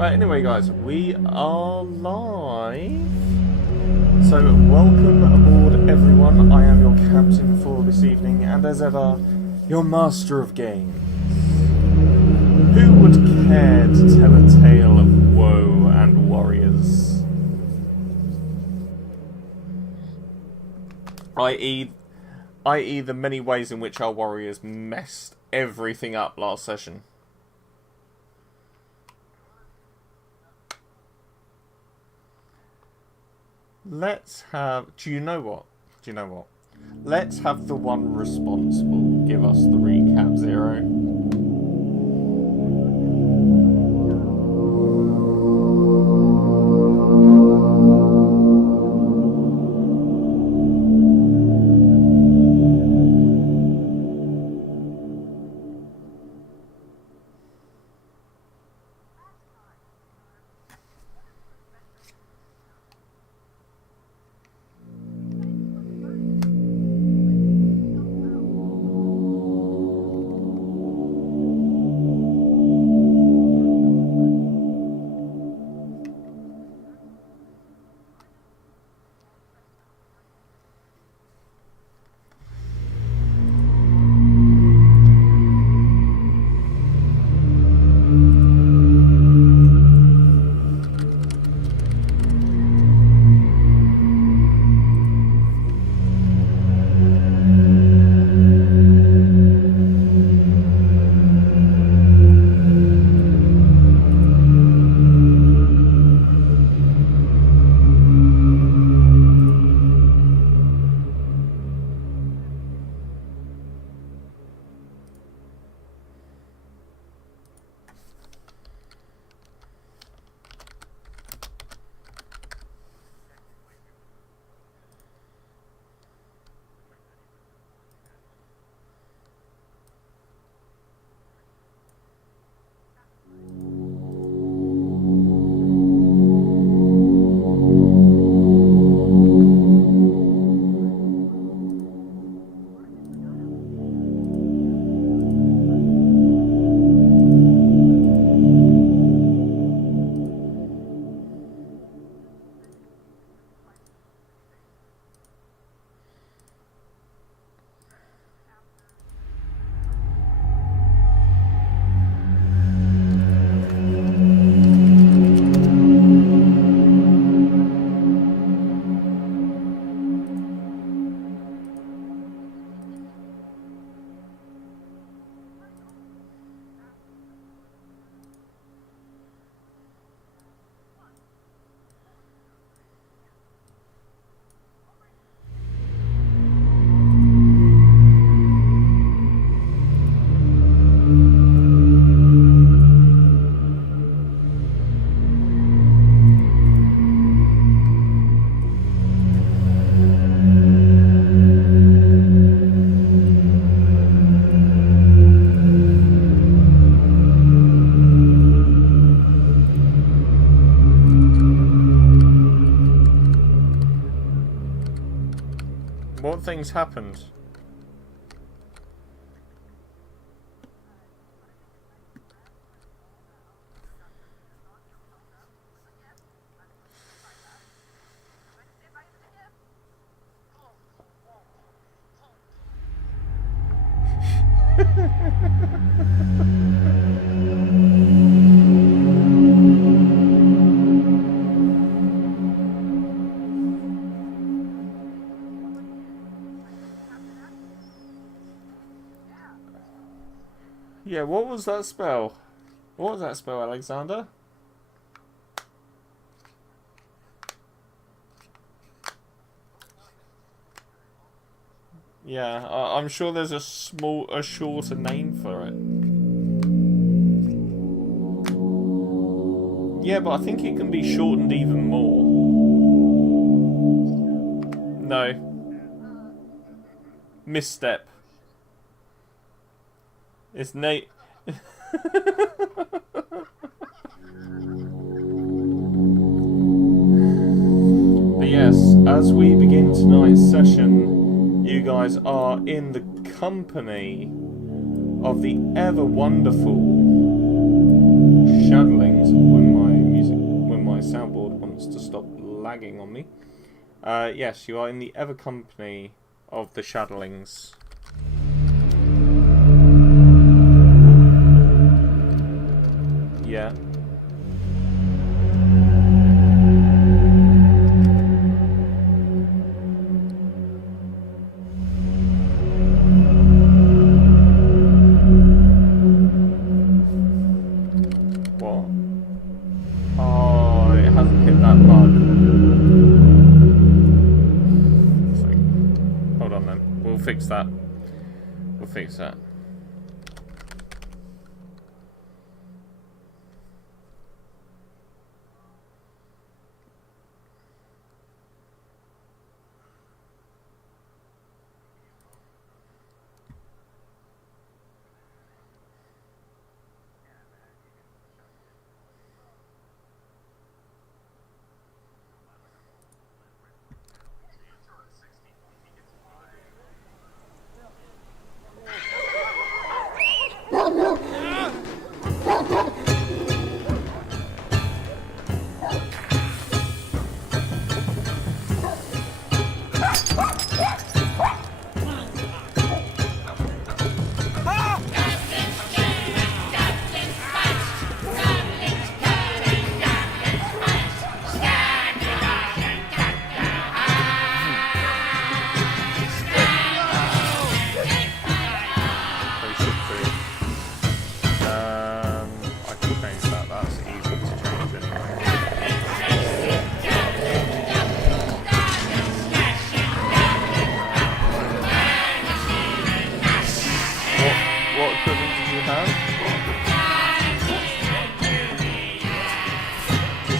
Right, anyway guys, we are live. So welcome aboard everyone. I am your captain for this evening, and as ever, your master of games. Who would care to tell a tale of woe and warriors? I.e. the many ways in which our warriors messed everything up last session. Let's have... Do you know what? Let's have the one responsible give us the recap, Zero. What things happened? Yeah, what was that spell? What was that spell, Alexander? Yeah, I'm sure there's a shorter name for it. Yeah, but I think it can be shortened even more. No. Misstep. It's Nate. But yes, as we begin tonight's session, you guys are in the company of the ever wonderful Shadowlings. When my lagging on me. Yes, you are in the ever company of the Shadowlings. Yeah. What? Oh, it hasn't hit that bug. Hold on then. We'll fix that. We'll fix that.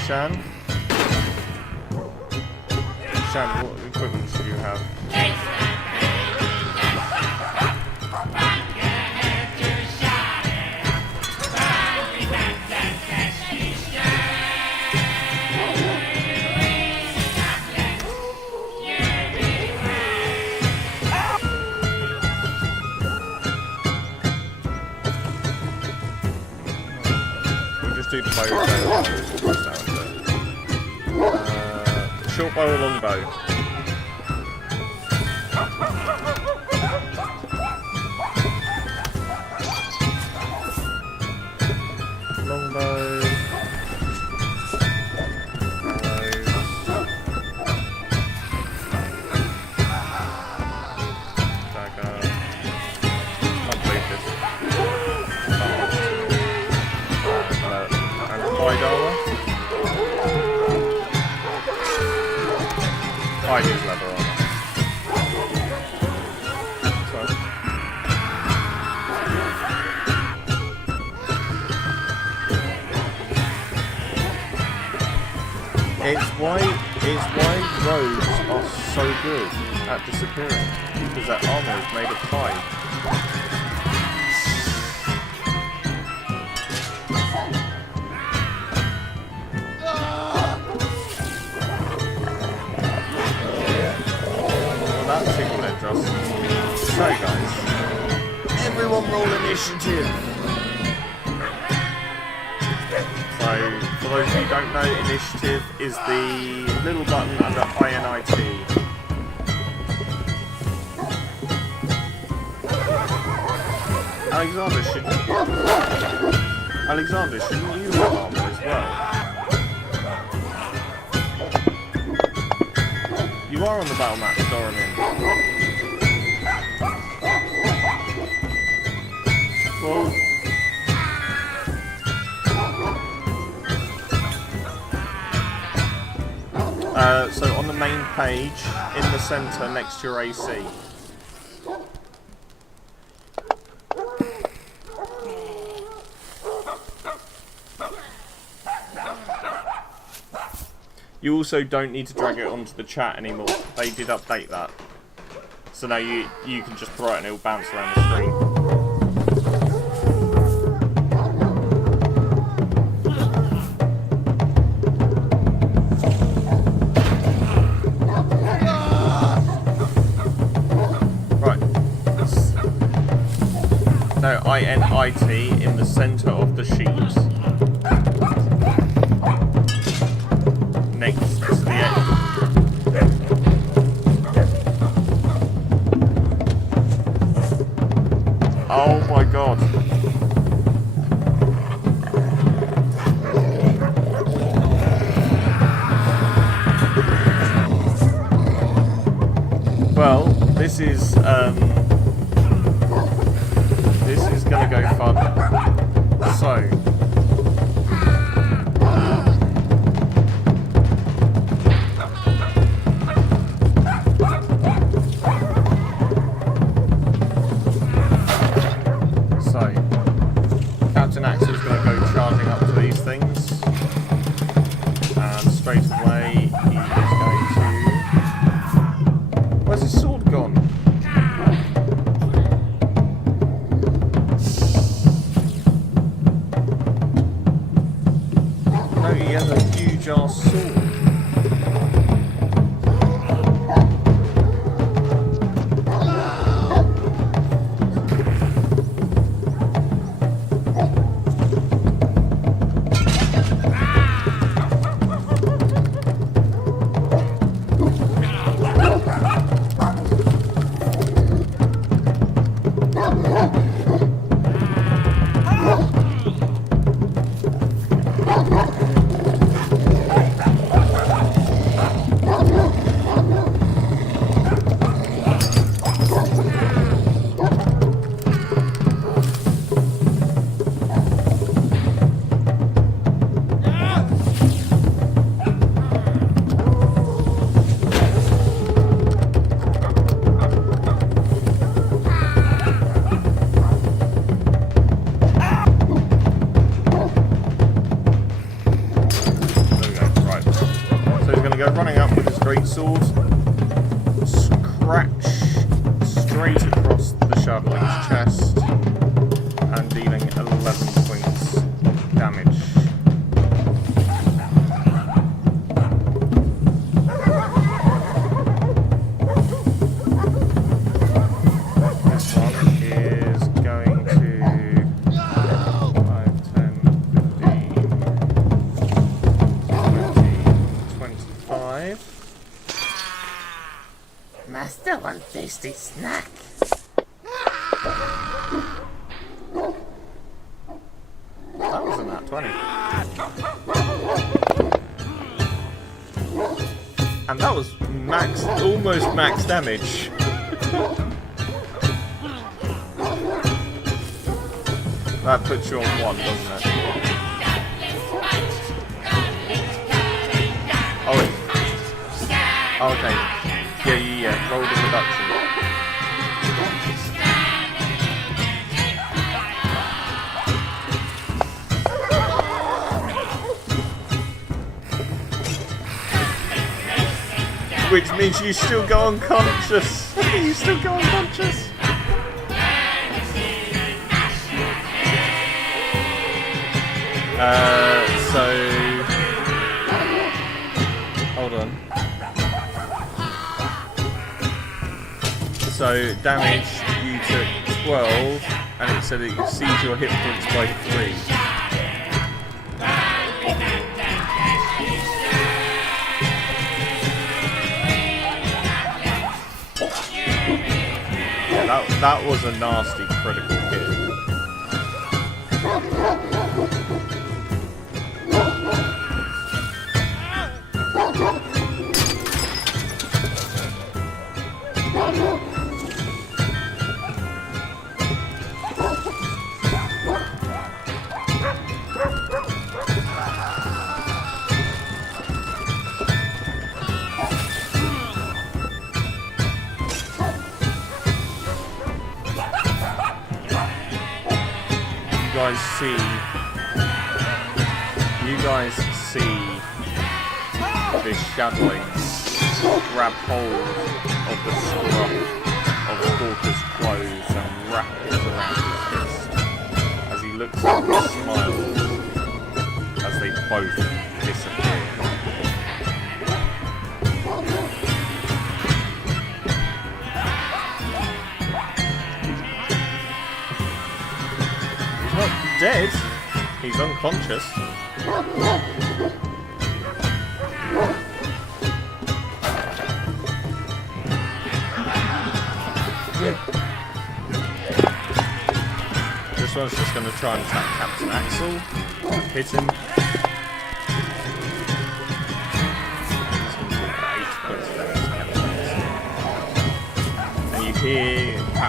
Shan, what equipment should you have? We'll just do the bow. Short bow or long bow? Long bow. Dagger. Can't believe this. And wide armor. I use leather armor. Sorry. It's why rogues are so good at disappearing, because their armor is made of hide. So guys, everyone roll initiative. So, for those of you who don't know, initiative is the little button under INIT. Alexander, shouldn't you have armor as well? You are on the battle map, Dorian. So on the main page, in the centre next to your AC. You also don't need to drag it onto the chat anymore. They did update that. So now you can just throw it and it will bounce around the screen. No, INIT in the centre of the sheet. Next to the end. Well, this is gonna go fun. So. Captain Axel's going to go charging up to these things, and straight away he is going to... Where's his sword gone? No, he has a huge ass sword. Go running up with his great sword, scratch straight across the Shadowling's chest, and dealing 11 points of damage. This one is going to 5, 10, 15, 25. Master, one tasty snack. That was a nat 20. And that was max, almost max damage. That puts you on 1, doesn't it? Oh, wait. Oh, okay. Yeah. Roll the reduction. Which means you still go unconscious. You still go unconscious. So hold on. So damage, you took 12, and it said it exceeds your hit points by 3. Yeah, that was a nasty critical hit. You guys see this shadowling grab hold of the scruff of Stalker's clothes and wrap it around his wrist as he looks up and smiles as they both disappear. He's not dead, he's unconscious. This one's just going to try and attack Captain Axel. Hit him.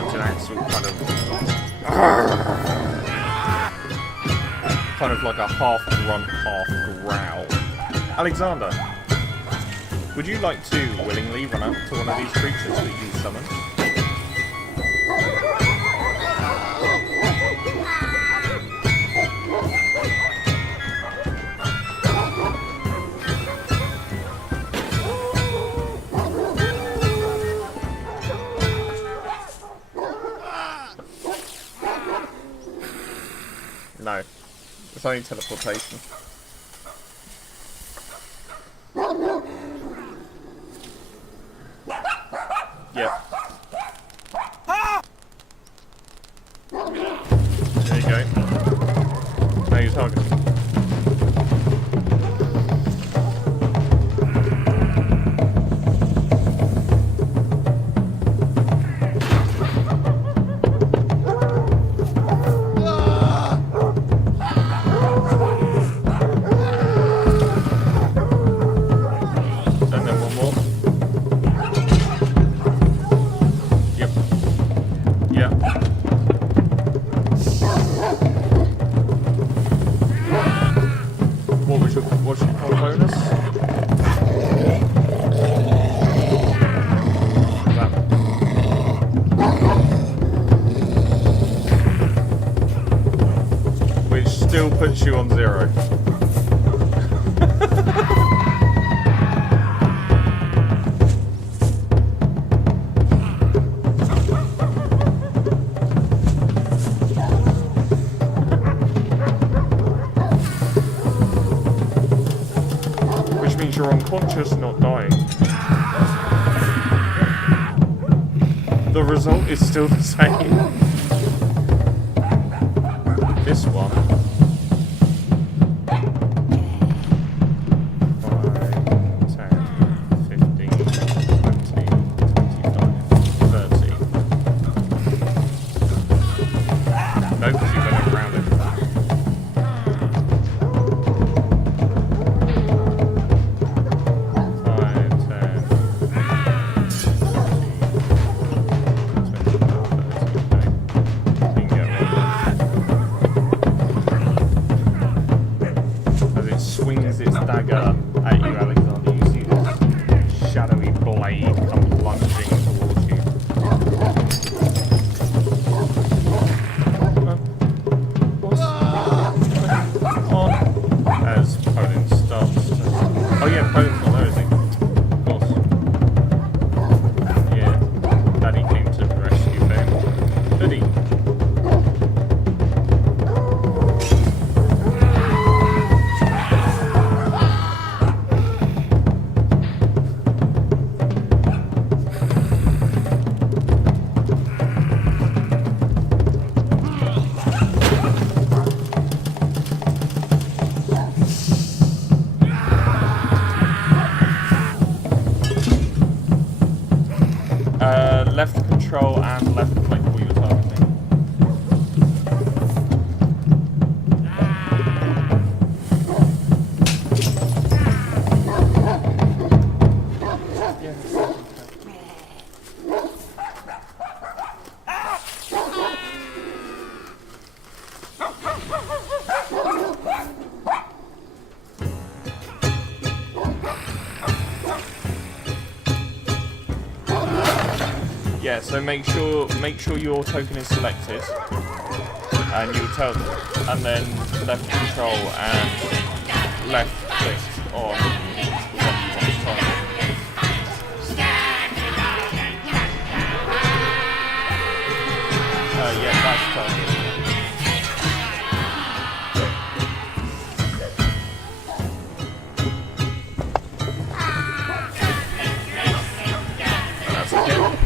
Captain Axel kind of like a half grunt, half growl. Alexander, would you like to willingly run up to one of these creatures that you summoned? No. It's only teleportation. Yep. There you go. Now you're targeting. What's your bonus? Which still puts you on 0. You're unconscious, not dying. The result is still the same. This one. 5, 10, 15, 20, 25, 30. No, because you're going around it. Dagger at you, Alexander. You see this shadowy blade come plunging towards you. What's on? As Poland starts to... Oh yeah, Poland's not there, is he? Of course. Yeah, Daddy came to rescue him. Did he? Left control and left click while you're targeting. Yeah, so make sure your token is selected, and you tell, and then left control and left click on what you want to target. Yeah, that's target. That's okay.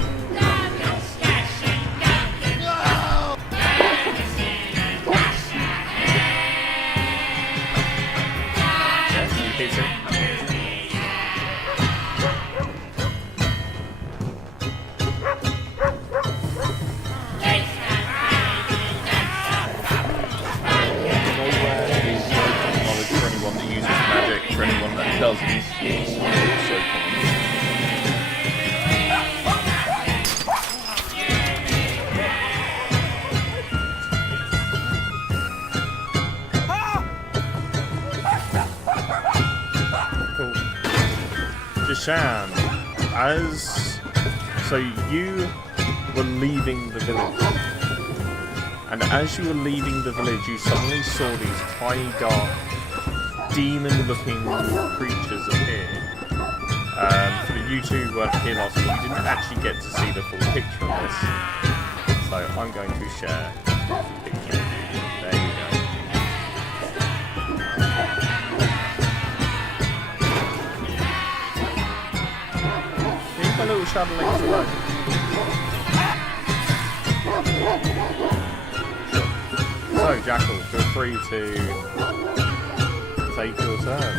Deshan, so you were leaving the village, and as you were leaving the village, you suddenly saw these tiny, dark, demon-looking creatures appear. You two weren't here last week. You didn't actually get to see the full picture of this, so I'm going to share the picture. There you go. Leave my little shadow links alone. So, Jackal, feel free to take your turn.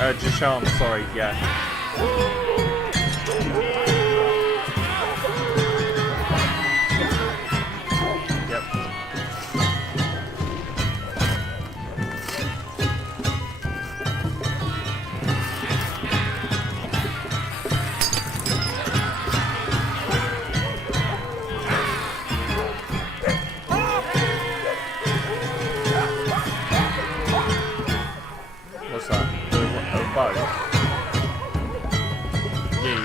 Jashan, sorry, yeah. Yep. What's that? A bow? Yeah.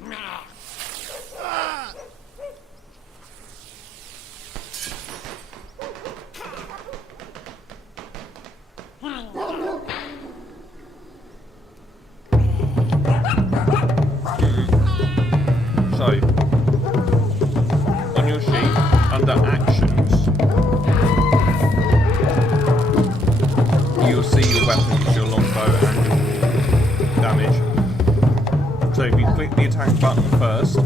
No. So, on your sheet, under actions, you'll see your weapons, your longbow and your damage. So if you click the attack button first,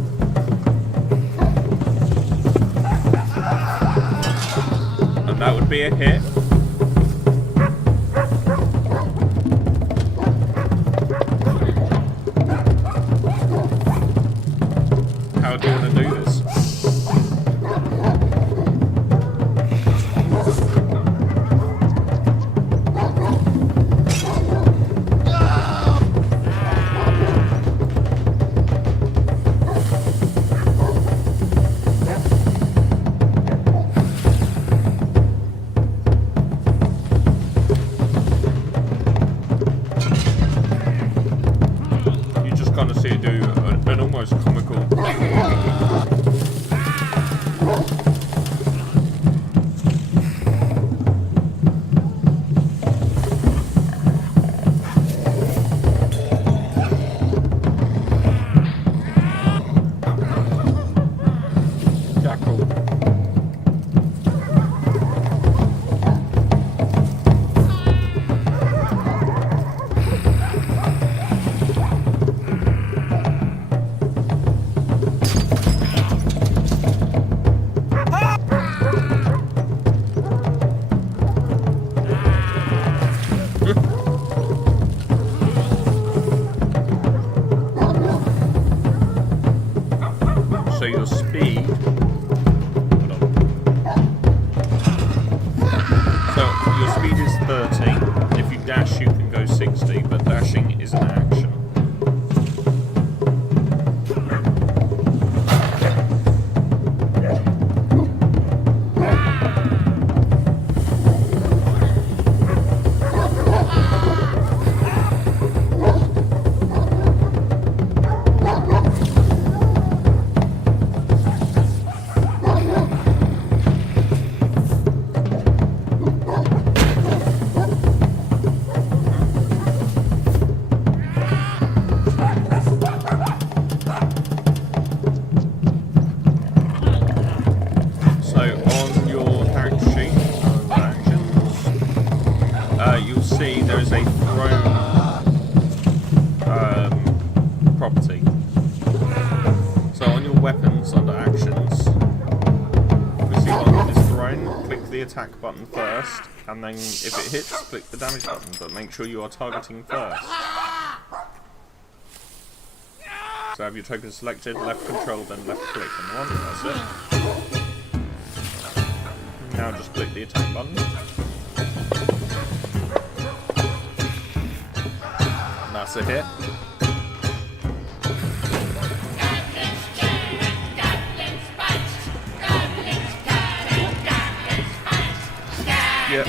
and that would be a hit. How do you want to do this? You just kind of see it do an almost comical. Jackal. So your speed. Hold on. So your speed is 30. If you dash, you can go 60, but dashing is an action. You'll see there is a thrown property. So on your weapons under actions, the attack button first, and then if it hits, click the damage button, but make sure you are targeting first. So have your token selected, left control, then left click on the one, that's it. Now just click the attack button. And that's a hit. Yep.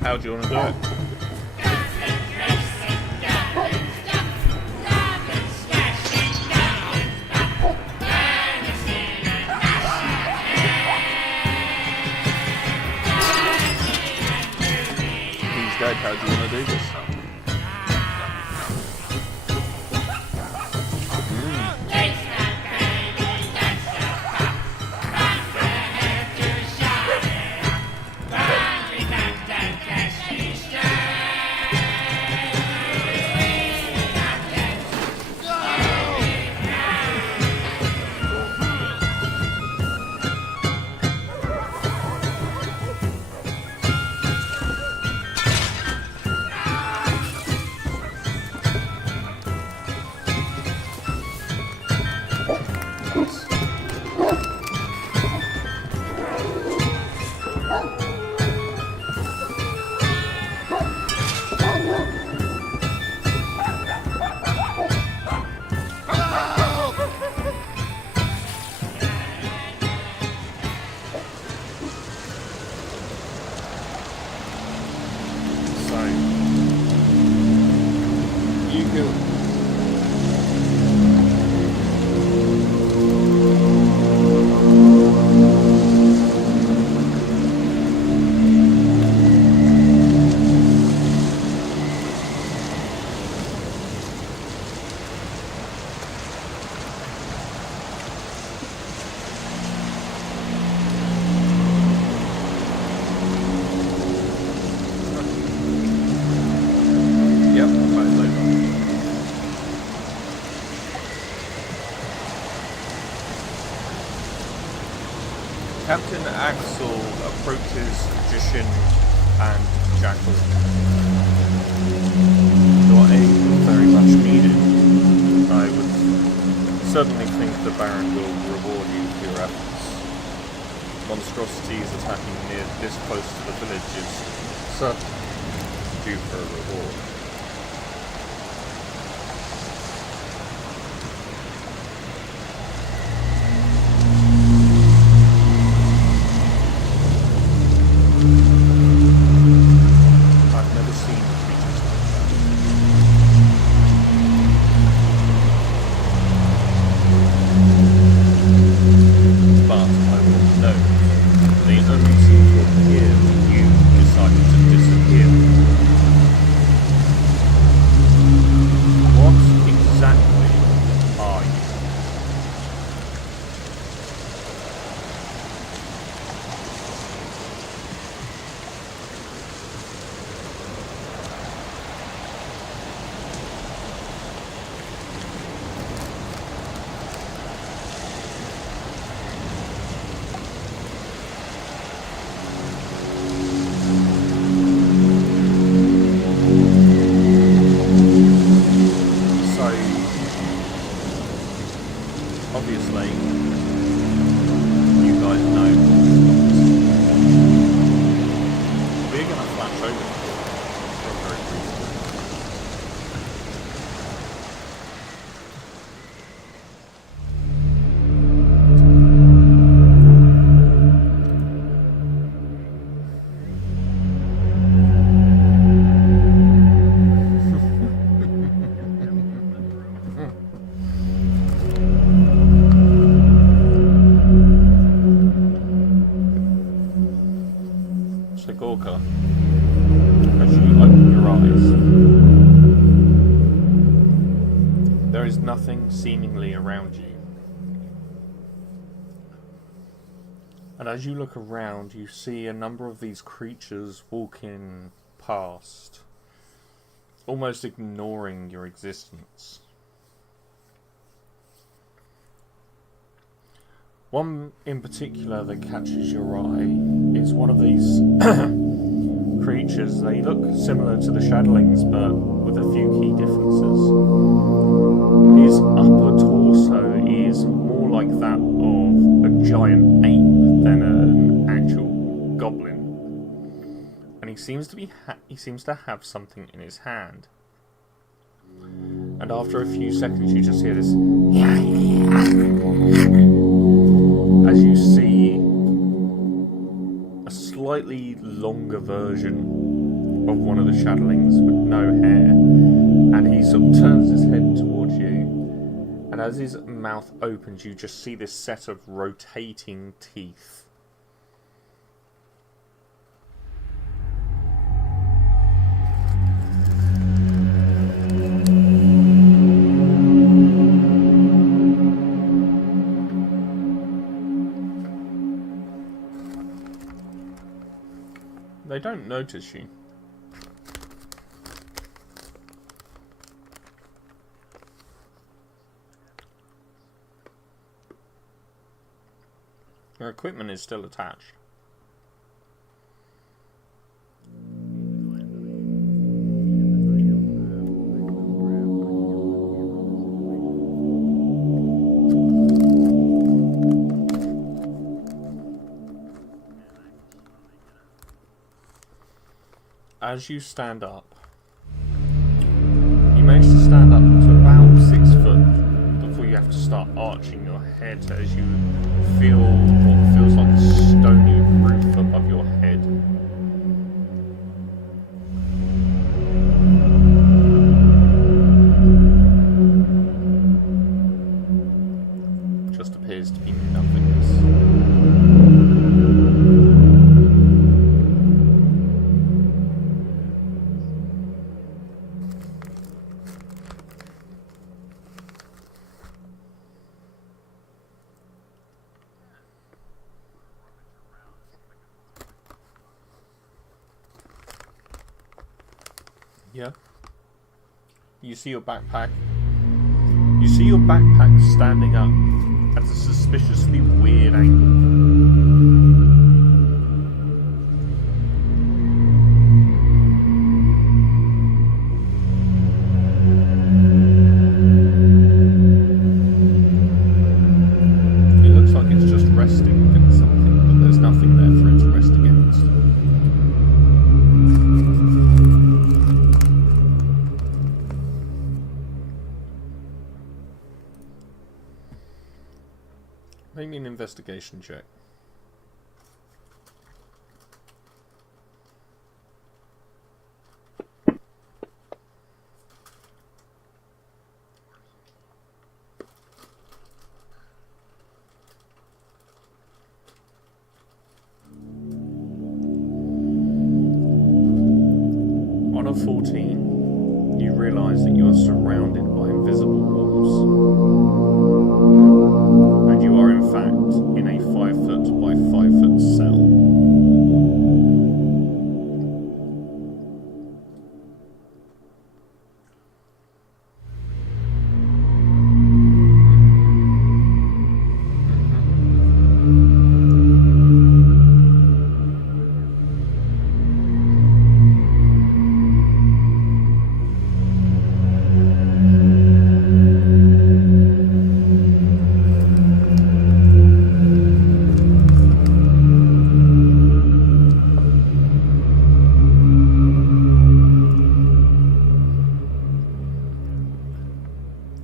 How do you want to do it? He's dead. How do you want to do this? Captain Axel approaches Jishin and Jackal. Your aid is very much needed. I would certainly think the Baron will reward you for your efforts. Monstrosities attacking near this close to the village is certainly due for a reward. Obviously, you guys know we're going to flash over for a very brief Gorka, as you open your eyes, there is nothing seemingly around you. And as you look around, you see a number of these creatures walking past. almost ignoring your existence. One in particular that catches your eye is one of these creatures. They look similar to the shadowlings, but with a few key differences. His upper torso is more like that of a giant ape than an actual goblin, and he seems to have something in his hand. And after a few seconds, you just hear this as you see a slightly longer version of one of the shadowlings with no hair, and he sort of turns his head towards you, and as his mouth opens, you just see this set of rotating teeth. They don't notice you. Your equipment is still attached. As you stand up, you manage to stand up to about 6 foot before you have to start arching your head as you feel what feels like a stony roof above your head. Just appears to be nothingness. Yeah. You see your backpack. You see your backpack standing up at a suspiciously weird angle. It looks like it's just resting against something, but there's nothing there for it to rest against. Make me an investigation check. On a 14, you realise that you are surrounded by invisible walls. And you are in fact in a 5 foot by 5 foot cell.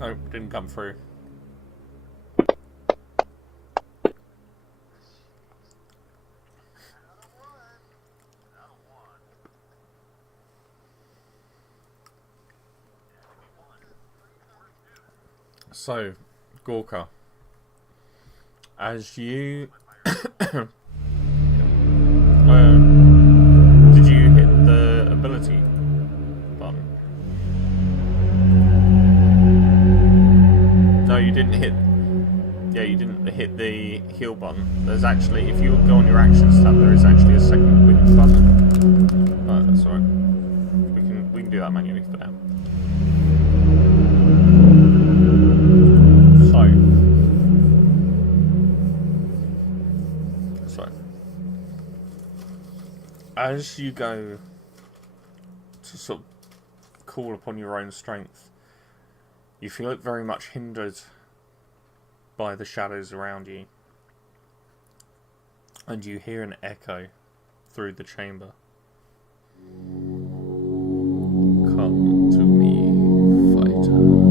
Oh, didn't come through. So, Gorka, as you did you hit the ability button? No, you didn't hit. Yeah, you didn't hit the heal button. There's actually, if you go on your actions tab, there is actually a second quick button. But that's alright. We can do that manually. be fair. So, as you go to sort of call upon your own strength, you feel it very much hindered by the shadows around you, and you hear an echo through the chamber. Come to me, fighter.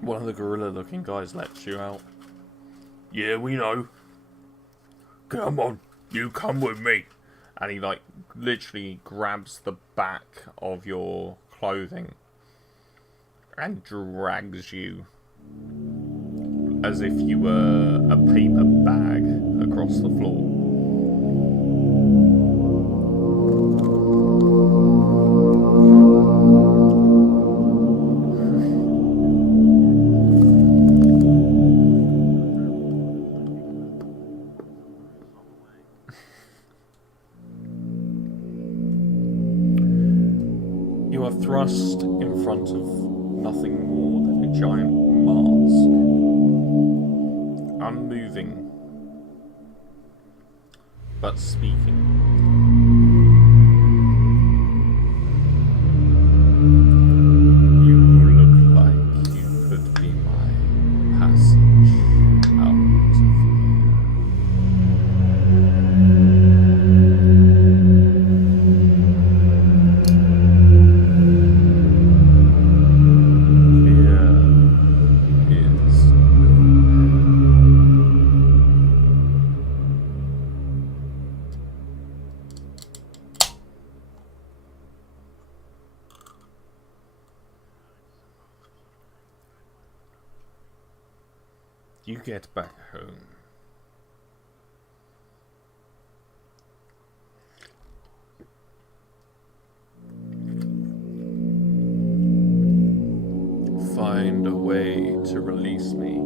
One of the gorilla-looking guys lets you out. Yeah, we know. Come on, you come with me. And he, like, literally grabs the back of your clothing and drags you as if you were a paper bag across the floor. You are thrust in front of nothing more than a giant mask, unmoving, but speaking. You look like you could be my passage out of here. You get back home. Find a way to release me.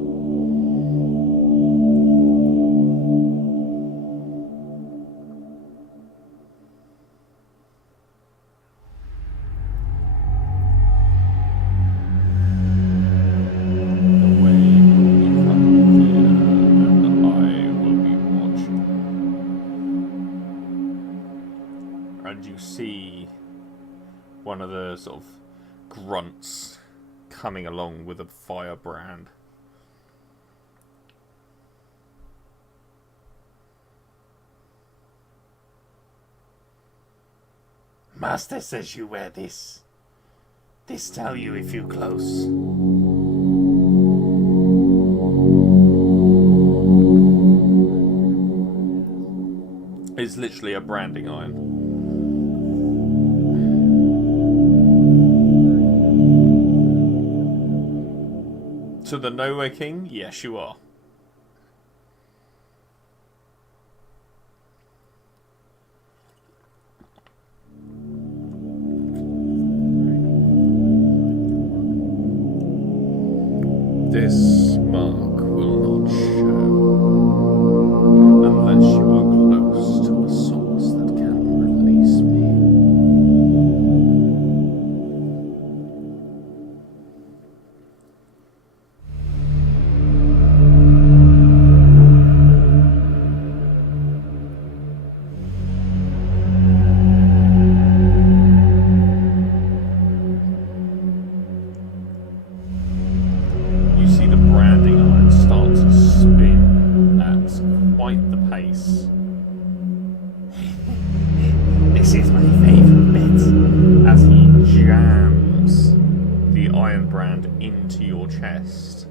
And you see one of the sort of grunts coming along with a firebrand. Master says you wear this. This tell you if you close. It's literally a branding iron. To the Nowhere King, yes you are. This mark will not show unless you are close to a source that can release me. This is my favourite bit. As he jams the iron brand into your chest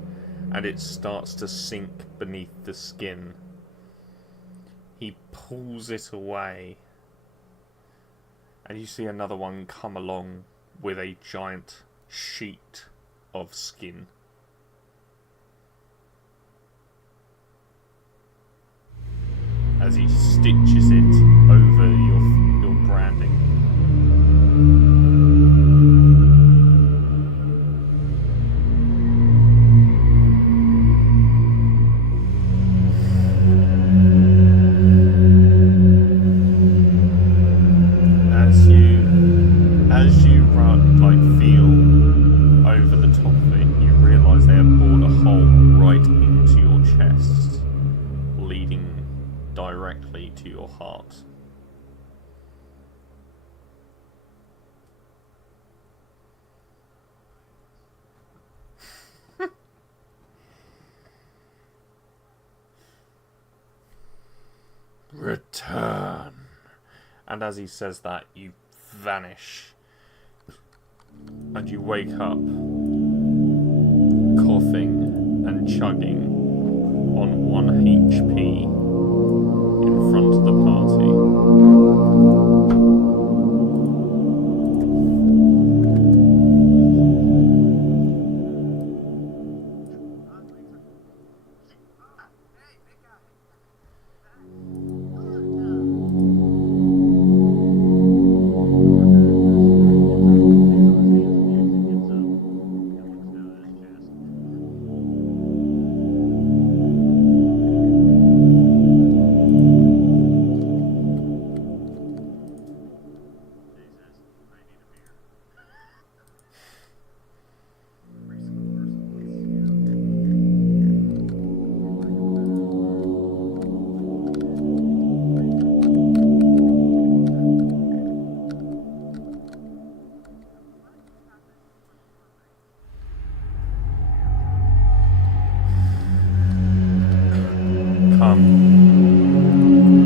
and it starts to sink beneath the skin, He pulls it away. And you see another one come along with a giant sheet of skin. As he stitches it over your branding. As you feel over the top of it, you realise they have bored a hole right into your chest, leading directly to your heart. Return. And as he says that, you vanish. And you wake up coughing and chugging on 1 HP in front of the party.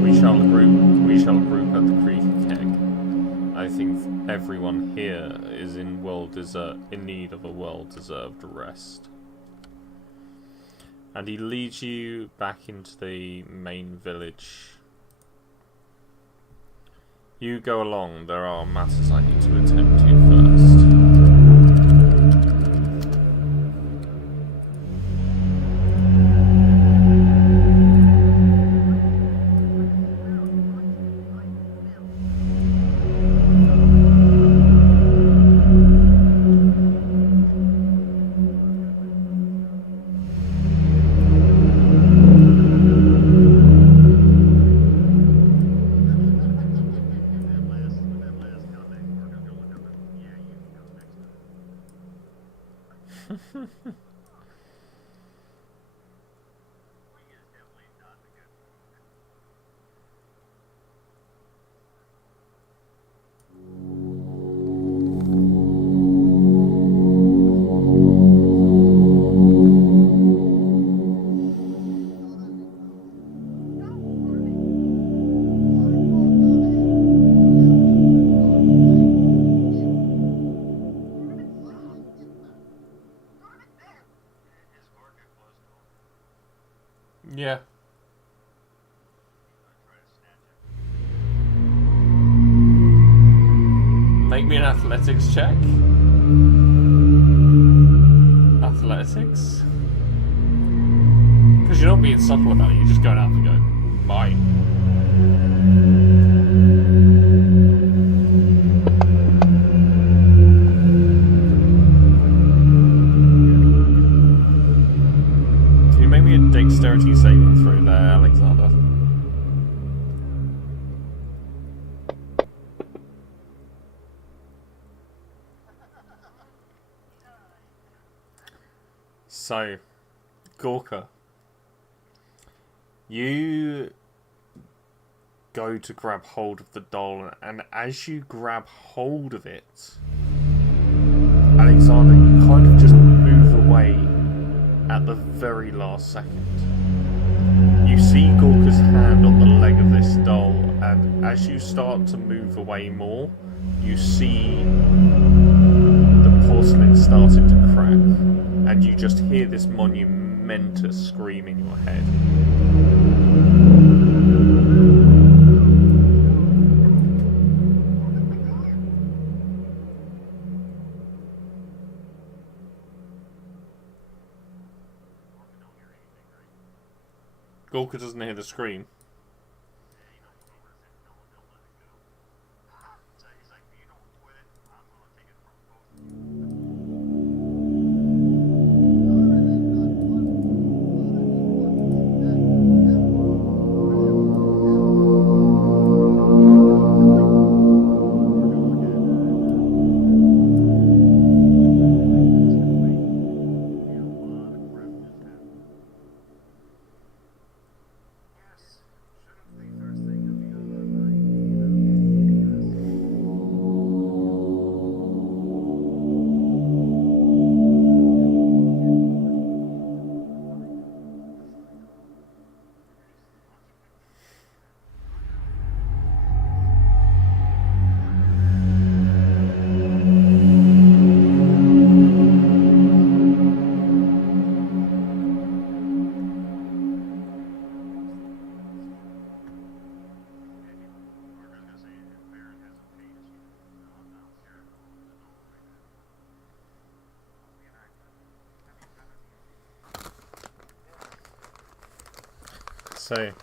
We shall group at the creek keg. I think everyone here is in need of a well-deserved rest. And he leads you back into the main village. You go along, there are matters I need to attend to first. Yeah. Make me an athletics check. Athletics? Because you're not being subtle about it, you're just going out and going, bye. Can you make me a dexterity saving throw there, Alexander? So, Gorka, you go to grab hold of the doll, and as you grab hold of it, Alexander, you kind of just move away at the very last second. You see Gorka's hand on the leg of this doll, and as you start to move away more, you see the porcelain starting to crack. And you just hear this monumentous scream in your head. Gorka doesn't hear the scream. So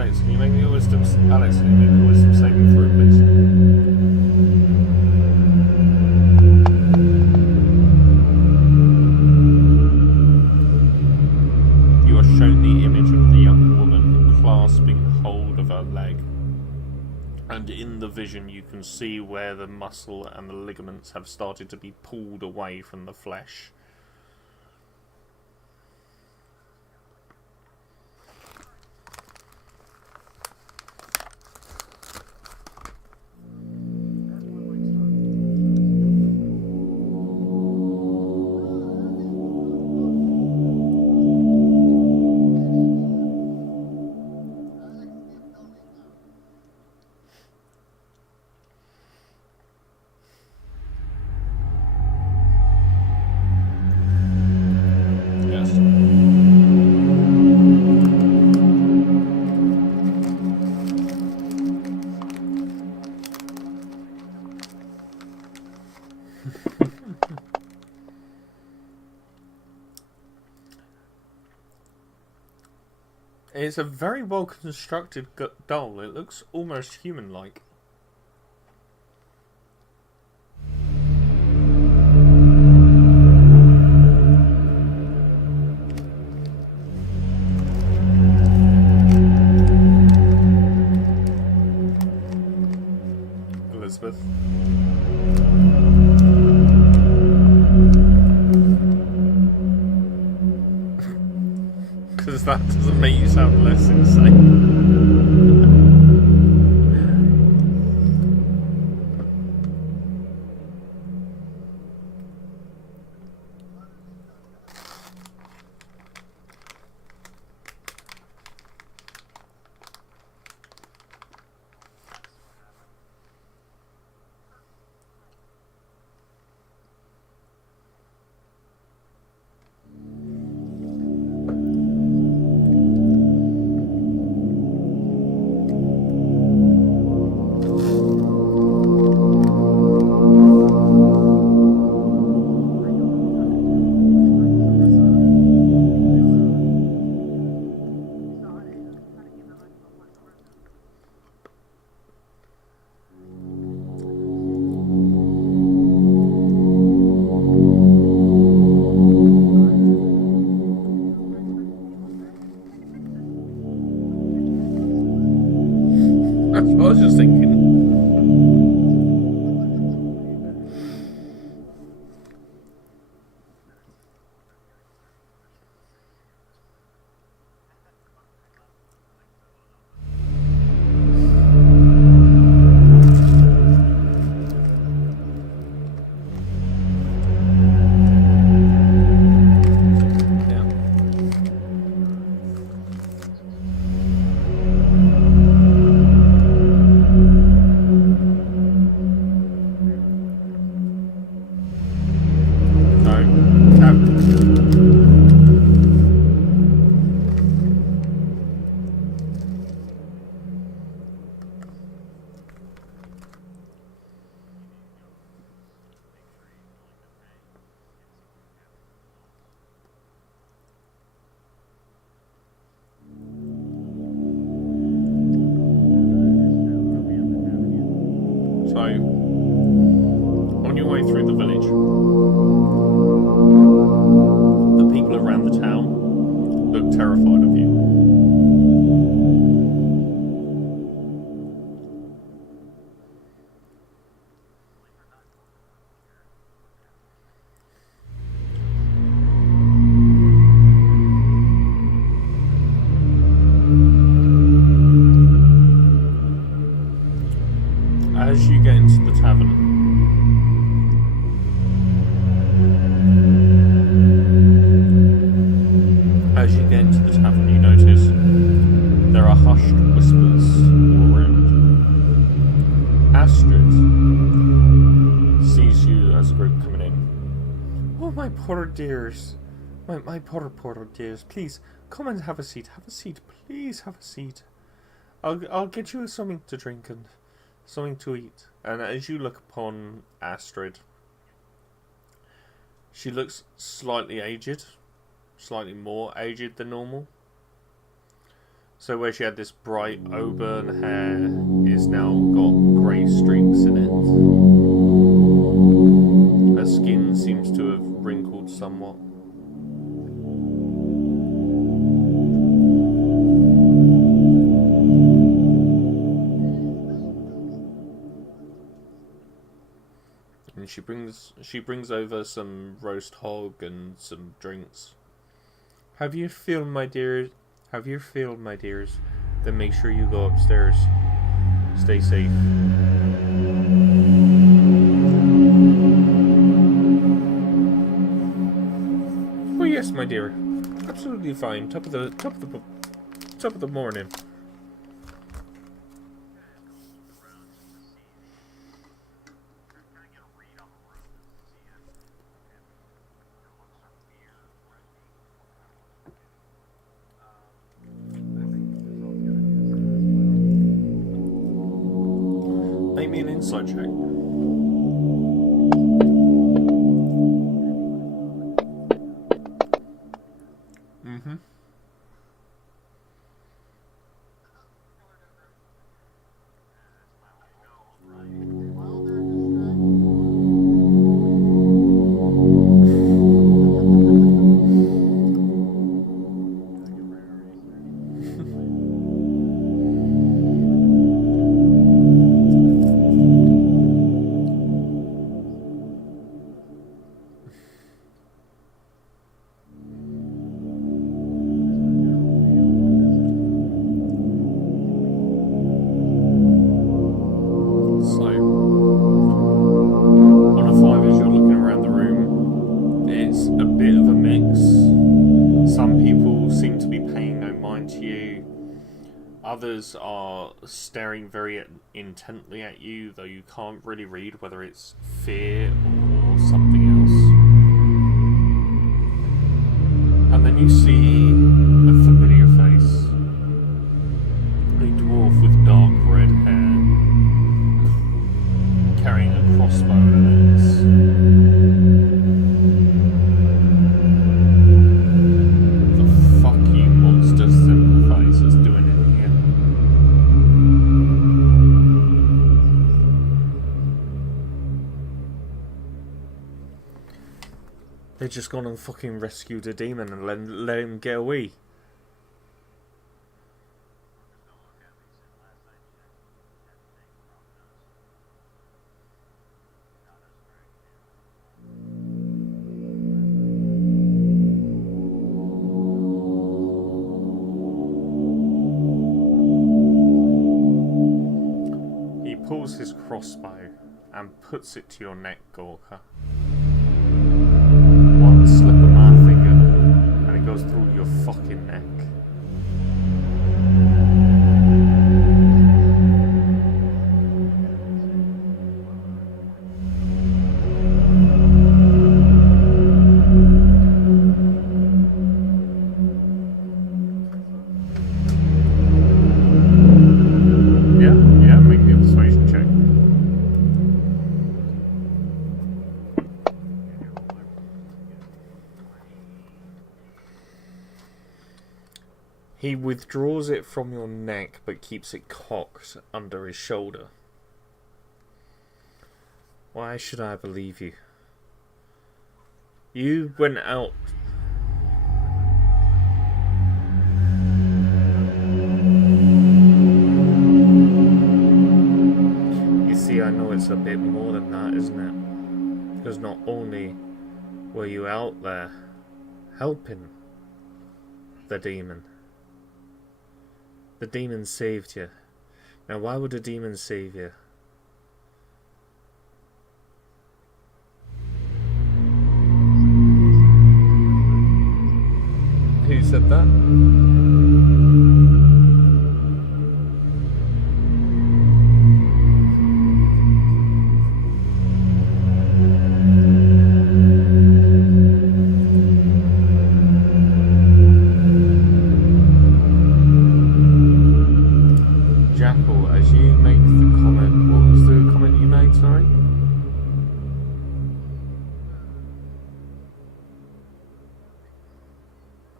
Alex, can you make me a wisdom saving throw, please? You are shown the image of the young woman clasping hold of her leg. And in the vision you can see where the muscle and the ligaments have started to be pulled away from the flesh. It's a very well constructed doll. It looks almost human-like. Elizabeth. Because that doesn't make you sound less insane. That's what I was just thinking. Yeah. outside of you. As you get into the tavern, you notice there are hushed whispers all around. Astrid sees you as a group coming in. Oh, my poor dears. My poor dears. Please, come and have a seat. Have a seat. Please have a seat. I'll get you something to drink and something to eat. And as you look upon Astrid, she looks slightly aged. Slightly more aged than normal. So where she had this bright auburn hair, is now got grey streaks in it. Her skin seems to have wrinkled somewhat. And she brings over some roast hog and some drinks. Have you filled, my dears? Have you filled, my dears? Then make sure you go upstairs. Stay safe. Oh yes, my dear. Absolutely fine. Top of the morning. Make me an insight check. Others are staring very intently at you, though you can't really read whether it's fear or something else. And then you see a familiar face. A dwarf with dark red hair, carrying a crossbow and an axe. The fuck you monster sympathizers doing it here? They just gone and fucking rescued a demon and let him get away. He pulls his crossbow and puts it to your neck, Gorka. One slip of my finger and it goes through your fucking neck. Yeah, make me a persuasion check. He withdraws it from your neck but keeps it cocked under his shoulder. Why should I believe you? You went out. than that, isn't it? Because not only were you out there helping the demon saved you. Now, why would a demon save you? Who said that? Jackal, as you make the comment, what was the comment you made, sorry?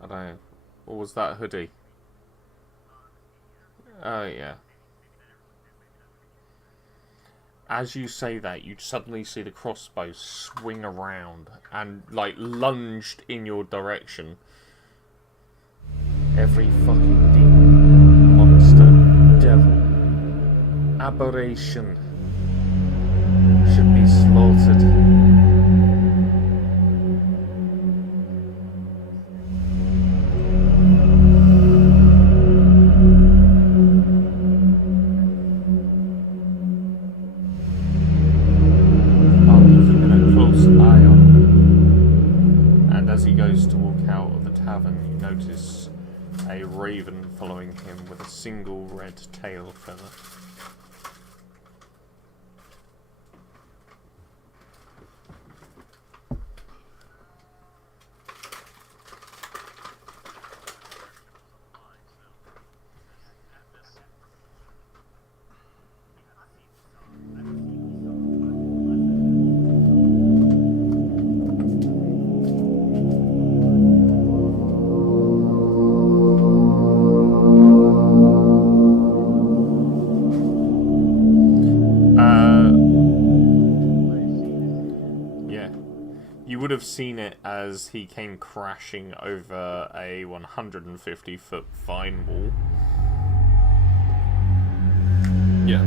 I don't know. Or was that hoodie? Oh, yeah. As you say that, you suddenly see the crossbow swing around and, like, lunged in your direction. Every fucking demon, monster, devil, aberration should be slaughtered. As he goes to walk out of the tavern, you notice a raven following him with a single red tail feather. You would have seen it as he came crashing over a 150-foot vine wall. Yeah.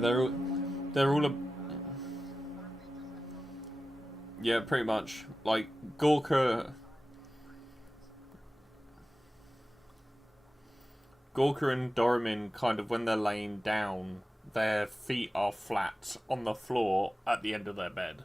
they're all yeah, pretty much. Like Gorka and Doromin, kind of when they're laying down, their feet are flat on the floor at the end of their bed.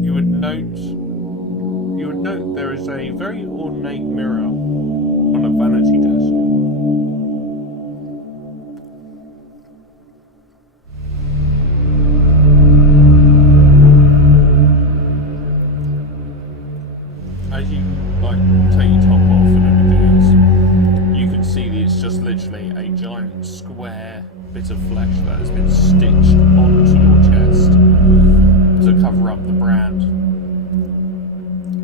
You would note there is a very ornate mirror on a vanity desk. As you take your top off and everything else, you can see that it's just literally a giant square bit of flesh that has been stitched onto your chest to cover up the brand.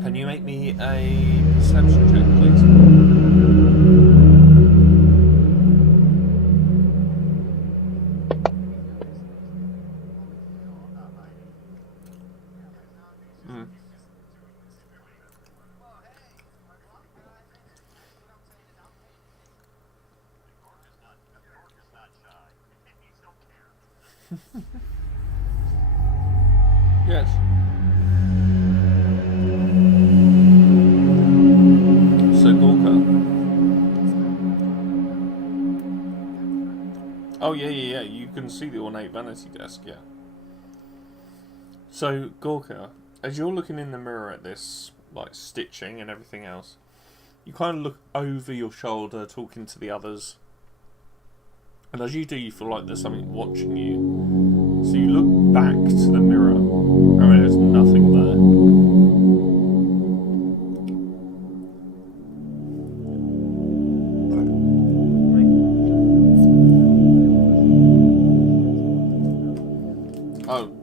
Can you make me a perception check, please? Yes. So Gorka. Oh yeah. You can see the ornate vanity desk, yeah. So Gorka, as you're looking in the mirror at this, stitching and everything else, you kind of look over your shoulder, talking to the others. And as you do, you feel like there's something watching you. So you look back to the mirror, and there's nothing there.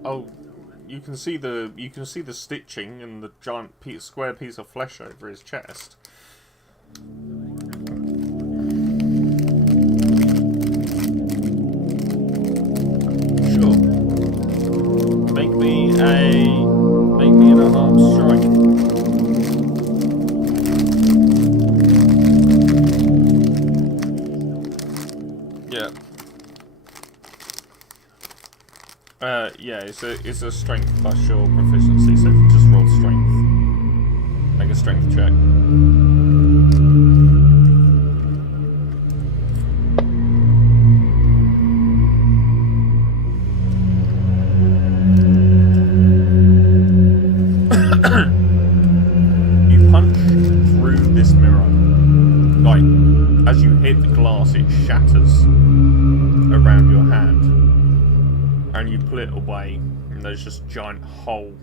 Oh, you can see the stitching and the giant square piece of flesh over his chest. Sure. Make me an unarmed strike. Yeah. Yeah, it's a strength plus your proficiency, so if you just roll strength. Make a strength check. You punch through this mirror. As you hit the glass, it shatters around your hand. And you pull it away, and there's just a giant hole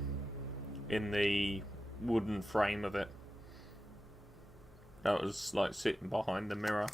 in the wooden frame of it that was sitting behind the mirror.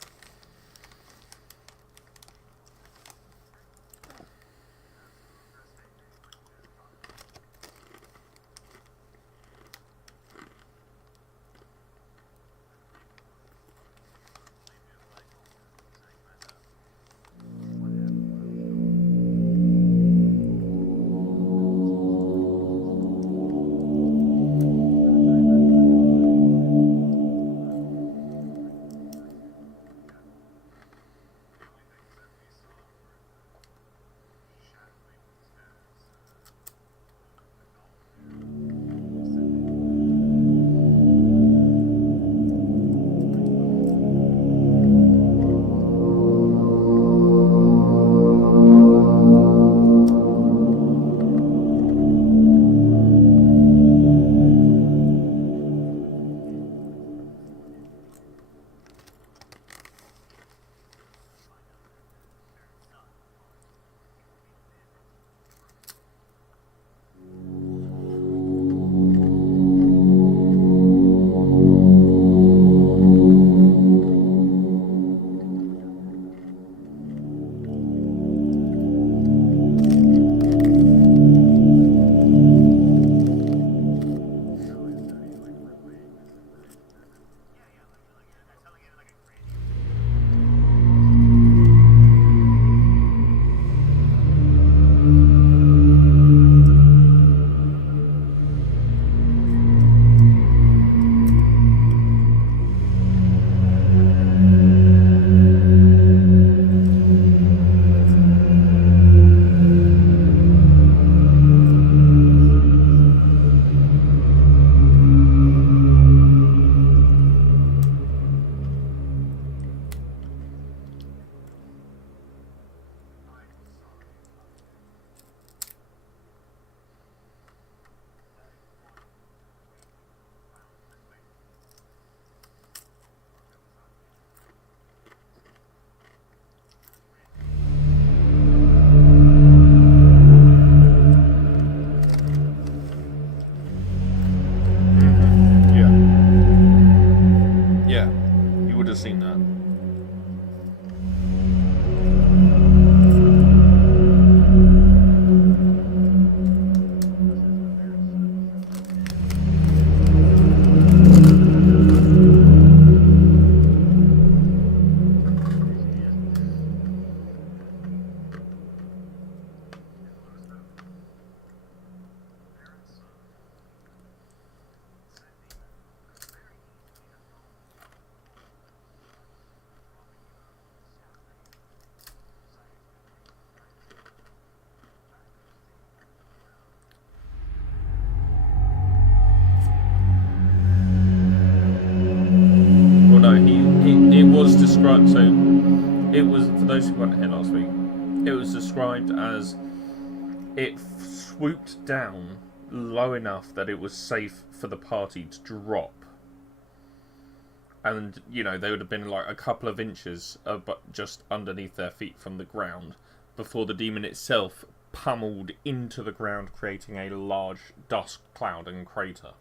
described. So it was, for those who weren't here last week, it was described as it swooped down low enough that it was safe for the party to drop. And, you know, they would have been like a couple of inches just underneath their feet from the ground before the demon itself pummeled into the ground, creating a large dust cloud and crater.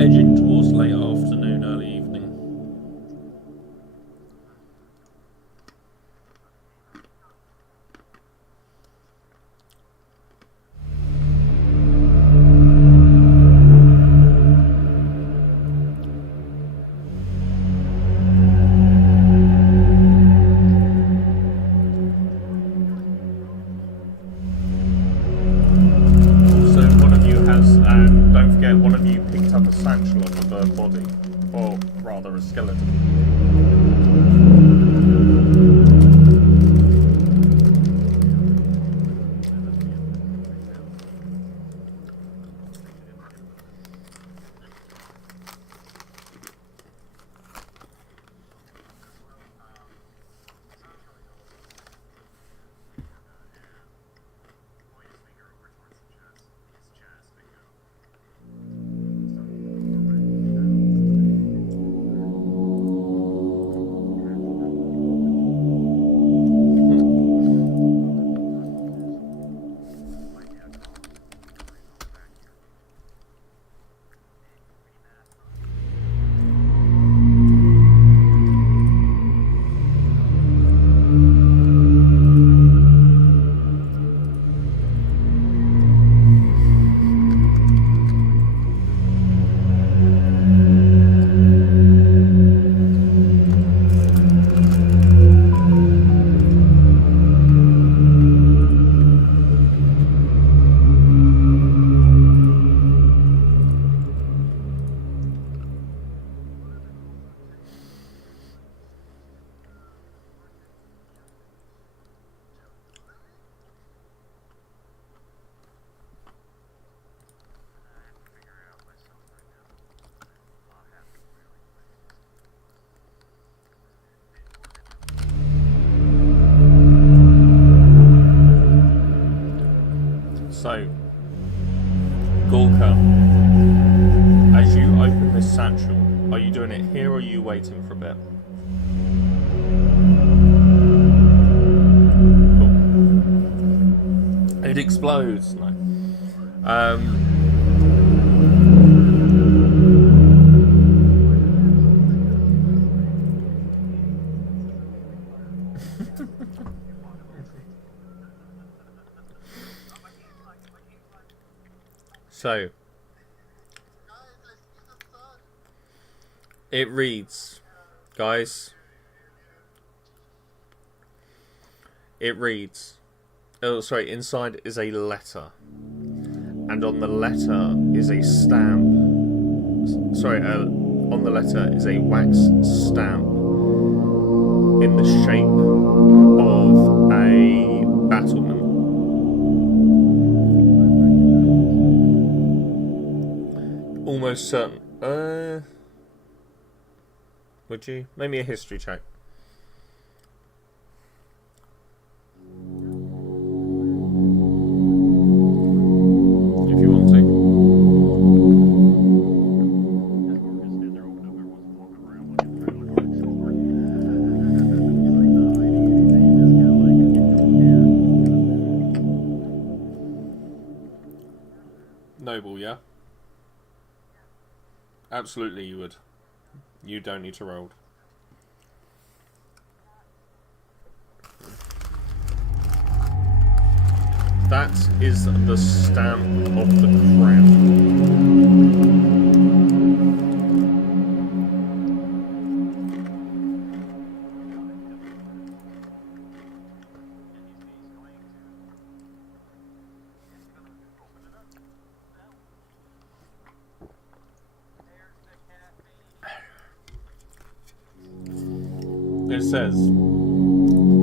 Edging towards late afternoon, early evening. Also, one of you has, and don't forget, one of you picked up a satchel of a bird body, or rather a skeleton. or are you waiting for a bit? Cool. It explodes. No. So, it reads, guys, it reads, oh sorry, inside is a letter, and on the letter is a stamp, on the letter is a wax stamp in the shape of a battlement. Almost certain. Would you? Maybe a history check. If you want to. Noble, yeah? Absolutely you would. You don't need to roll. That is the stamp of the crown. It says,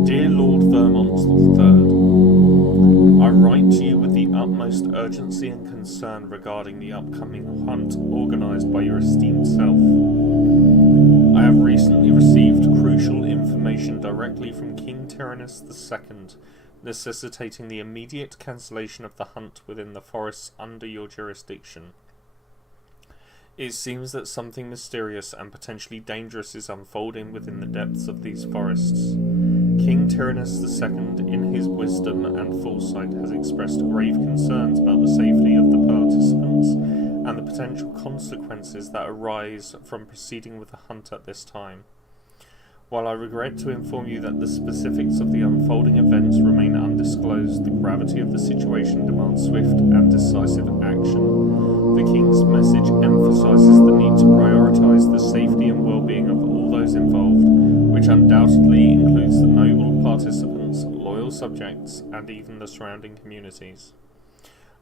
Dear Lord Vermont III, I write to you with the utmost urgency and concern regarding the upcoming hunt organised by your esteemed self. I have recently received crucial information directly from King Tyrannus II, necessitating the immediate cancellation of the hunt within the forests under your jurisdiction. It seems that something mysterious and potentially dangerous is unfolding within the depths of these forests. King Tyrannus II, in his wisdom and foresight, has expressed grave concerns about the safety of the participants and the potential consequences that arise from proceeding with the hunt at this time. While I regret to inform you that the specifics of the unfolding events remain undisclosed, the gravity of the situation demands swift and decisive action. The King's message emphasises the need to prioritise the safety and well-being of all those involved, which undoubtedly includes the noble participants, loyal subjects, and even the surrounding communities.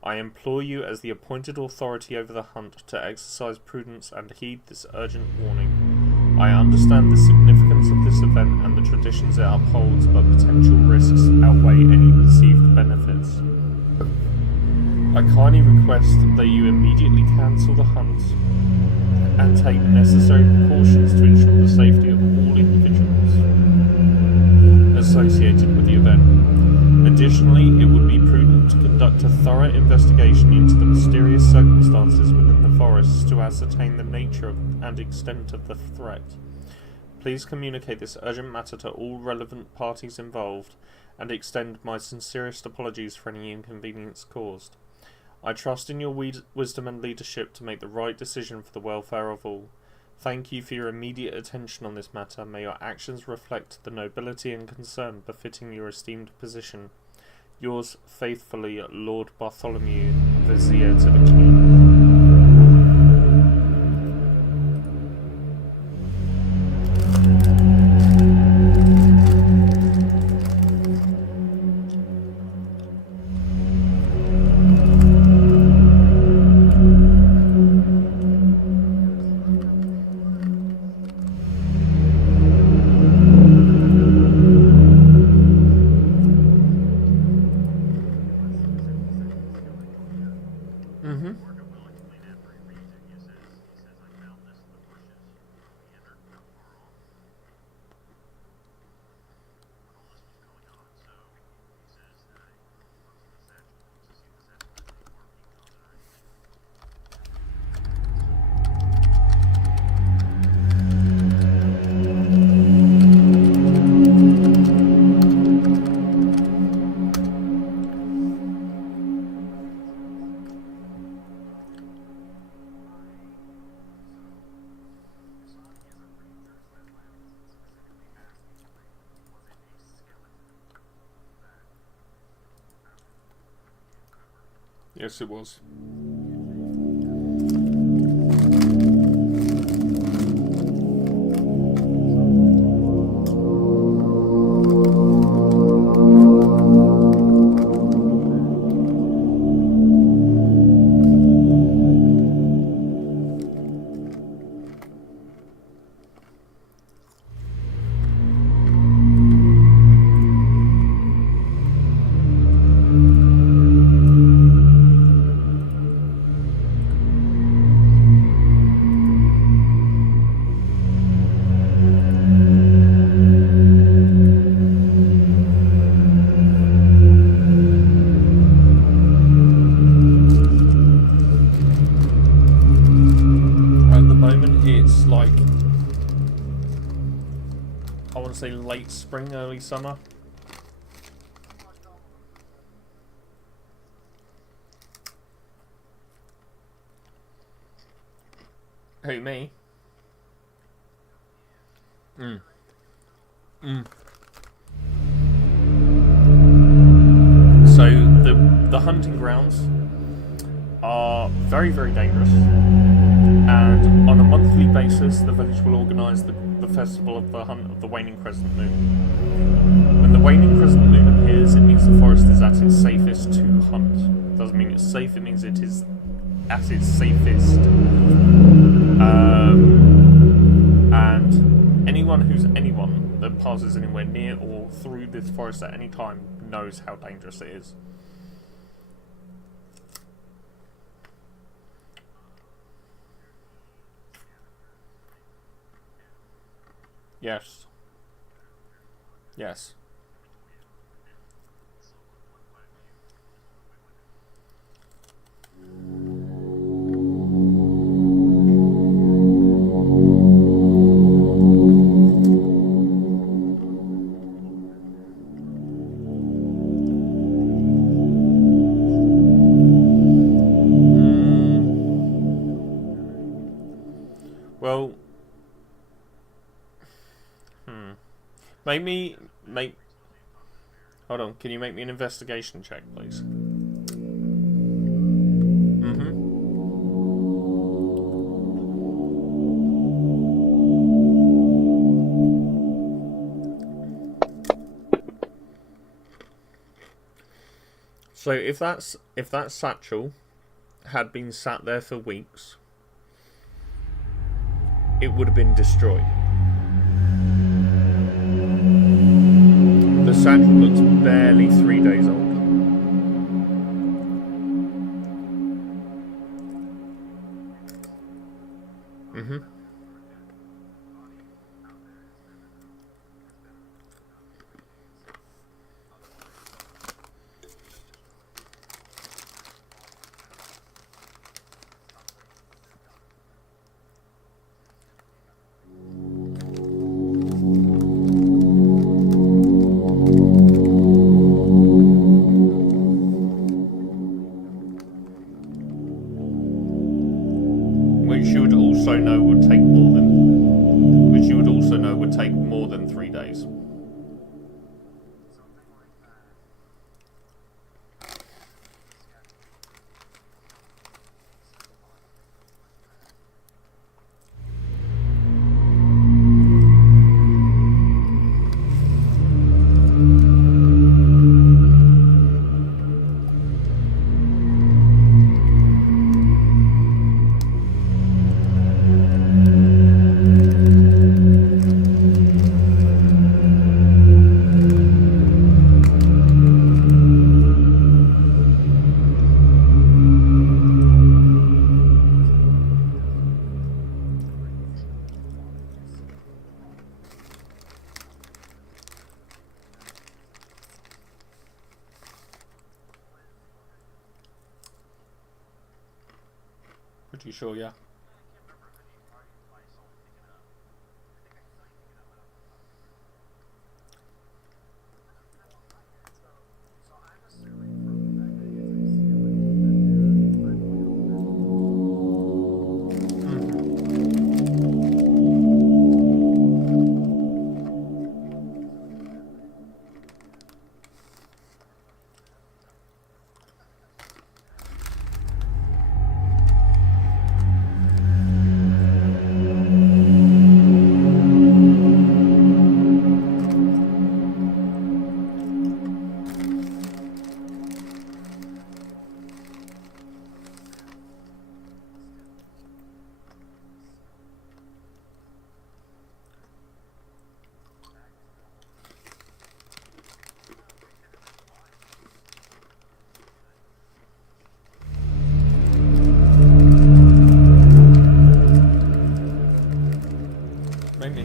I implore you as the appointed authority over the hunt to exercise prudence and heed this urgent warning. I understand the significance of this event and the traditions it upholds, but potential risks outweigh any perceived benefits. I kindly request that you immediately cancel the hunt and take necessary precautions to ensure the safety of all individuals associated with the event. Additionally, it would be prudent to conduct a thorough investigation into the mysterious circumstances within the forests to ascertain the nature and extent of the threat. Please communicate this urgent matter to all relevant parties involved and extend my sincerest apologies for any inconvenience caused. I trust in your wisdom and leadership to make the right decision for the welfare of all. Thank you for your immediate attention on this matter. May your actions reflect the nobility and concern befitting your esteemed position. Yours faithfully, Lord Bartholomew, Vizier to the King. Yes, it was. It's like, I want to say late spring, early summer. Who, me? So the hunting grounds are very, very dangerous, and on a monthly basis the village will organise the festival of the hunt of the waning crescent moon. When the waning crescent moon appears, it means the forest is at its safest to hunt. Doesn't mean it's safe, it means it is at its safest. And anyone that passes anywhere near or through this forest at any time knows how dangerous it is. Yes. Yes. Well, make. Hold on. Can you make me an investigation check, please? So if that satchel had been sat there for weeks, it would have been destroyed. The satchel looks barely 3 days old. Which you would also know would take more than 3 days. Pretty sure, yeah.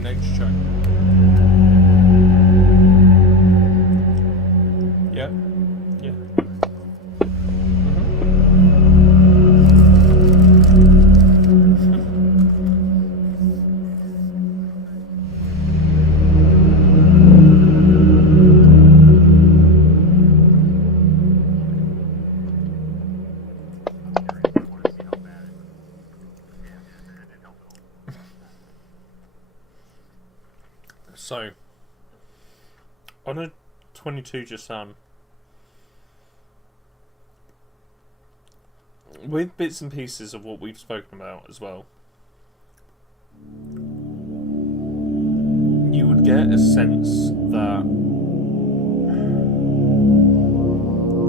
next check. Yeah. Yeah. So, on a 22 just done, with bits and pieces of what we've spoken about as well, you would get a sense that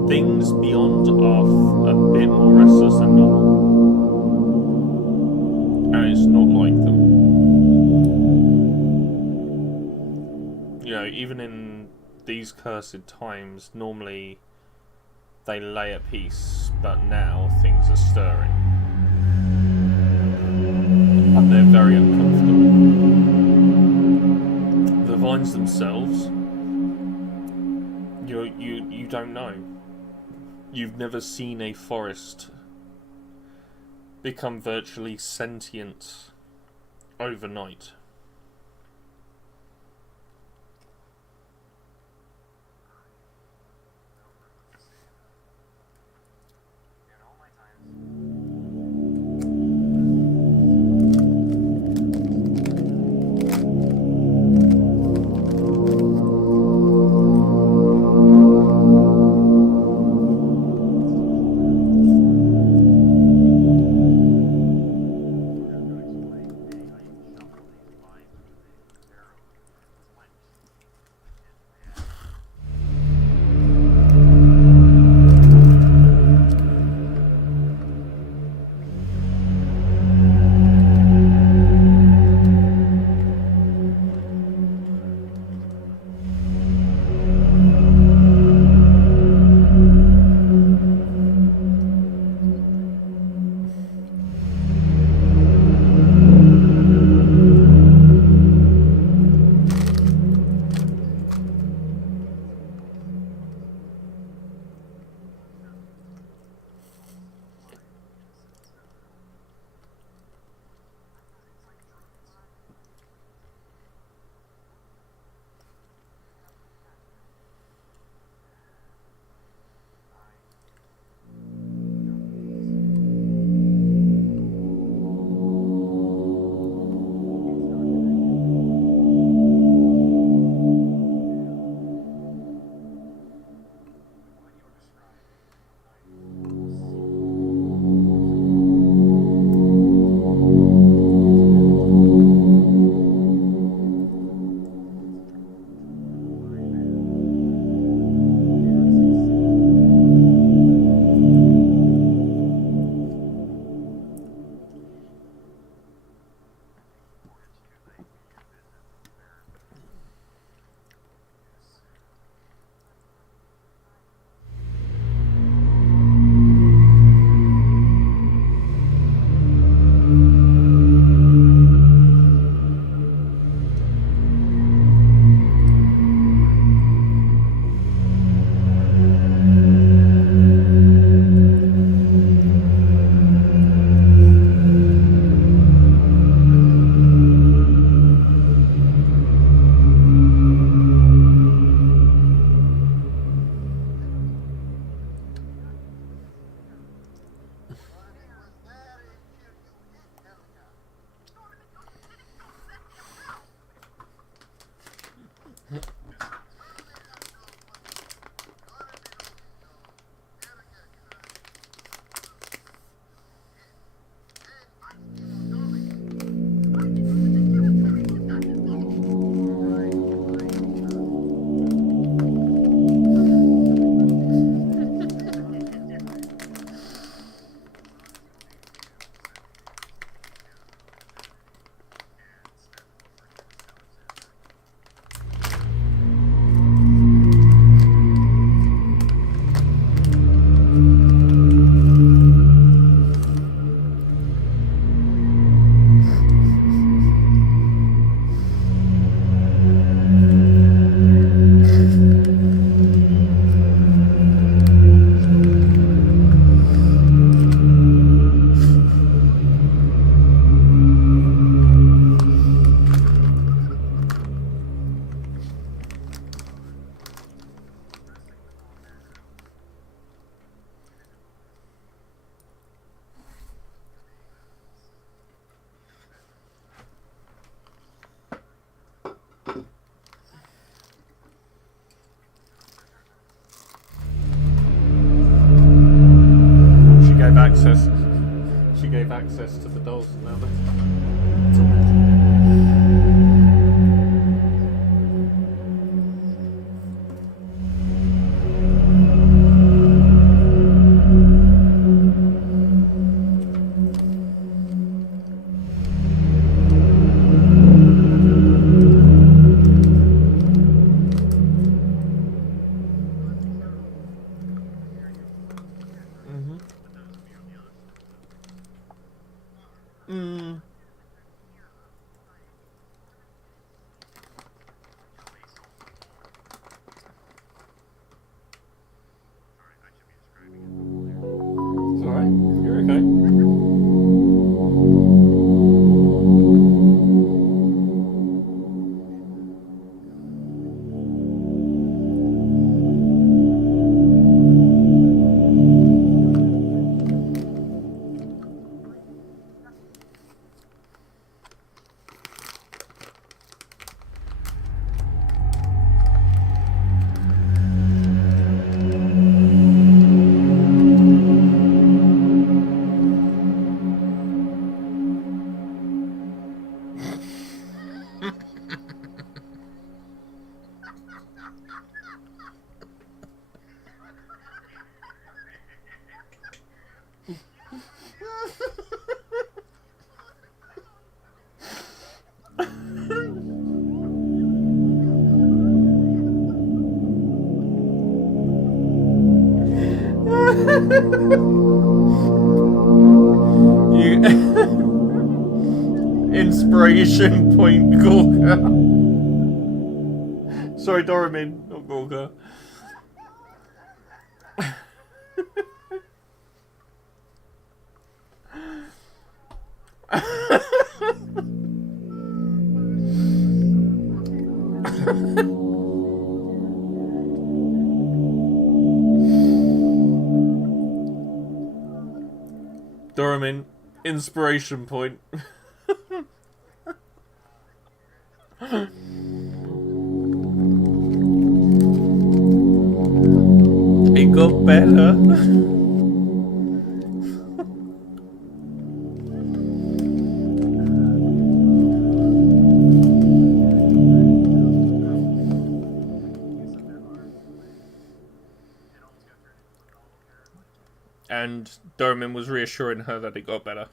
things beyond are a bit more restless than normal, and it's not like them. You know, even in these cursed times, normally they lay at peace, but now things are stirring. And they're very uncomfortable. The vines themselves, you don't know. You've never seen a forest become virtually sentient overnight. access to the dolls now. You inspiration point Gorka. Sorry, Doramin, not Gorka. Doramin, inspiration point. It got better. And Doramin was reassuring her that it got better.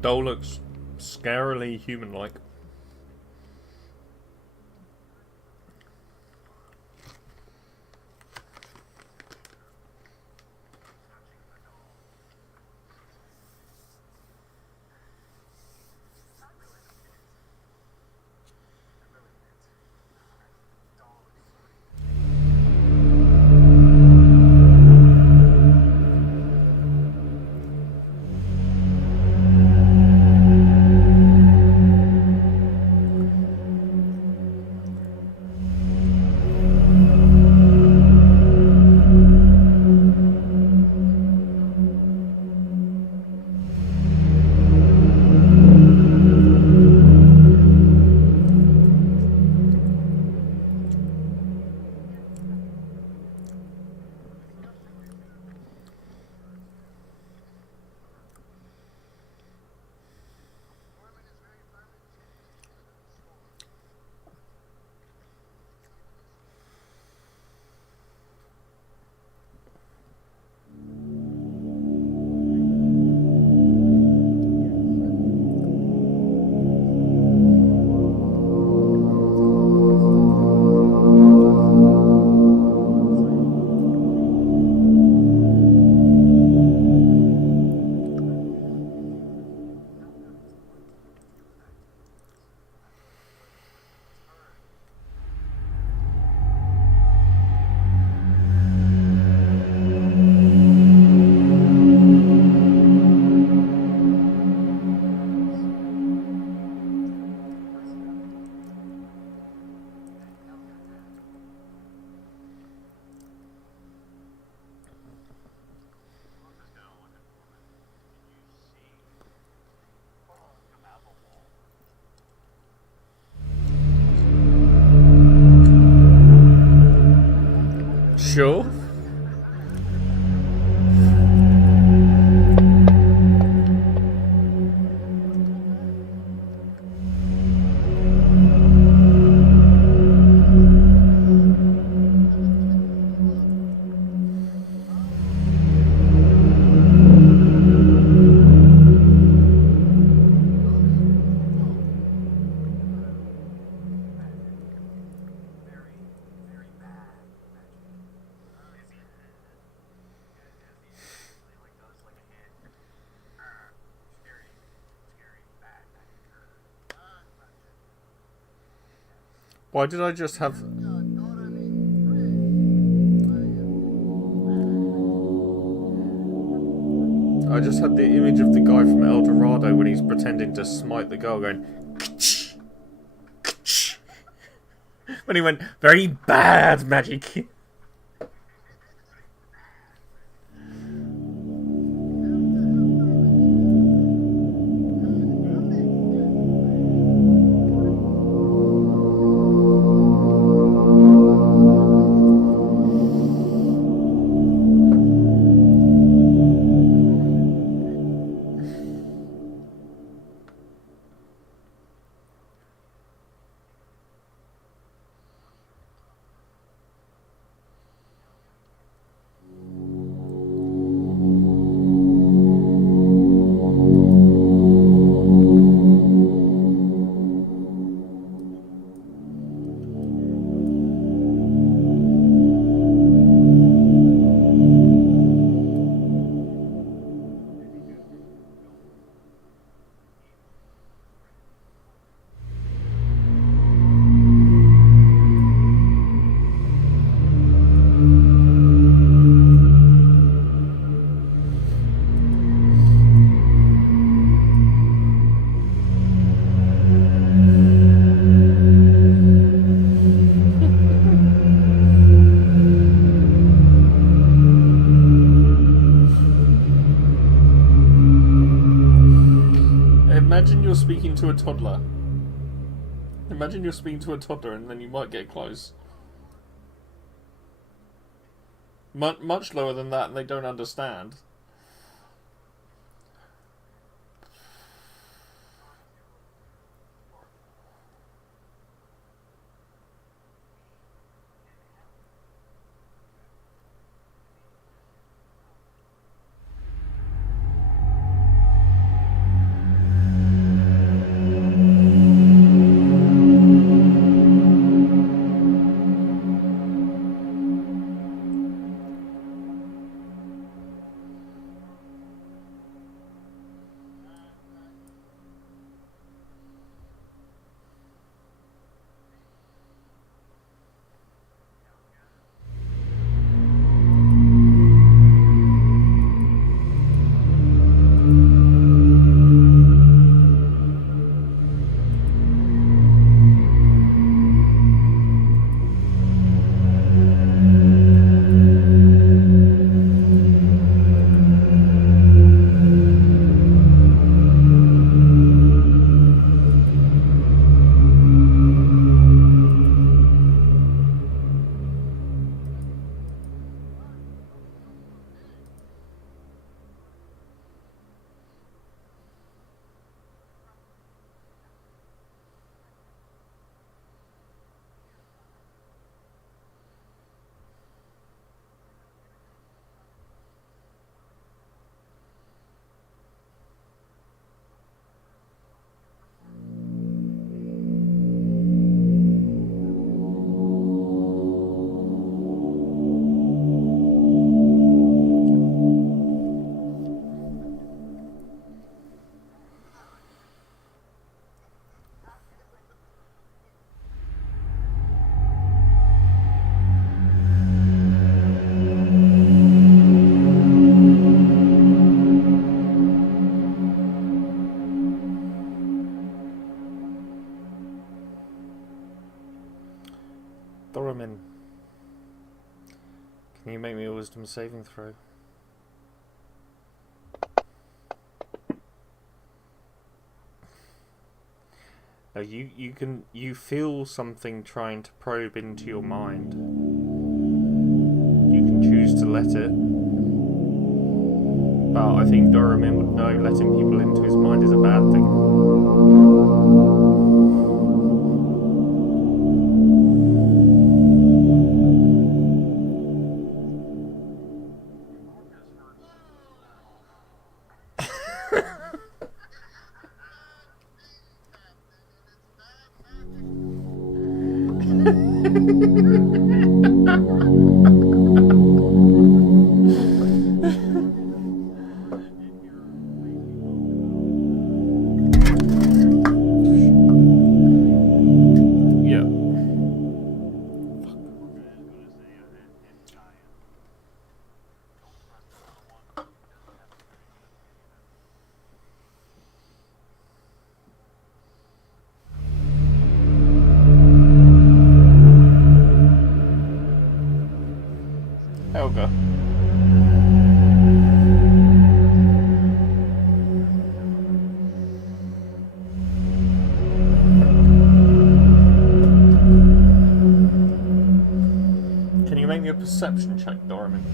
Doll looks scarily human-like. sure? Why did I just have... I just had the image of the guy from El Dorado when he's pretending to smite the girl going... when he went, very bad magic. Imagine you're speaking to a toddler. Imagine you're speaking to a toddler and then you might get close. Much lower than that and they don't understand. Thoromin, can you make me a wisdom saving throw? Now you feel something trying to probe into your mind. let it. But I think Doraemon would know letting people into his mind is a bad thing. Helga. Can you make me a perception check, Doraemon?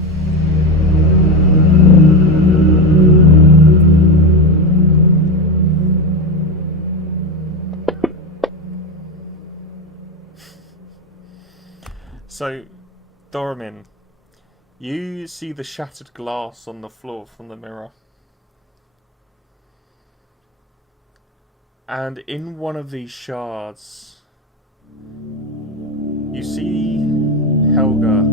So, Doraemon, you see the shattered glass on the floor from the mirror. And in one of these shards, you see Helga.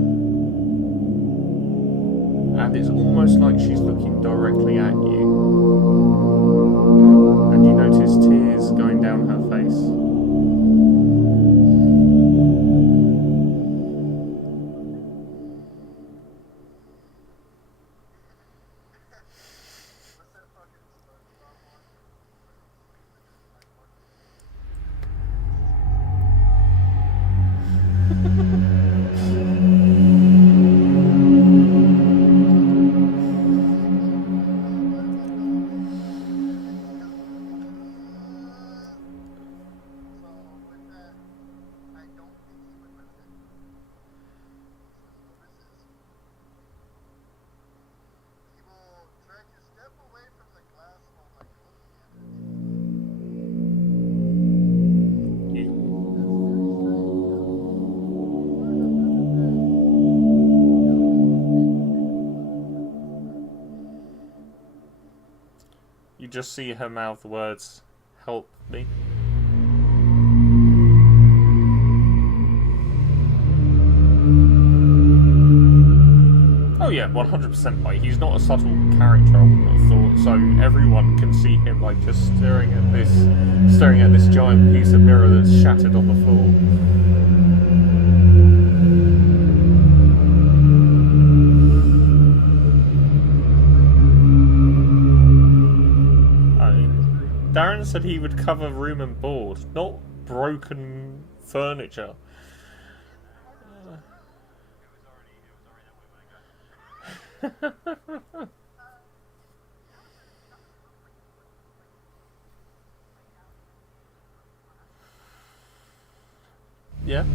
And it's almost like she's looking directly at you. And you notice tears going down her face. You just see her mouth the words, "Help me." Oh yeah, 100% like he's not a subtle character, I wouldn't have thought. So everyone can see him like just staring at this giant piece of mirror that's shattered on the floor. Darren said he would cover room and board, not broken furniture. Yeah.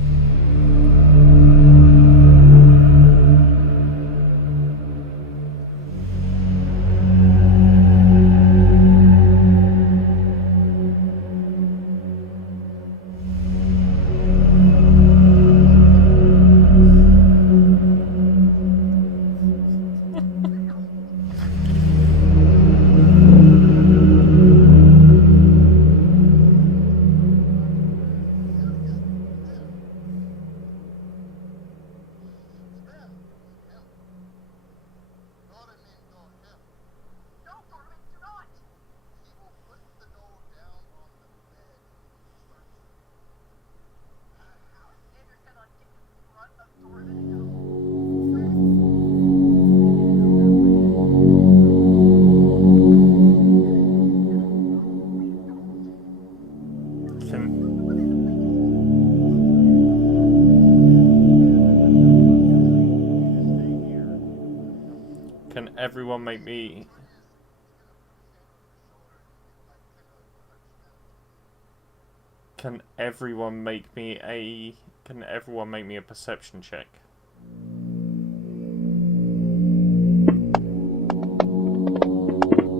Can everyone make me... Can everyone make me a perception check?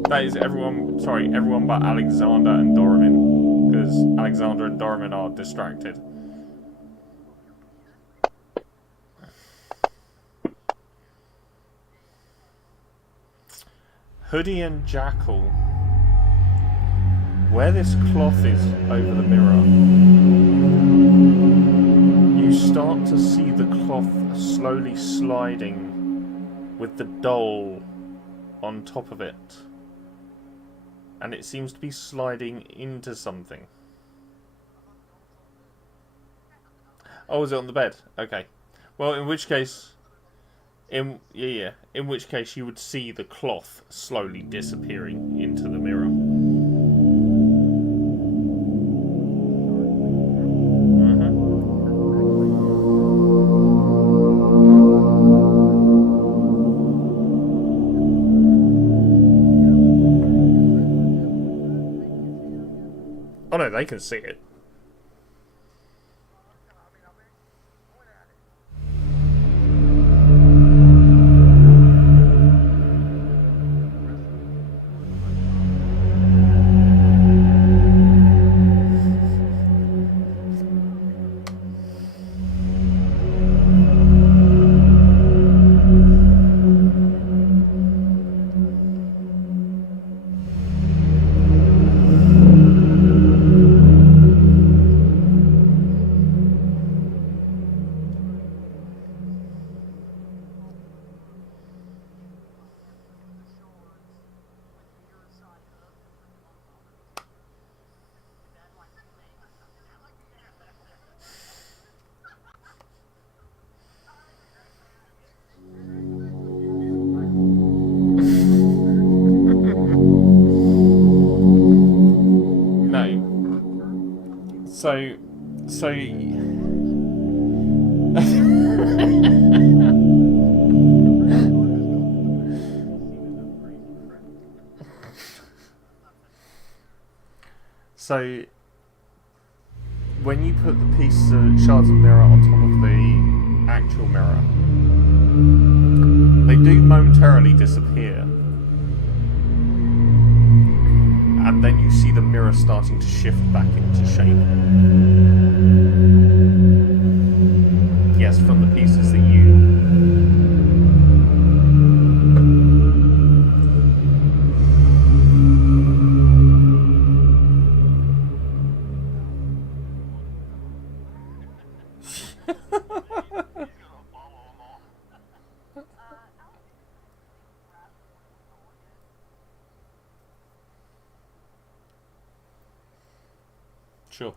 That is everyone. Sorry, everyone but Alexander and Doramin, because Alexander and Doramin are distracted. Hoodie and Jackal. Where this cloth is over the mirror, you start to see the cloth slowly sliding with the doll on top of it. And it seems to be sliding into something. Oh, is it on the bed? Okay. Well, in which case... In which case you would see the cloth slowly disappearing into the mirror. Oh no, they can see it. So so when you put the pieces of shards of mirror on top of the actual mirror, they do momentarily disappear. And then you see the mirror starting to shift back into shape. Yes, from the pieces that you... Sure.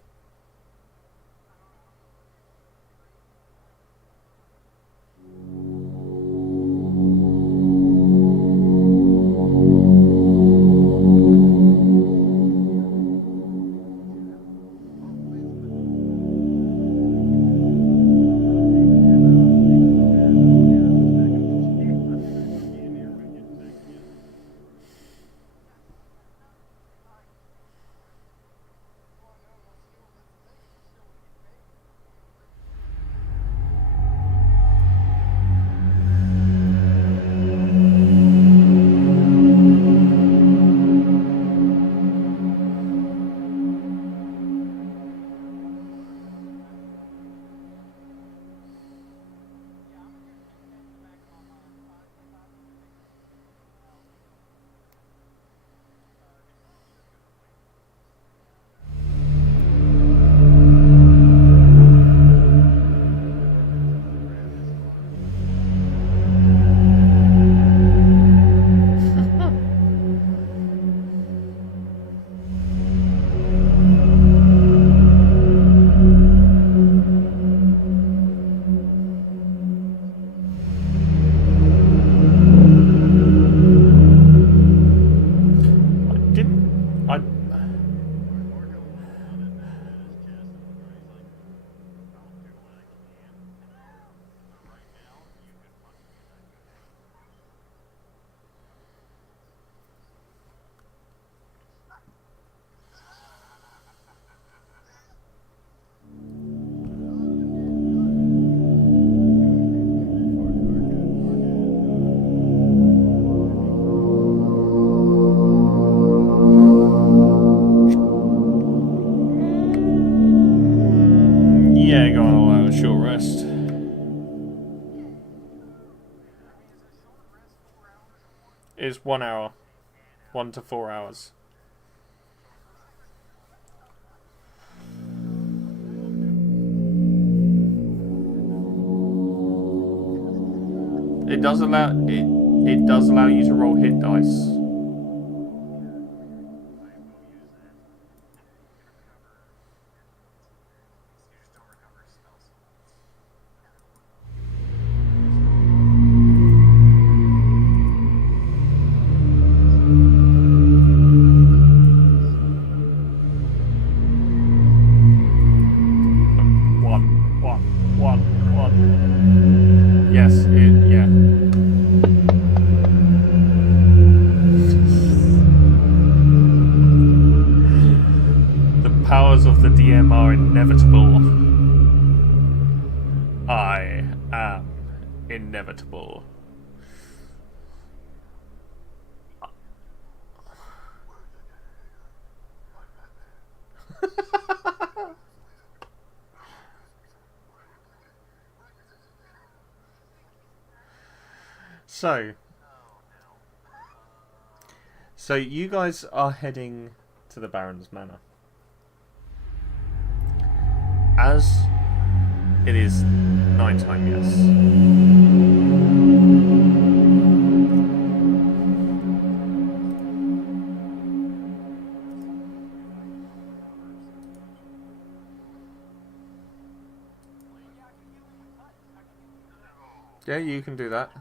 Yeah, go on all out, short rest. It's 1 hour. 1 to 4 hours. It does allow you to roll hit dice. One. Yes, yeah. The powers of the DM are inevitable. I am inevitable. So you guys are heading to the Baron's Manor. As it is nighttime, yes. Yeah, you can do that.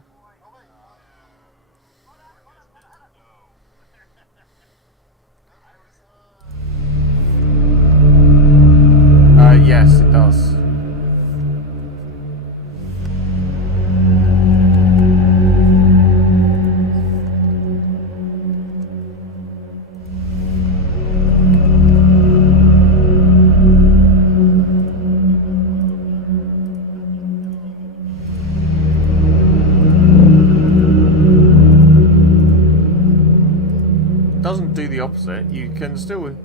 Yes, it does. Doesn't do the opposite. You can still...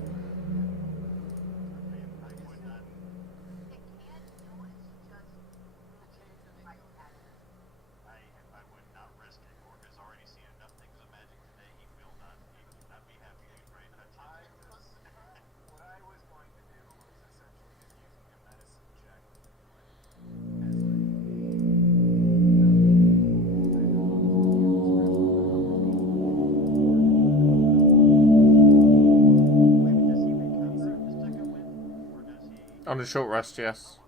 On a short rest, yes.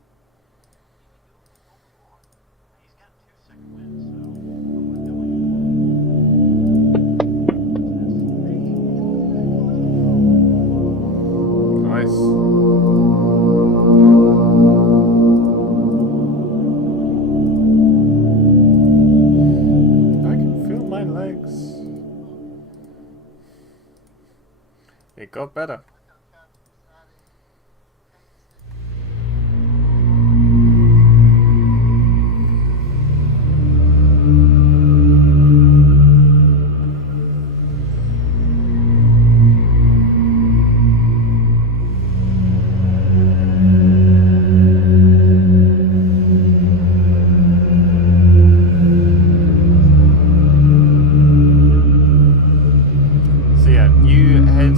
Nice. I can feel my legs. It got better.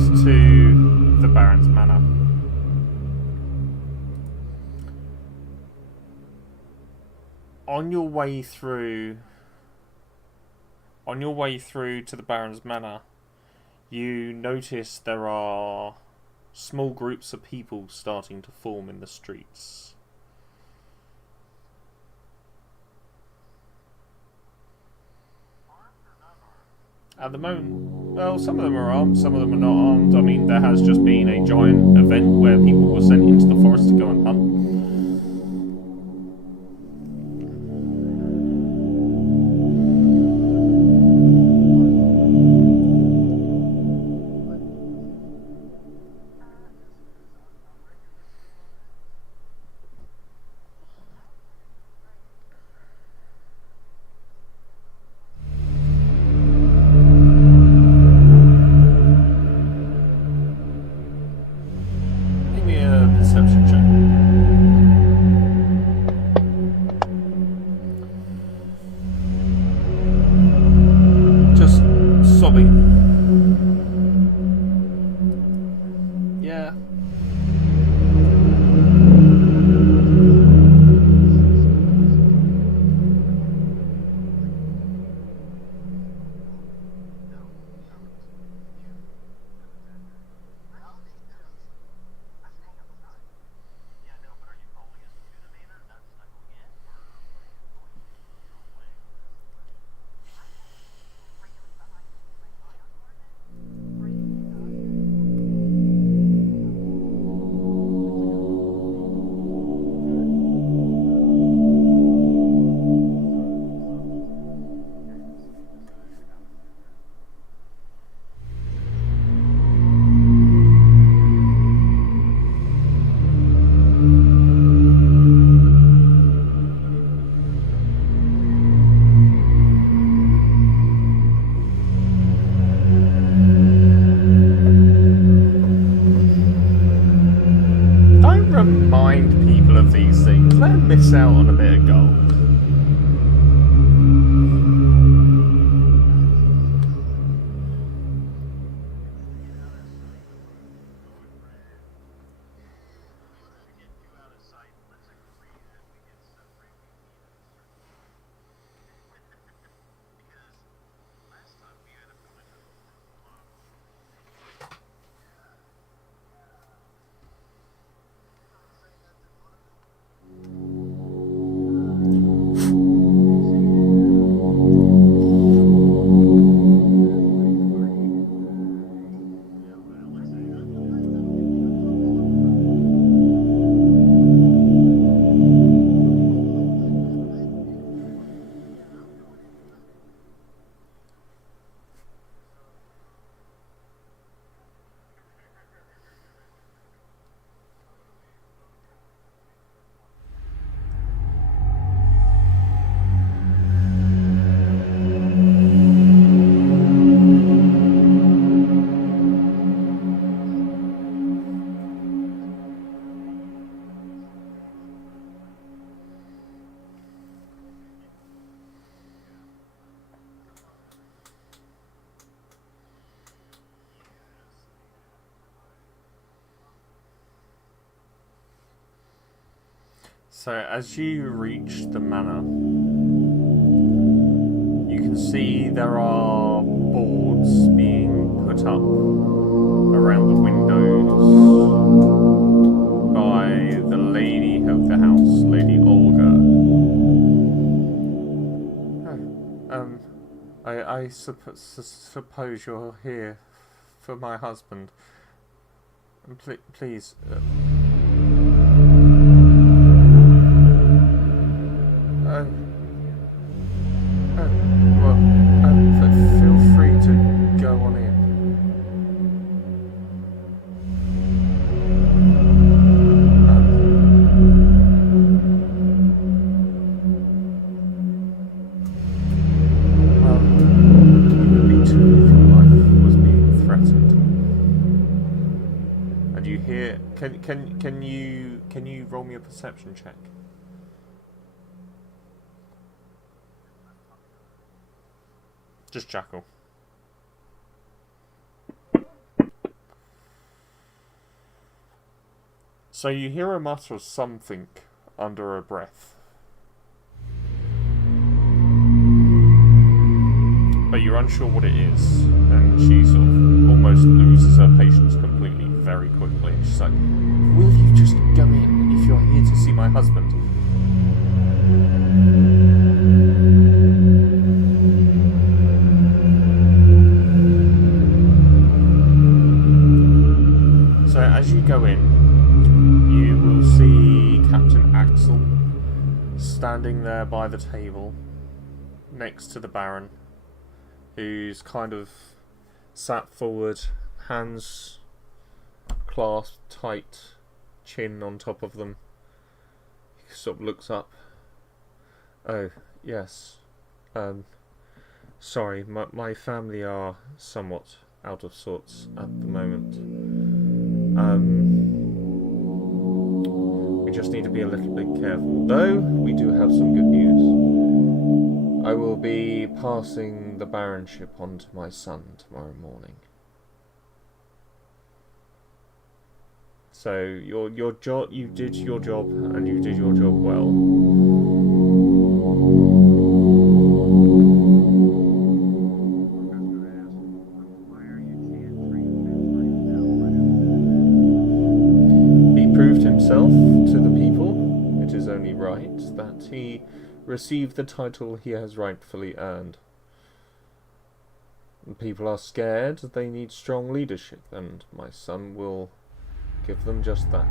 To the Baron's Manor. On your way through to the Baron's Manor, you notice there are small groups of people starting to form in the streets. At the moment, well, some of them are armed, some of them are not armed. I mean, there has just been a giant event where people were sent into the forest to go and hunt. Perception check. remind people of these things. Let them miss out on a bit of gold. So as you reach the manor, you can see there are boards being put up around the windows by the lady of the house, Lady Olga. I suppose you're here for my husband. Please. Feel free to go on in. You would be too if your life was being threatened. And you hear? Can you roll me a perception check? Just chuckle. So you hear a mutter of something under her breath. But you're unsure what it is, and she sort of almost loses her patience completely very quickly. She's like, "Will you just go in if you're here to see my husband?" So as you go in, you will see Captain Axel standing there by the table next to the Baron, who's kind of sat forward, hands clasped tight, chin on top of them. He sort of looks up. "Oh, yes. Sorry, my family are somewhat out of sorts at the moment. We just need to be a little bit careful. Though, we do have some good news. I will be passing the baronship on to my son tomorrow morning. So, your job, you did your job, and you did your job well. Himself to the people, it is only right that he receive the title he has rightfully earned. When people are scared, they need strong leadership, and my son will give them just that.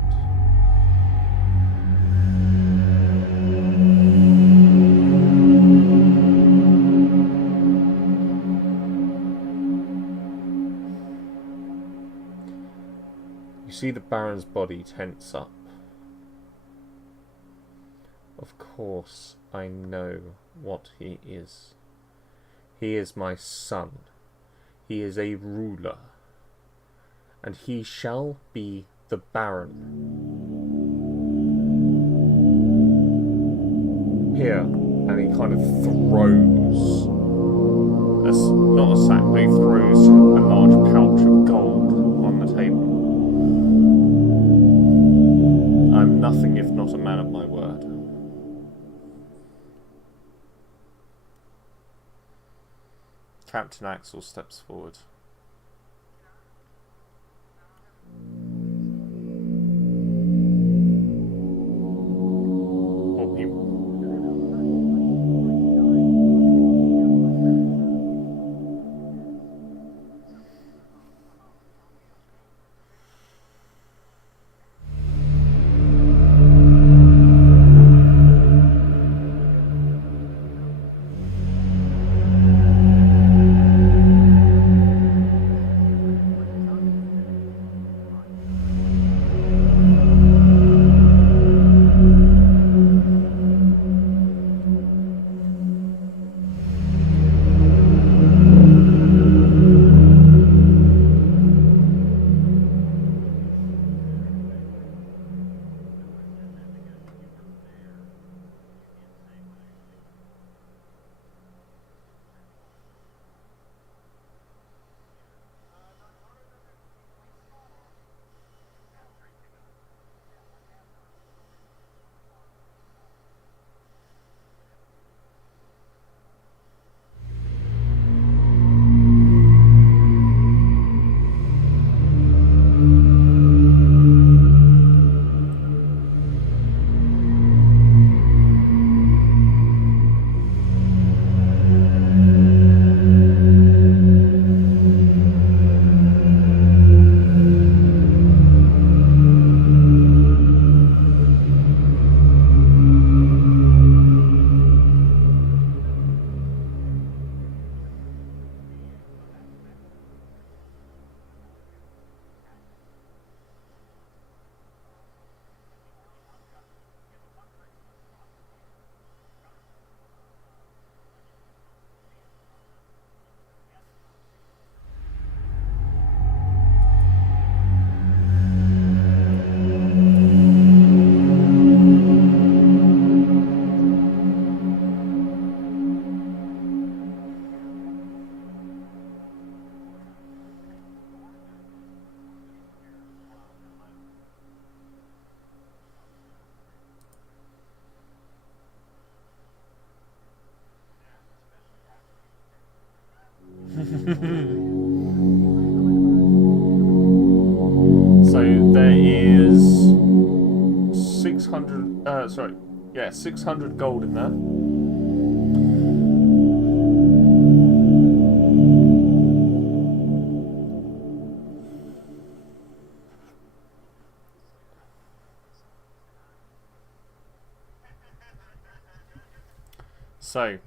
You see the Baron's body tense up. Of course, I know what he is. He is my son. He is a ruler. And he shall be the Baron. here, and he kind of throws, not a sack, but he throws a large pouch of gold on the table. I'm nothing if not a man of my word. Captain Axel steps forward. So there is 600 gold in there. So,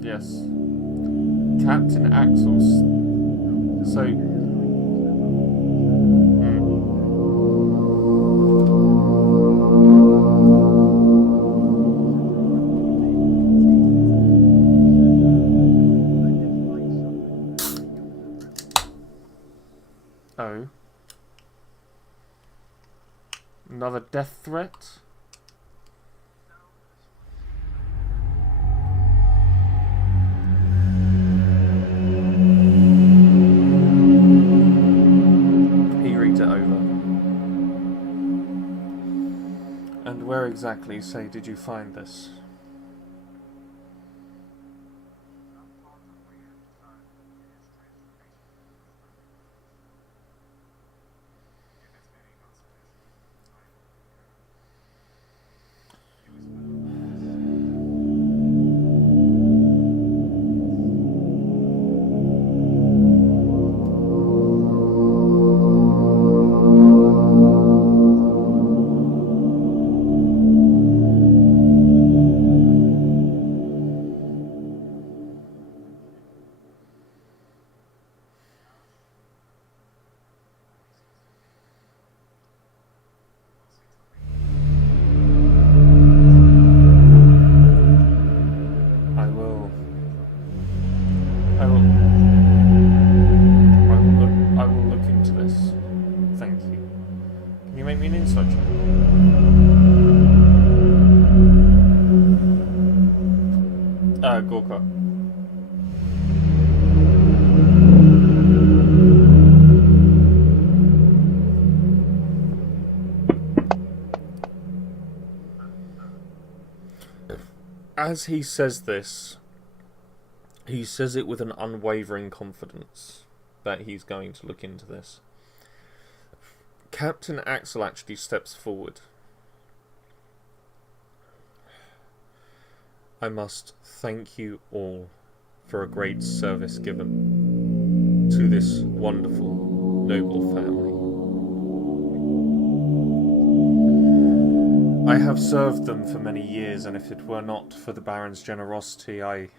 yes, Captain Axel's. So. Oh. Another death threat? He reads it over. And where exactly, say, did you find this? I will look into this. Thank you. Can you make me an insight check? Gorka. As he says this, he says it with an unwavering confidence that he's going to look into this. Captain Axel actually steps forward. I must thank you all for a great service given to this wonderful, noble family. I have served them for many years, and if it were not for the Baron's generosity, I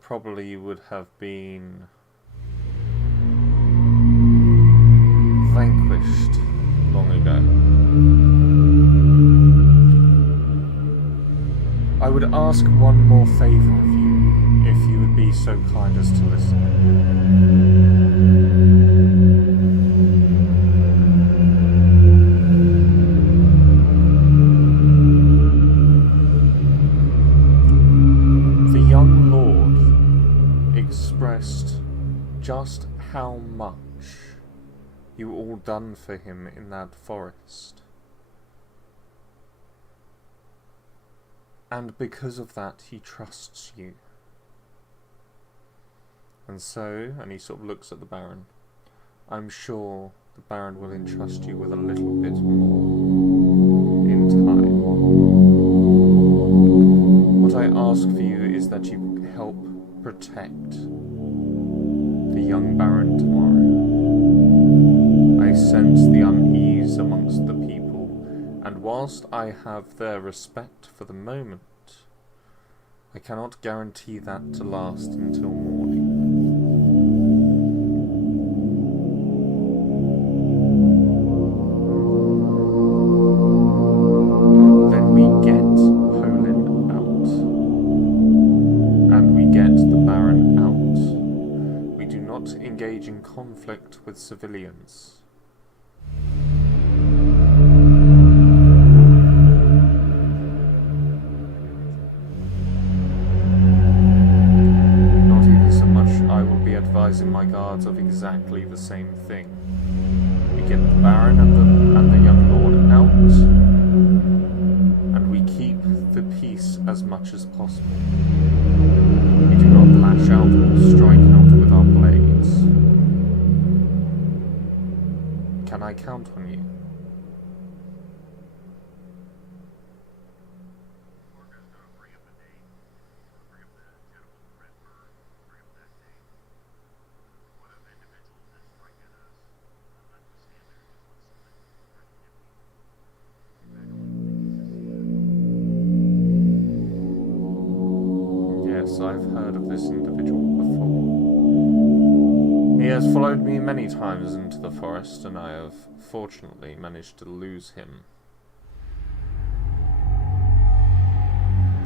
probably would have been vanquished long ago. I would ask one more favour of you, if you would be so kind as to listen. The young lord expressed just how much you all done for him in that forest. And because of that, he trusts you. And so, and he sort of looks at the Baron, I'm sure the Baron will entrust you with a little bit more in time. What I ask for you is that you help protect the young Baron tomorrow. I sense the unease amongst the people, and whilst I have their respect for the moment, I cannot guarantee that to last until morning. Then we get Poland out, and we get the Baron out. We do not engage in conflict with civilians. Advising my guards of exactly the same thing. We get the Baron and the young lord out, and we keep the peace as much as possible. We do not lash out or strike out with our blades. Can I count on you? I've heard of this individual before. He has followed me many times into the forest, and I have fortunately managed to lose him.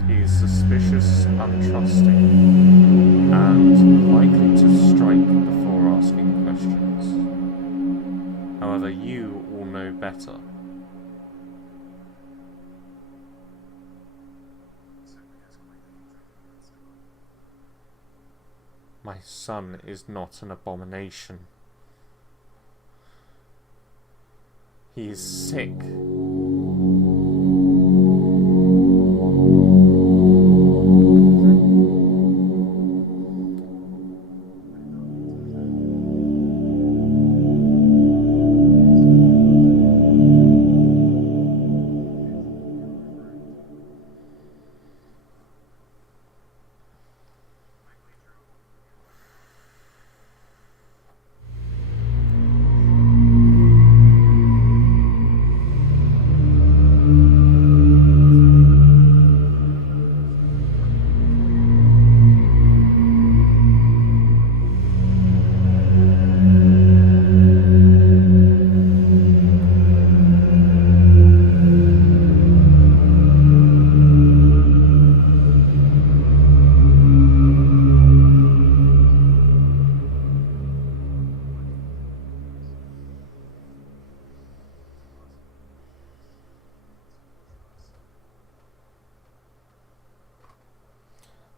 He is suspicious, untrusting, and likely to strike before asking questions. However, you all know better. My son is not an abomination. He is sick.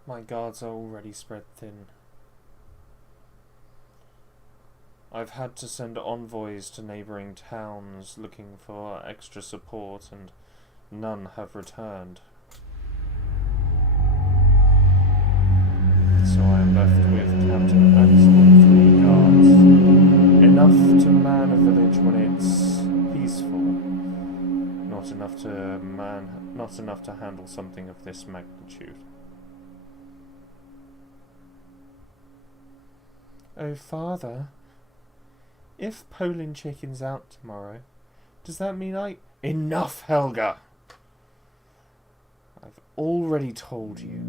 My guards are already spread thin. I've had to send envoys to neighbouring towns looking for extra support, and none have returned. So I am left with Captain Axel and 3 guards. Enough to man a village when it's peaceful. Not enough to handle something of this magnitude. Oh, Father. If Poland chicken's out tomorrow, does that mean I... Enough, Helga! I've already told you.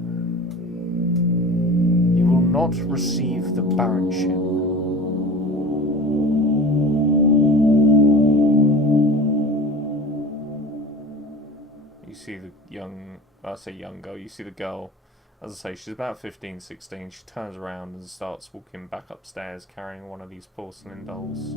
You will not receive the baronship. You see the young girl, you see the girl, as I say, she's about 15, 16, she turns around and starts walking back upstairs carrying one of these porcelain dolls.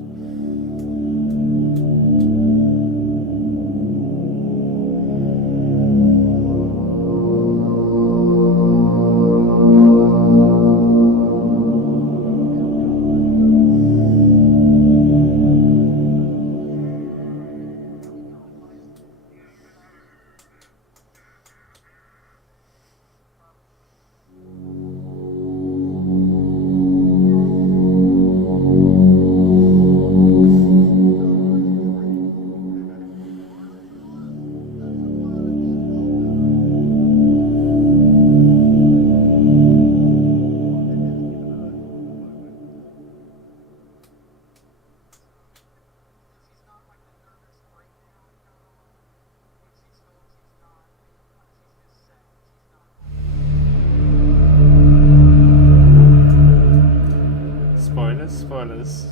Spoilers.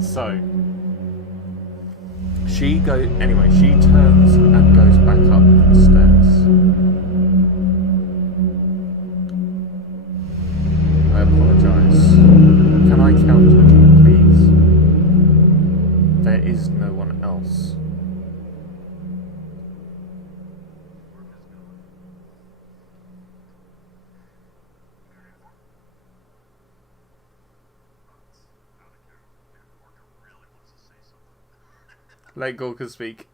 So she turns and goes back up the stairs. I apologise. Can I count on you, please? There is no one else. Let Gorka speak.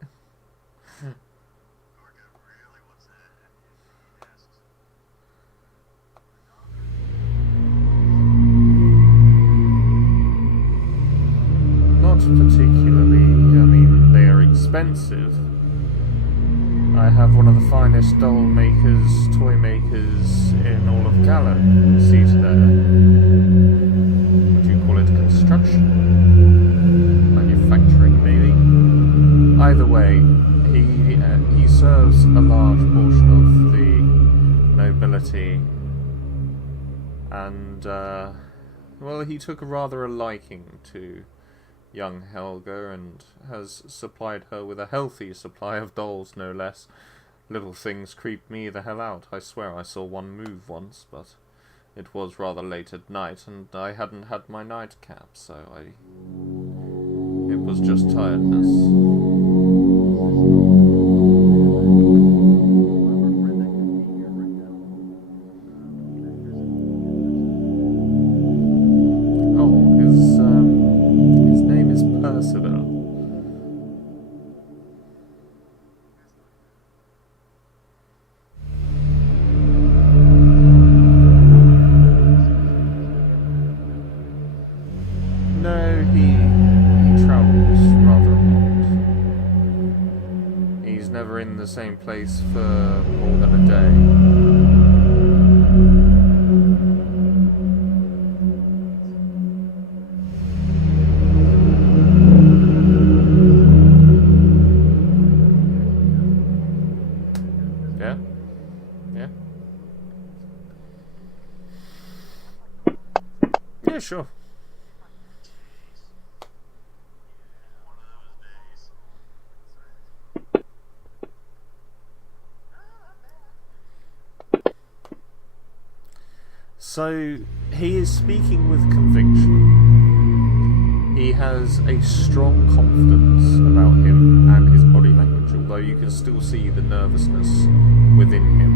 Not particularly. I mean, they are expensive. I have one of the finest doll makers, toy makers in all of Gallo seated there. Would you call it construction? Manufacturing, maybe? Either way, he serves a large portion of the nobility, and well, he took rather a liking to young Helga and has supplied her with a healthy supply of dolls, no less. Little things creep me the hell out. I swear I saw one move once, but it was rather late at night, and I hadn't had my nightcap, so it was just tiredness. The same place for more than a day. Yeah? Yeah? Yeah, sure. So, he is speaking with conviction. He has a strong confidence about him and his body language also. though you can still see the nervousness within him.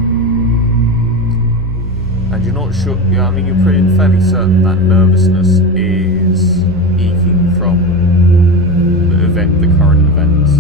And you're not sure, yeah, I mean, you're fairly certain that nervousness is eking from the current events.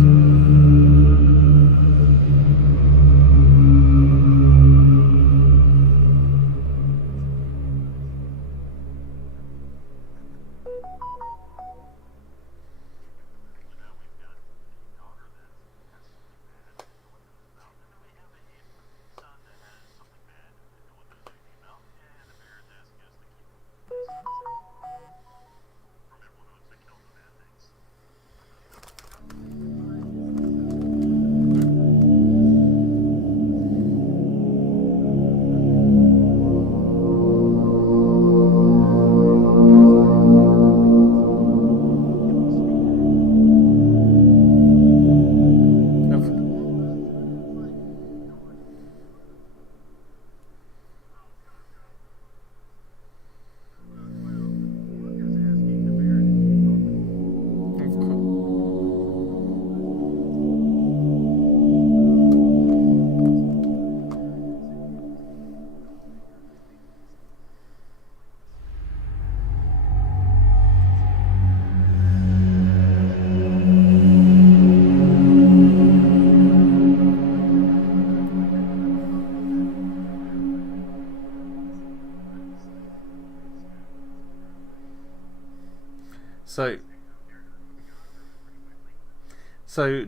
Sorry,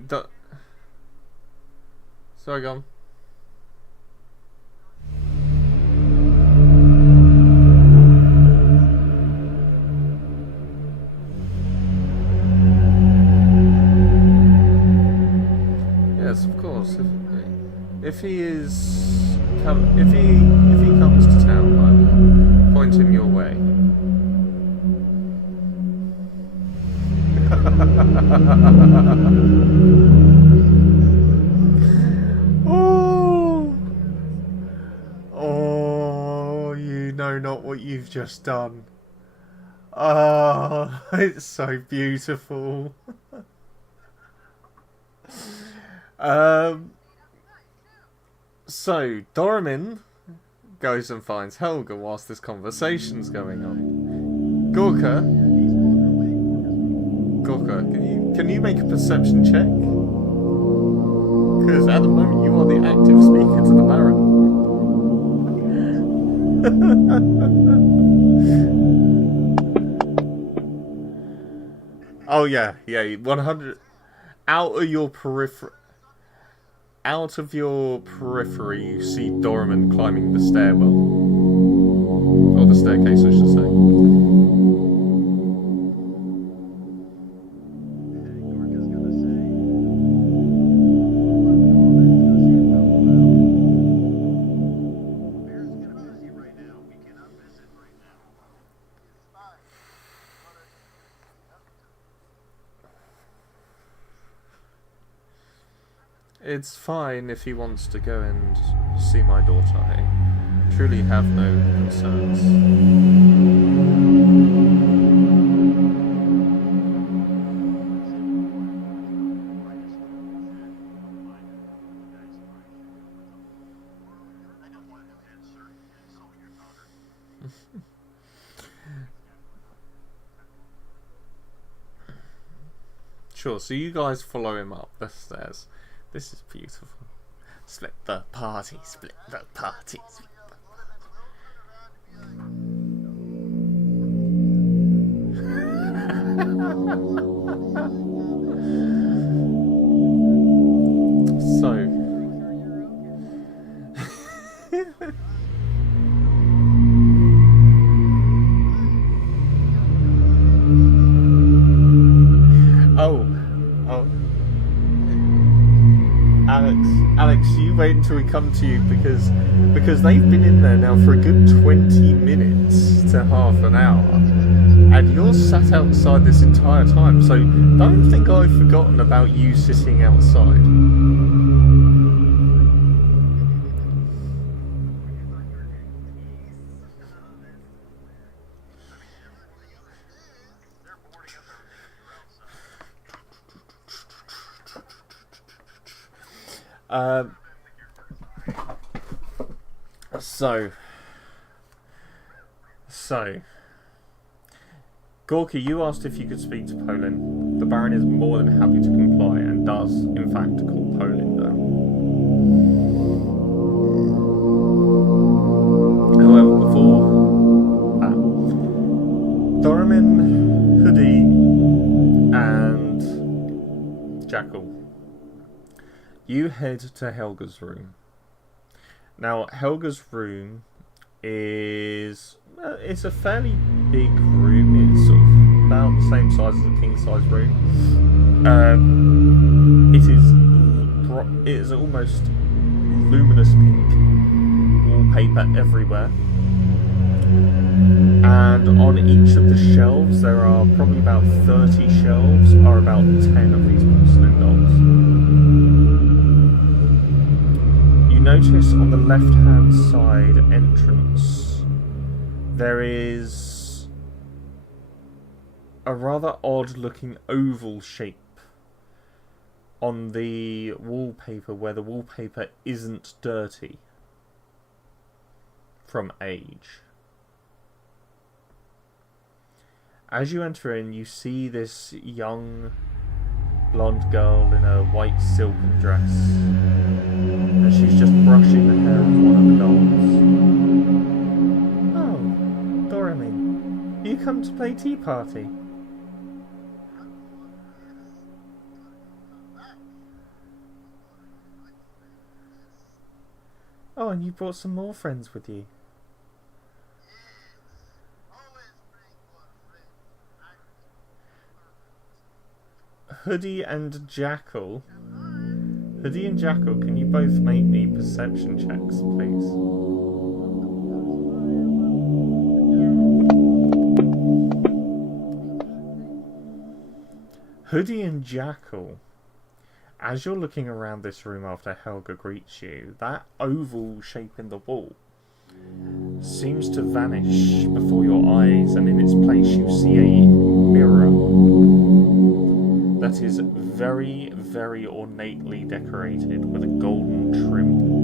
go on. Yes, of course. If he comes to town, I will point him your way. Oh, you know not what you've just done. Oh, it's so beautiful. So Doramin goes and finds Helga whilst this conversation's going on. Gorka, can you make a perception check? Because at the moment you are the active speaker to the Baron. Oh yeah, 100 out of your periphery, you see Doramin climbing the stairwell. Or the staircase, I should say. It's fine if he wants to go and see my daughter. I truly have no concerns. Sure, so you guys follow him up the stairs. This is beautiful. Split the party, split the party. So. Alex, you wait until we come to you because they've been in there now for a good 20 minutes to half an hour, and you're sat outside this entire time. So don't think I've forgotten about you sitting outside. Um, so, Gorky, you asked if you could speak to Poland. The Baron is more than happy to comply and does, in fact, call Poland down. However, before that, Doramin, Hoodie, and Jackal, you head to Helga's room. Now, Helga's room is... it's a fairly big room. It's sort of about the same size as a king-size room. It is almost luminous pink wallpaper everywhere. And on each of the shelves, there are probably about 30 shelves, are about 10 of these porcelain dolls. You notice on the left-hand side entrance, there is a rather odd-looking oval shape on the wallpaper where the wallpaper isn't dirty from age. As you enter in, you see this young blonde girl in a white silken dress, and she's just brushing the hair of one of the dolls. Oh, Doramin, you come to play tea party? Oh, and you brought some more friends with you. Hoodie and Jackal. Hoodie and Jackal, can you both make me perception checks, please? Hoodie and Jackal, as you're looking around this room after Helga greets you, that oval shape in the wall seems to vanish before your eyes, and in its place you see a mirror that is very, very ornately decorated with a golden trim.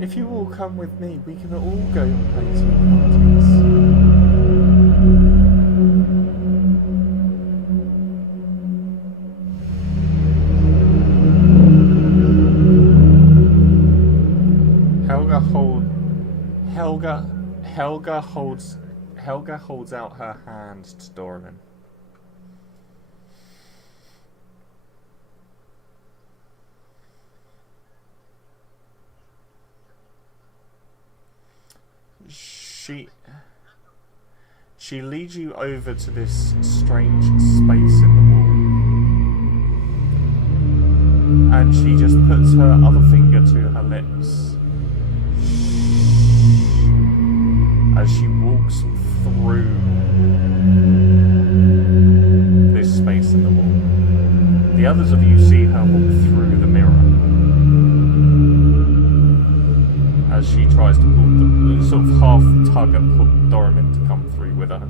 If you all come with me, we can all go and play tea parties. Helga holds out her hand to Doramin. She leads you over to this strange space in the wall, and she just puts her other finger to her lips as she walks through this space in the wall. The others of you see her walk through the mirror as she tries to pull the sort of half tug at Doramin to come through with her.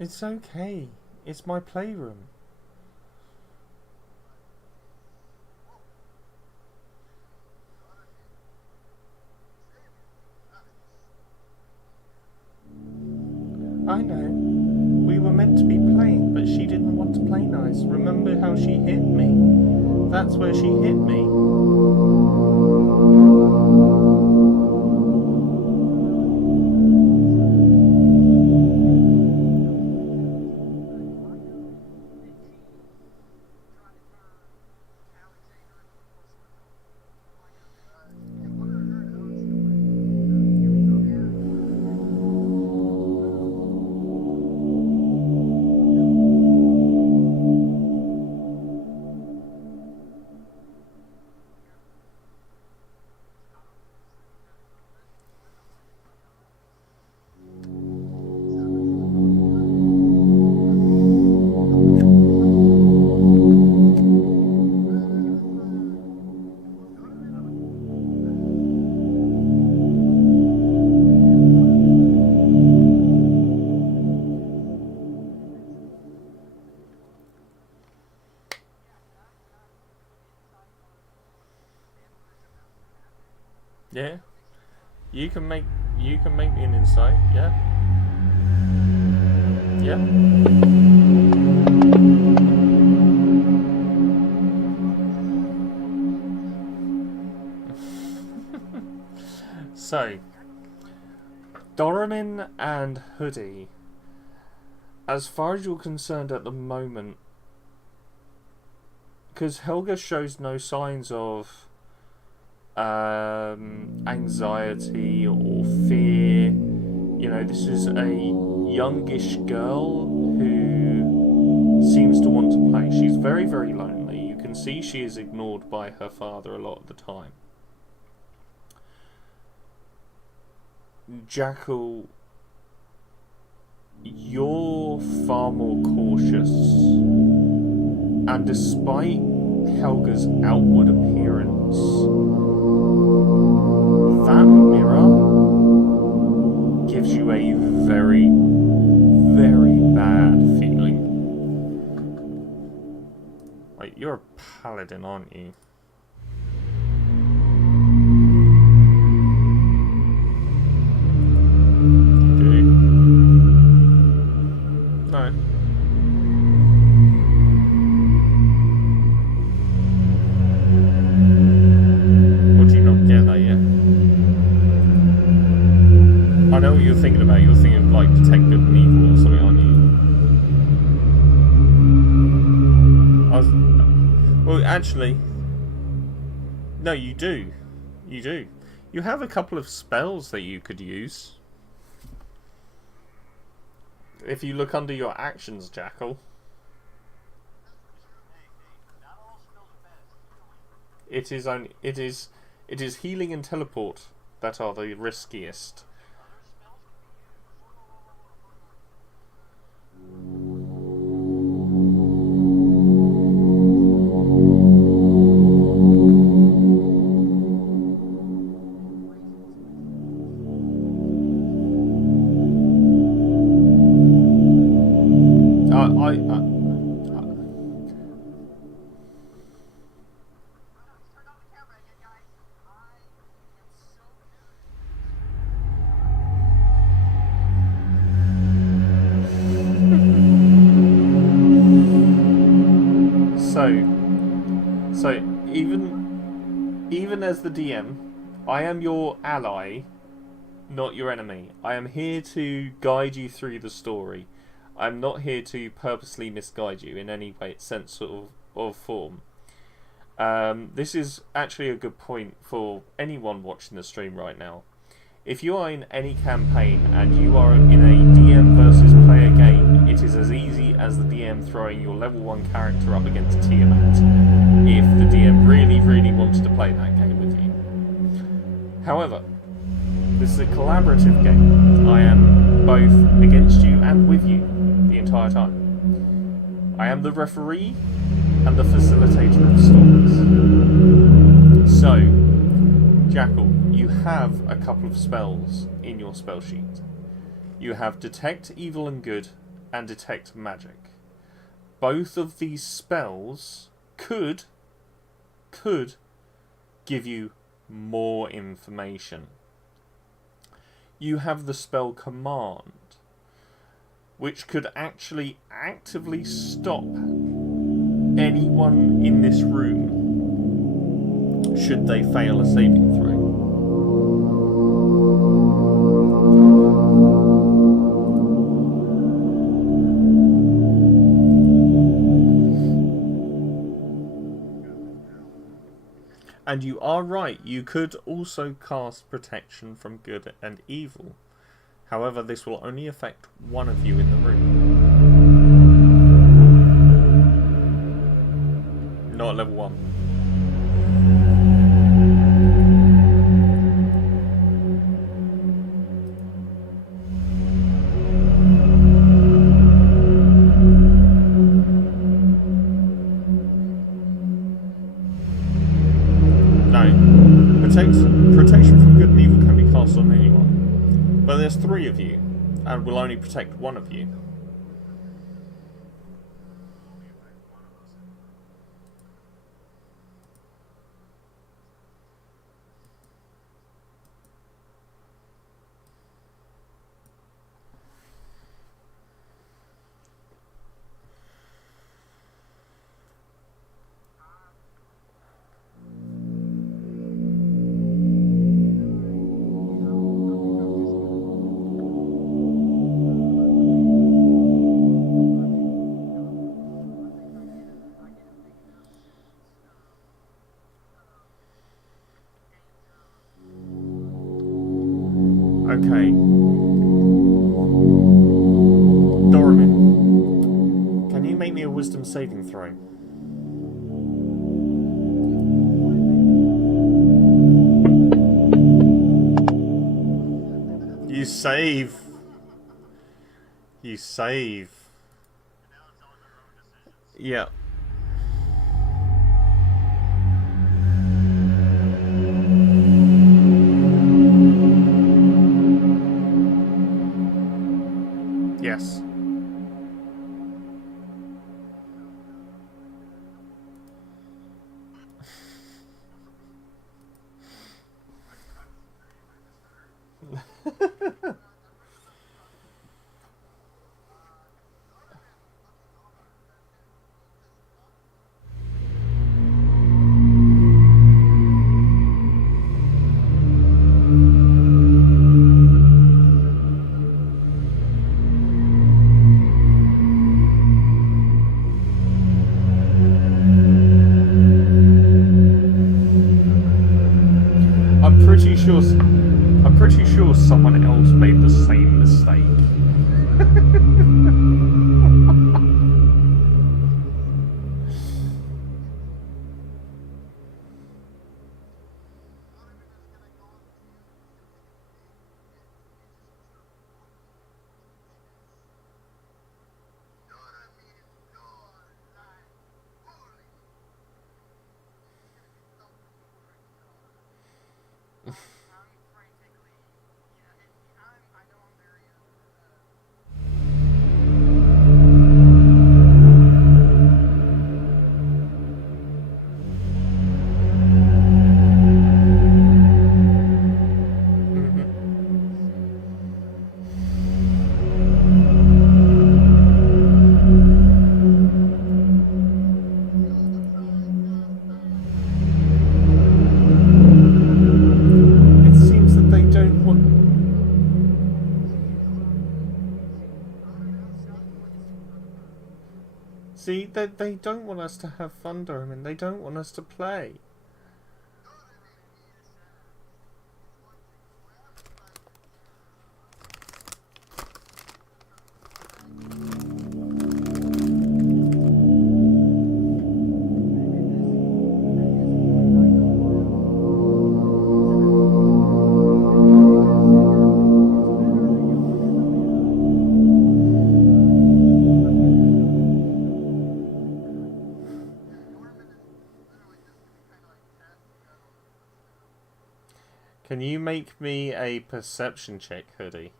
It's okay. It's my playroom. I know. We were meant to be playing, but she didn't want to play nice. Remember how she hit me? That's where she hit me. Yeah. You can make me an insight, yeah? Yeah. So, Doramin and Hoodie, as far as you're concerned at the moment, because Helga shows no signs of anxiety or fear. You know, this is a youngish girl who seems to want to play. She's very, very lonely. You can see she is ignored by her father a lot of the time. Jackal, you're far more cautious, and despite Helga's outward appearance, that mirror gives you a very, very bad feeling. Like, you're a paladin, aren't you? No. Or do you not get that yet? I know what you're thinking about. You're thinking of, like, detect good and evil or something, aren't you? Well, actually... No, you do. You do. You have a couple of spells that you could use. If you look under your actions, Jackal. It is healing and teleport that are the riskiest. So even as the DM, I am your ally, not your enemy. I am here to guide you through the story. I'm not here to purposely misguide you in any way, sense of form. This is actually a good point for anyone watching the stream right now. If you are in any campaign and you are in a DM versus player game, it is as easy as the DM throwing your level 1 character up against Tiamat, if the DM really, really wanted to play that game with you. However, this is a collaborative game. I am both against you and with you the entire time. I am the referee and the facilitator of stories. So, Jackal, you have a couple of spells in your spell sheet. You have Detect Evil and Good and Detect Magic. Both of these spells could give you more information. You have the spell Command. which could actually actively stop anyone in this room should they fail a saving throw. And you are right, you could also cast protection from good and evil. However, this will only affect one of you in the room. Not at level 1. Protection from good and evil can be cast on anyone, but there's 3 of you, and will only protect one of you. Okay. Doramin, can you make me a wisdom saving throw? You save. You save. Yeah. Yes. I'm pretty sure someone else made the same mistake. See, they don't want us to have fun, Doraemon. They don't want us to play. Can you make me a perception check, Hoodie?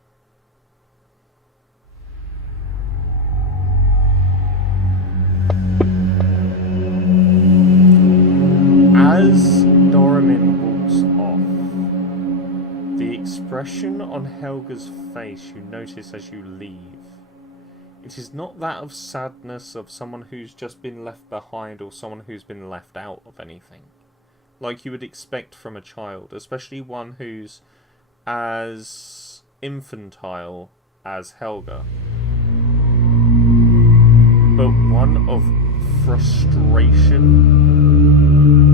As Doraemon walks off, the expression on Helga's face you notice as you leave It is not that of sadness of someone who's just been left behind or someone who's been left out of anything. Like you would expect from a child, especially one who's as infantile as Helga. But one of frustration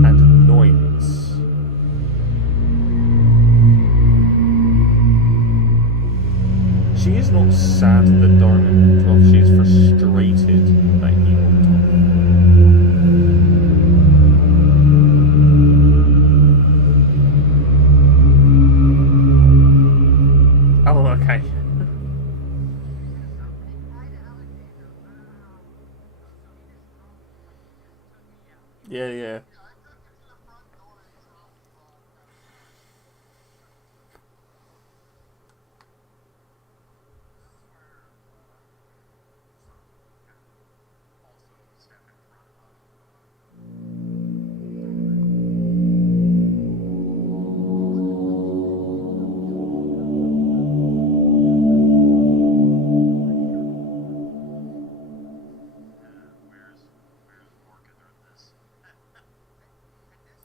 and annoyance. She is not sad that Doran walked off, she is frustrated that he walked off. Oh, okay. Yeah.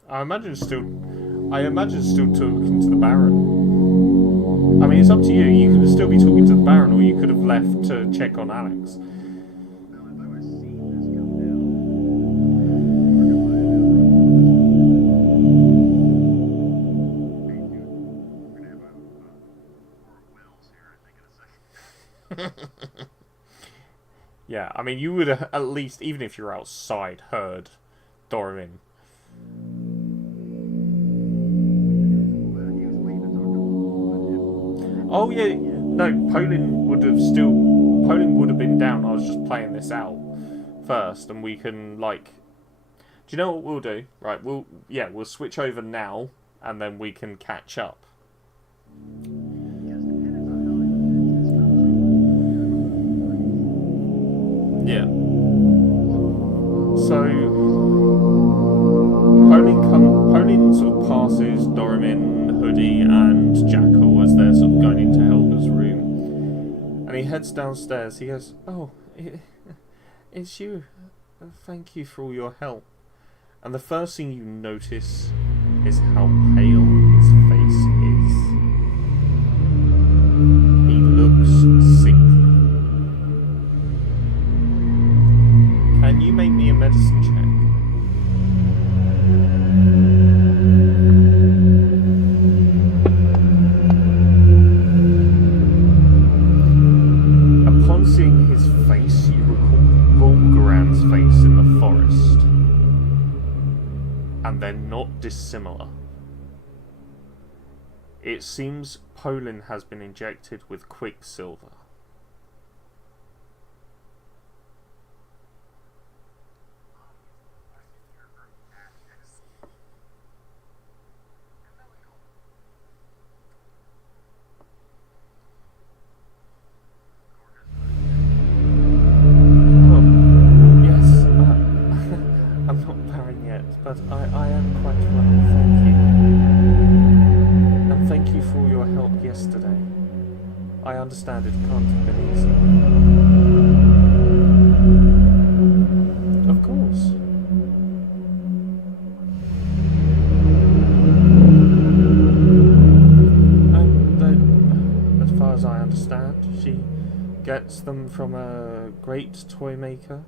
I imagine still talking to the Baron. I mean, it's up to you. You could still be talking to the Baron, or you could have left to check on Alex. Yeah, I mean, you would have at least, even if you're outside, heard Doran. Oh yeah, no, Poland would have been down. I was just playing this out first, and we can like. Do you know what we'll do? Right, we'll switch over now, and then we can catch up. Yeah. So Poland sort of passes Doramin, Hoodie, and Jackal as they're sort of going into Helga's room, and he heads downstairs. He goes, "Oh, it's you. Thank you for all your help." And the first thing you notice is how pale his face is. He looks sickly. Can you make me a medicine check? Upon seeing his face, you recall Volgaran's face in the forest. And they're not dissimilar. It seems Poland has been injected with quicksilver. But I am quite well, thank you. And thank you for your help yesterday. I understand it can't have been easy. Of course. As far as I understand, she gets them from a great toy maker.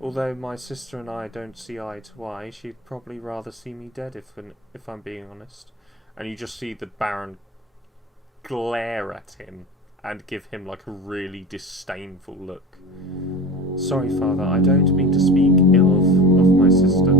Although my sister and I don't see eye to eye, she'd probably rather see me dead if I'm being honest. And you just see the Baron glare at him and give him like a really disdainful look. Sorry, Father, I don't mean to speak ill of my sister.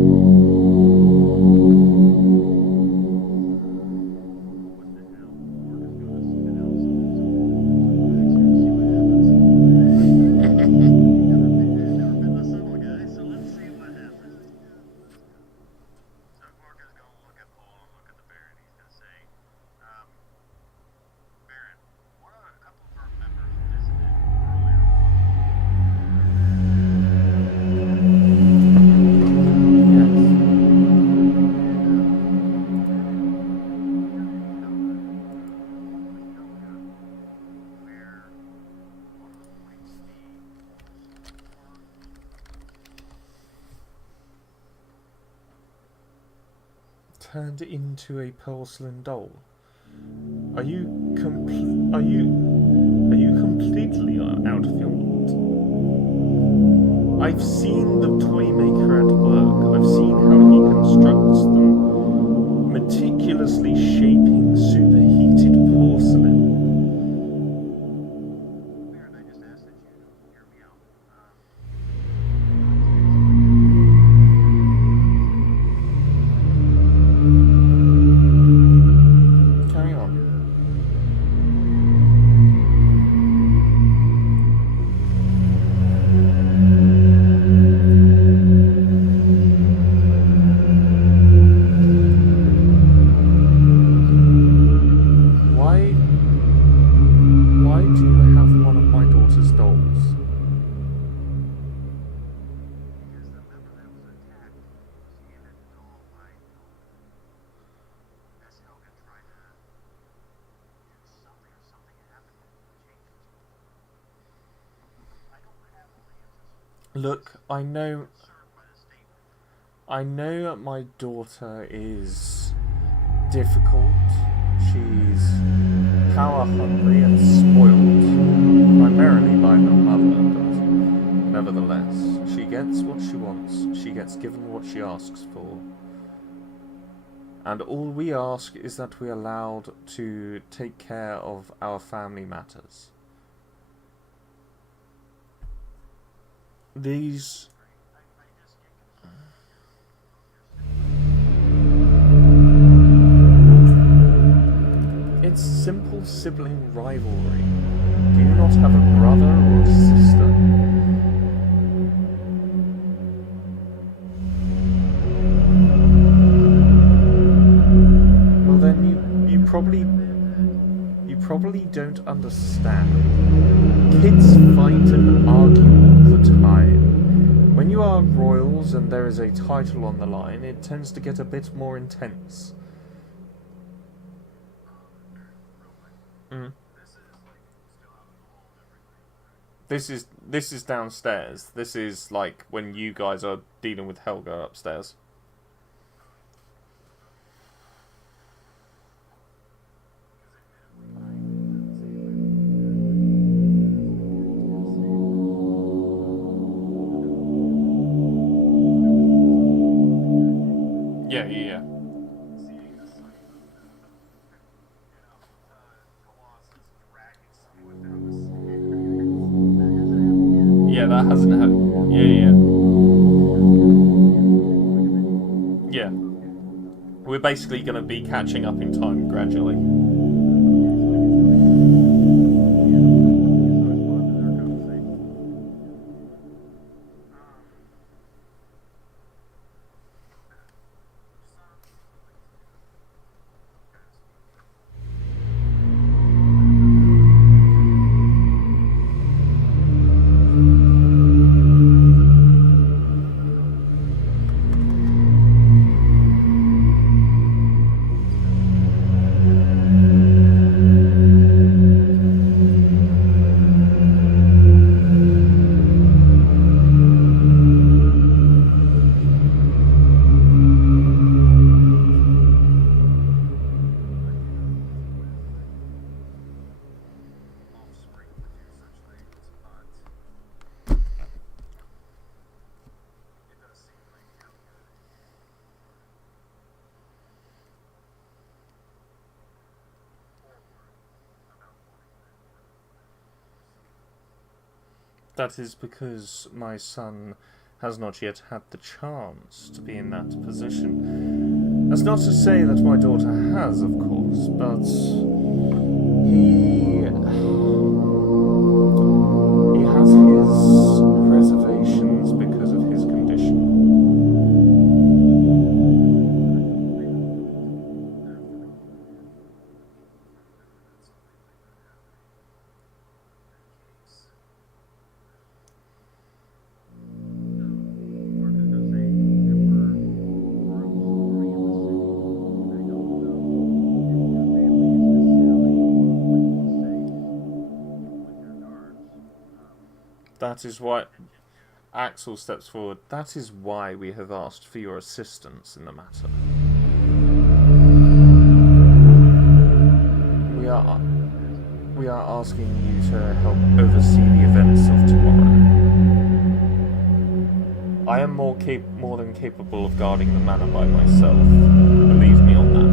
turned into a porcelain doll. Are you completely out of your mind? I've seen the toy maker at work. I've seen how he constructs them, meticulously shaping superheated porcelain. Carry on. Why do you have one of my daughter's dolls? Look, I know my daughter is difficult. She's power hungry and spoiled, primarily by her mother, but nevertheless, she gets what she wants. She gets given what she asks for. And all we ask is that we are allowed to take care of our family matters. These... It's simple sibling rivalry. Do you not have a brother or a sister? Well then you probably don't understand. Kids fight and argue all the time. When you are royals and there is a title on the line, it tends to get a bit more intense. This is downstairs. This is like when you guys are dealing with Helga upstairs. Yeah. Yeah, that hasn't happened. Yeah. We're basically going to be catching up in time gradually. That is because my son has not yet had the chance to be in that position. That's not to say that my daughter has, of course, but he has his reservations because of his condition. That is why Axel steps forward. That is why we have asked for your assistance in the matter. we are asking you to help oversee the events of tomorrow. I am more than capable of guarding the manor by myself. Believe me on that.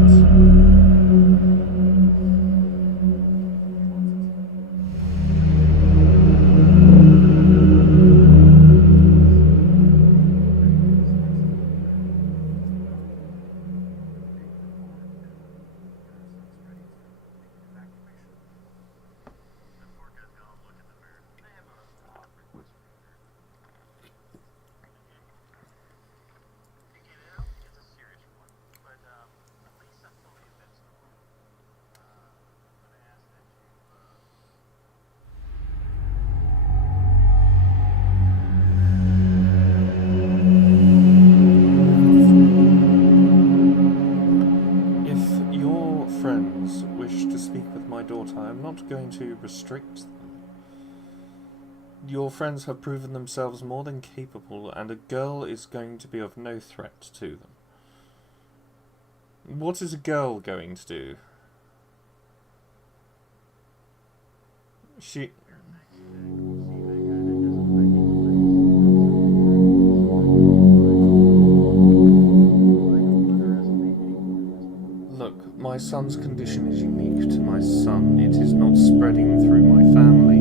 If your friends wish to speak with my daughter, I am not going to restrict them. Your friends have proven themselves more than capable, and a girl is going to be of no threat to them. What is a girl going to do? She... Look, my son's condition is unique to my son. It is not spreading through my family.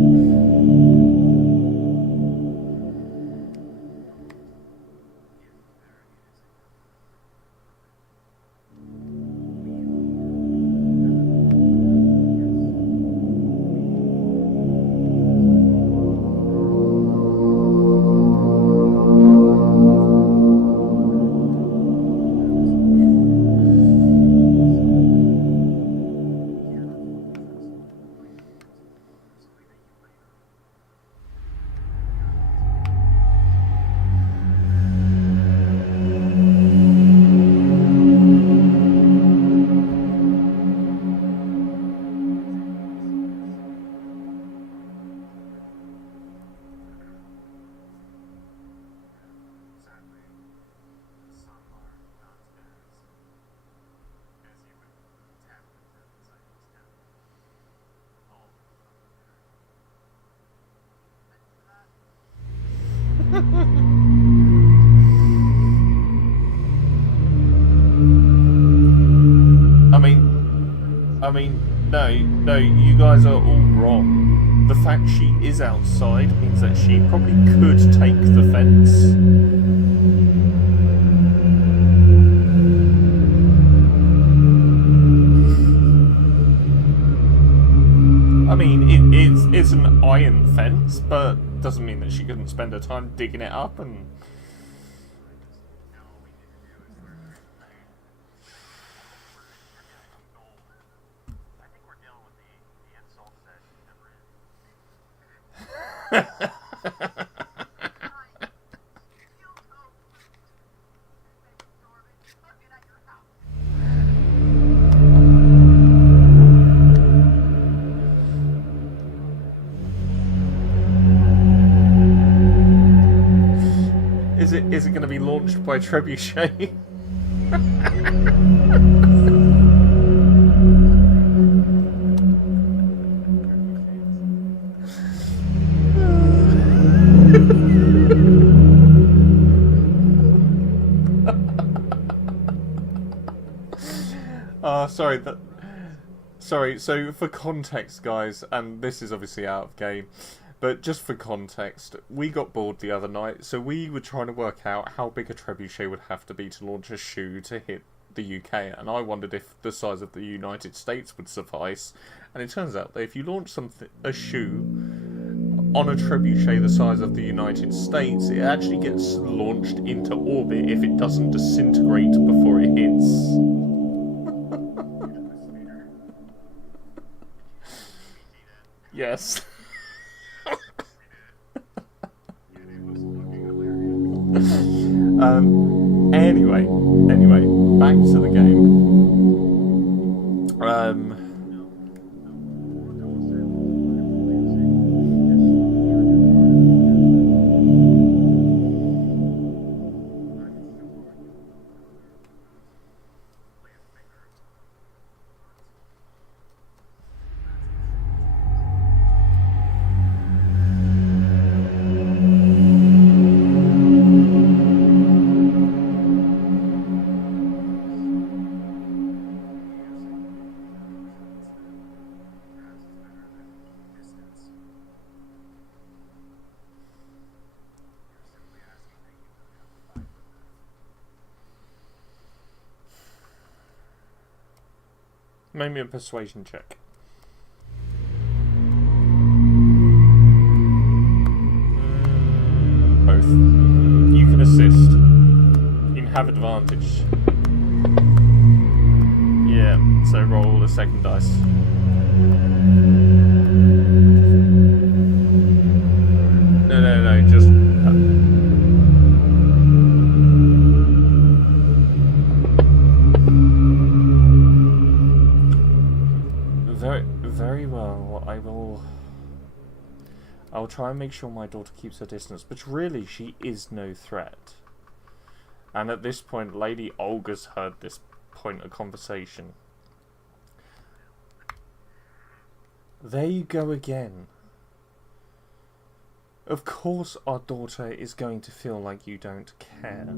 No, you guys are all wrong. The fact she is outside means that she probably could take the fence. I mean, it's an iron fence, but doesn't mean that she couldn't spend her time digging it up and... Is it going to be launched by Trebuchet? Sorry, so for context, guys, and this is obviously out of game, but just for context, we got bored the other night, so we were trying to work out how big a trebuchet would have to be to launch a shoe to hit the UK, and I wondered if the size of the United States would suffice, and it turns out that if you launch a shoe on a trebuchet the size of the United States, it actually gets launched into orbit if it doesn't disintegrate before it hits. Yes. Anyway, back to the game. make me a persuasion check. Both. You can assist. You can have advantage. Yeah, so roll a second dice. No, just... Very well, I'll try and make sure my daughter keeps her distance, but really she is no threat. And at this point, Lady Olga's heard this point of conversation. There you go again. Of course our daughter is going to feel like you don't care.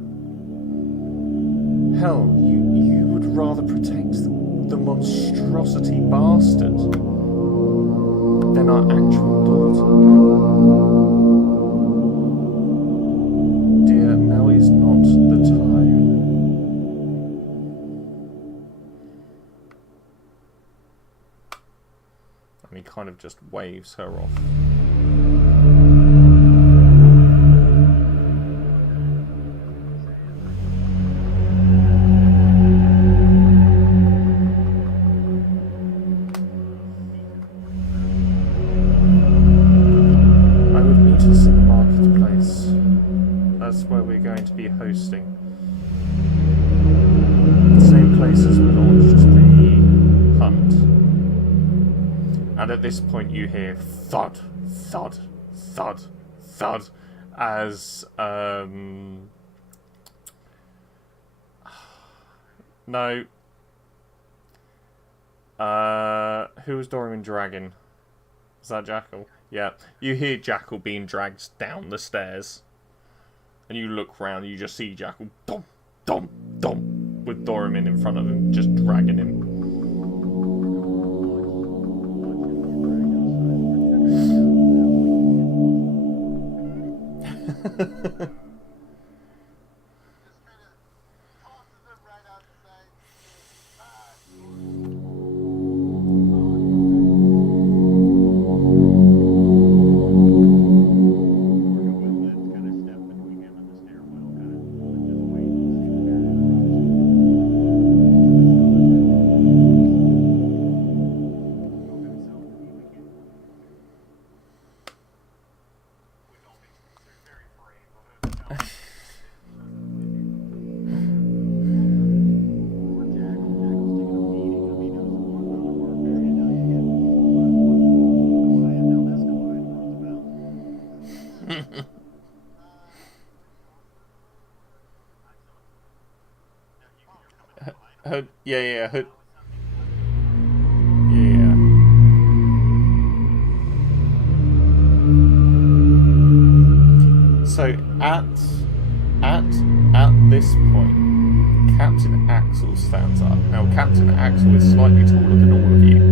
Hell, you would rather protect the monstrosity bastard than our actual daughter. Dear, now is not the time. And he kind of just waves her off. Hosting. The same place as we launched the hunt. And at this point you hear thud, thud, thud, thud as no. Who was Dorian Dragon? Is that Jackal? Yeah. You hear Jackal being dragged down the stairs. And you look round, you just see Jackal, dom, dom, dom, with Doraemon in front of him, just dragging him. Yeah. So at this point, Captain Axel stands up. Now, Captain Axel is slightly taller than all of you,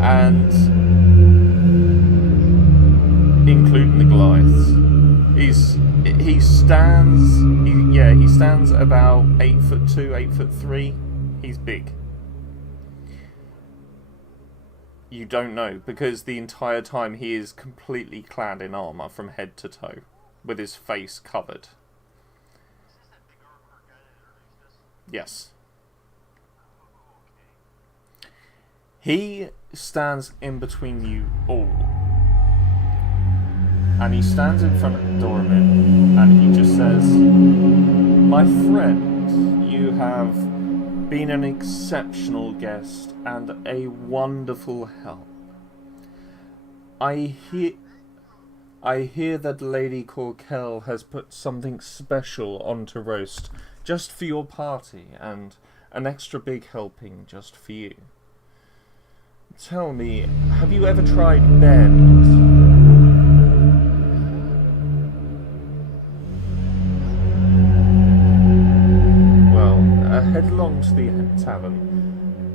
and including the Goliaths, he stands about 8'2", 8'3". He's big. You don't know, because the entire time he is completely clad in armour from head to toe, with his face covered. Yes. He stands in between you all. And he stands in front of Doraemon, and he just says, "My friend, you have been an exceptional guest and a wonderful help. I hear that Lady Corkel has put something special onto roast just for your party, and an extra big helping just for you. Tell me, have you ever tried bear meat?" Head along to the tavern.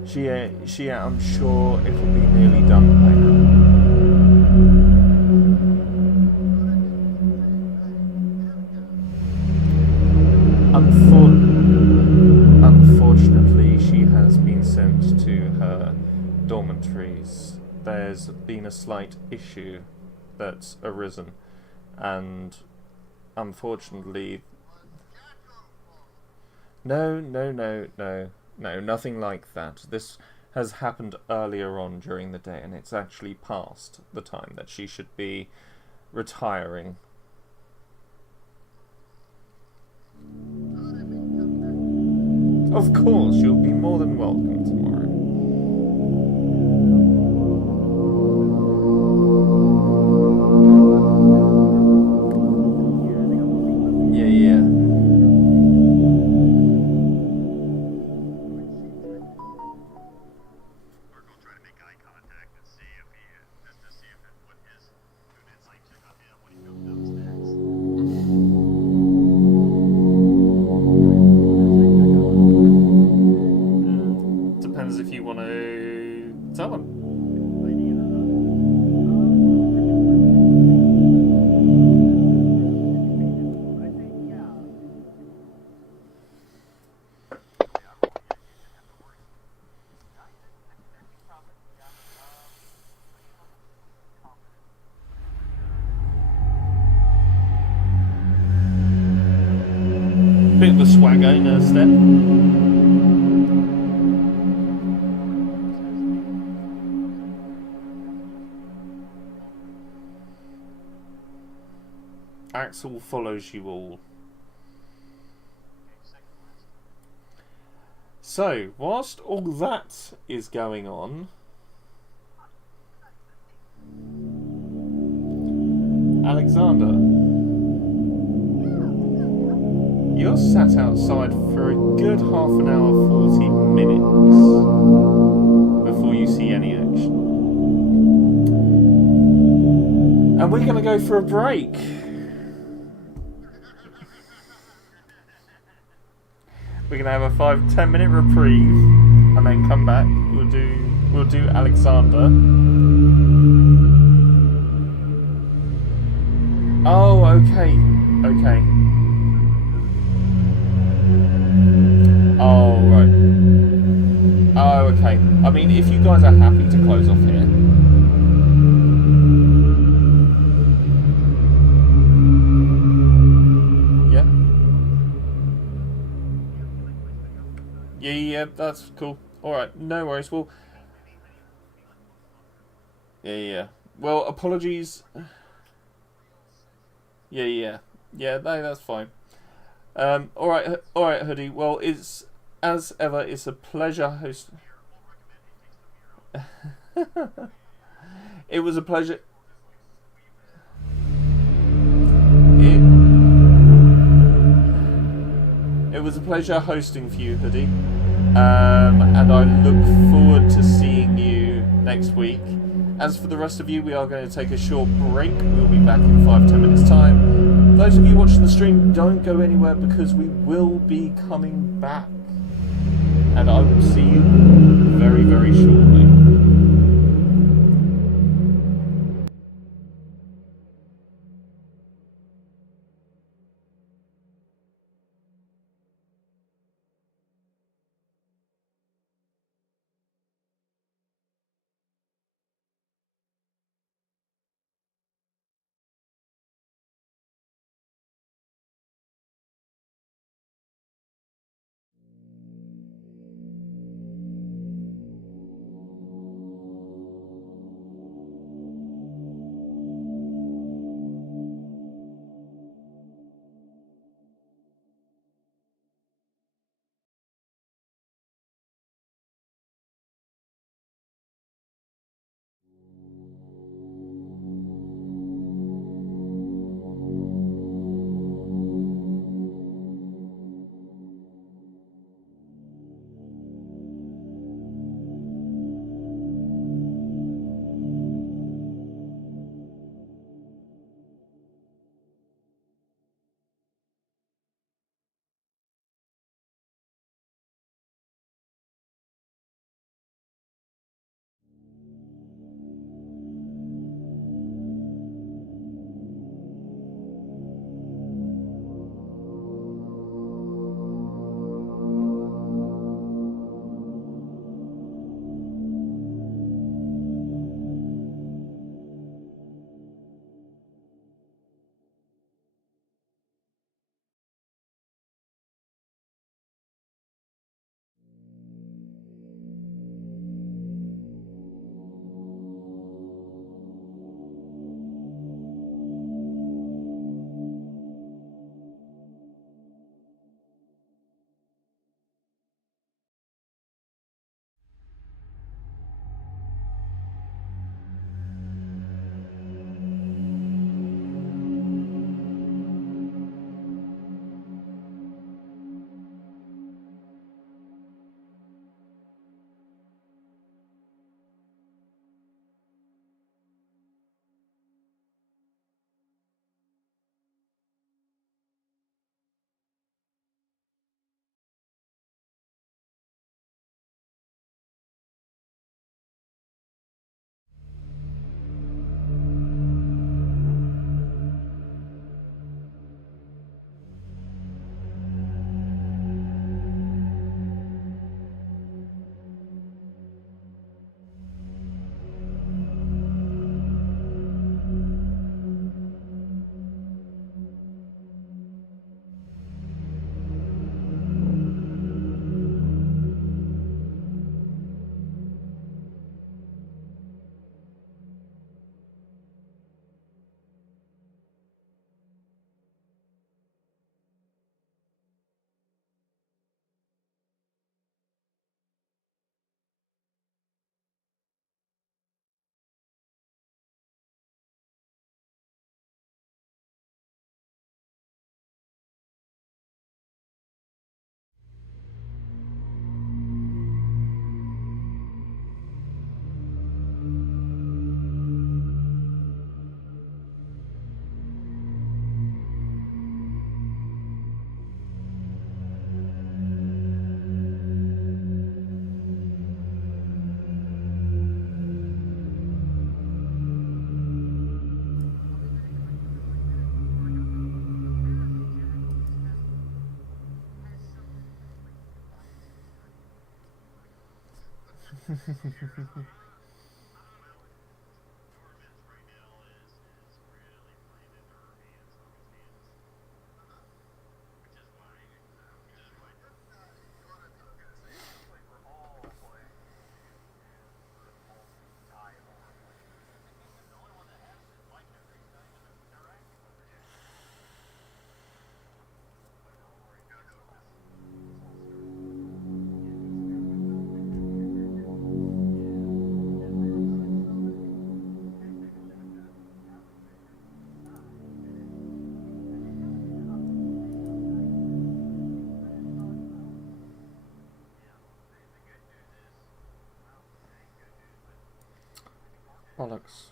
She, I'm sure it'll be nearly done by now. Unfortunately, she has been sent there's been a slight issue that's arisen, and unfortunately, no, nothing like that. This has happened earlier on during the day, and it's actually past the time that she should be retiring. Of course, you'll be more than welcome tomorrow. Yeah. Depends if you want to tell them. Bit of a swagger in her step. Axel follows you all. So, whilst all that is going on, Alexander, you're sat outside for a good half an hour, 40 minutes before you see any action. And we're going to go for a break. We're going to have a 5-10 minute reprieve and then come back. We'll do Alexander. Oh, okay. Oh, right. Oh, okay. I mean, if you guys are happy to close off here. Yeah, that's cool. Alright, no worries. Well, yeah. Well, apologies. Yeah, no, that's fine. Alright, Hoodie. Well, it's, as ever, it's a pleasure hosting. It was a pleasure. It was a pleasure hosting for you, Hoodie. And I look forward to seeing you next week. As for the rest of you, we are going to take a short break. We'll be back in 5-10 minutes time. Those of you watching the stream, don't go anywhere because we will be coming back. And I will see you very, very shortly. Bollocks.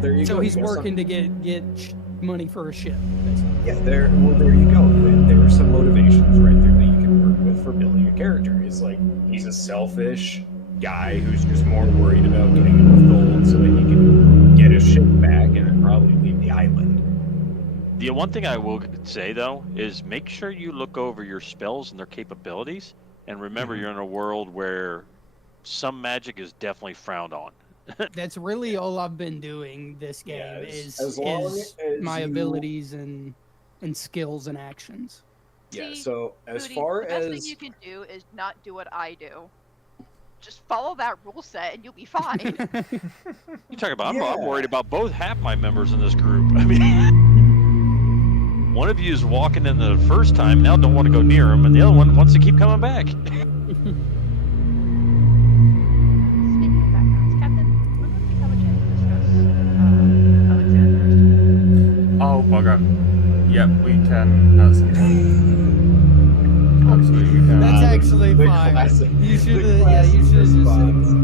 There you So go. he's You got working to get money for a ship, basically. Yeah, there you go. There are some motivations right there that you can work with for building a character. It's like he's a selfish guy who's just more worried about getting enough gold so that he can get his ship back and then probably leave the island. The one thing I will say though is make sure you look over your spells and their capabilities, and remember you're in a world where some magic is definitely frowned on. That's really all I've been doing this game as long is as my you- abilities and skills and actions. Yeah, See, so as Booty, far the best as thing you can do is not do what I do. Just follow that rule set and you'll be fine. You talk about Yeah. I'm worried about both half my members in this group. I mean, one of you is walking in the first time, now don't want to go near him, and the other one wants to keep coming back. Speaking of backgrounds, Captain, when would we have a chance to discuss Alexander's? Oh, bugger. Yep, we can at some point. Absolutely, we can. That's actually the fine. classic- You should the have, yeah, classic you should have just response. said.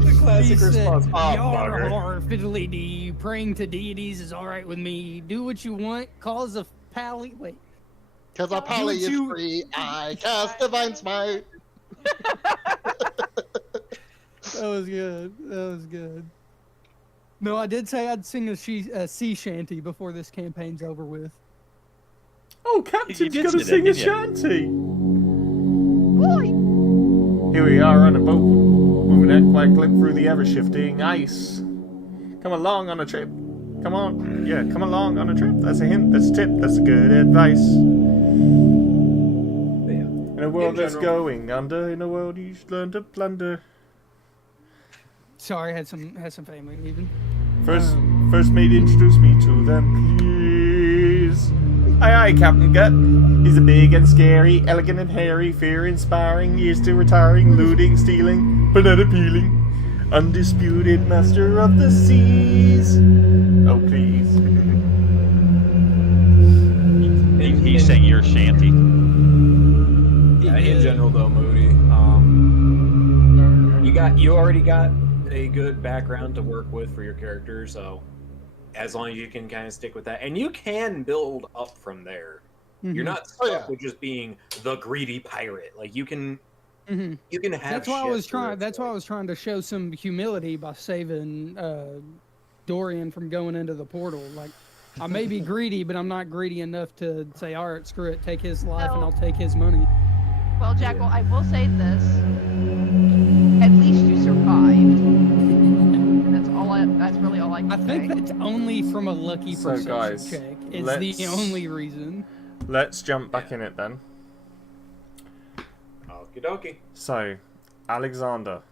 The classic He said, response. Oh, "Yar bugger. har, fiddly dee, praying to deities is all right with me. Do what you want, cause a pally." Wait. Because a pally is you- free, I cast Divine Smite. That was good. That was good. No, I did say I'd sing a sea shanty before this campaign's over with. Oh, You Captain's did gonna say that, sing a didn't you? shanty! Boy! Here we are on a boat, moving at quite clip through the ever-shifting ice. Come along on a trip. Come on. Yeah, come along on a trip. That's a hint, that's a tip, that's a good advice. In a world that's general- going under, in a world you should learn to plunder. Sorry, had some family leaving. First mate, introduce me to them, please. Aye, aye, Captain Gut. He's a big and scary, elegant and hairy, fear-inspiring, years to retiring, looting, stealing, but not appealing. Undisputed master of the seas. Oh, please. He sang your shanty. Yeah, in general though, Moody, you already got a good background to work with for your character, so as long as you can kind of stick with that, and you can build up from there. You're Mhm. not Oh, stuck yeah. with just being the greedy pirate. Like you can Mhm. have. That's why I was shit where trying. it's That's why I like- was trying to show some humility by saving Dorian from going into the portal. Like, I may be greedy, but I'm not greedy enough to say, "All right, screw it, take his life, and No. I'll take his money." Well, Jackal, I will say this. At least you survived. And that's really all I can I say. think that's only from a lucky So, perception guys, check. It's the let's- only reason. Let's jump back in it then. Okie dokie. So, Alexander,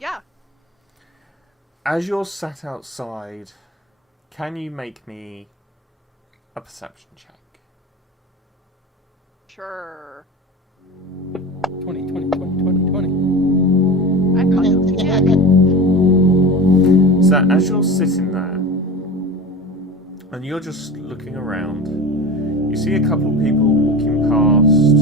Yeah. as you're sat outside, can you make me a perception check? Sure. 20, 20, 20, 20, 20. I thought it was yeah. So, as you're sitting there, and you're just looking around, you see a couple of people walking past,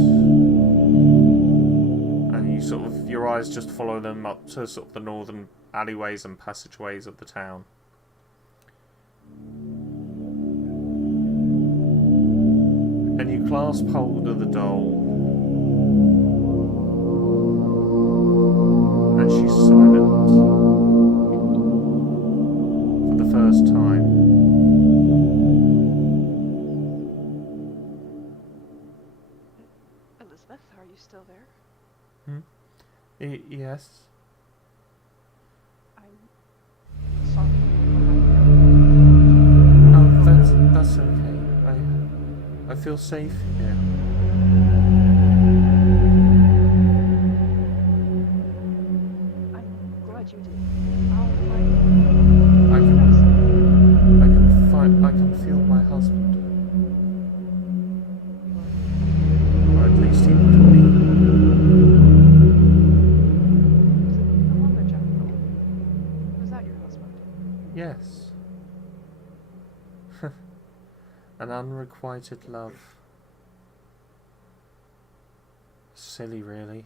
and you sort of, your eyes just follow them up to sort of the northern alleyways and passageways of the town. And you clasp hold of the doll, and she's silent for the first time. Elizabeth, are you still there? Yes. I'm sorry. Oh, that's okay. I feel safe here. I'm glad you did. I can feel my husband. Or at least he would be. No longer Jackal. Was that your husband? Yes. An unrequited love. Silly, really.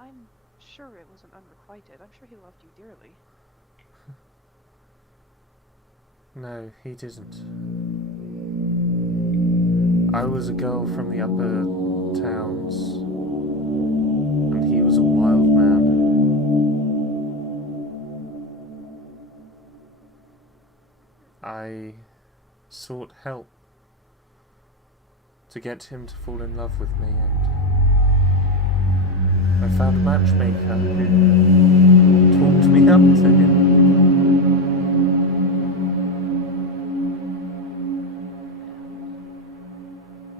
I'm sure it wasn't unrequited. I'm sure he loved you dearly. No, he didn't. I was a girl from the upper towns, and he was a wild man. I sought help to get him to fall in love with me, and I found a matchmaker who talked me up to him.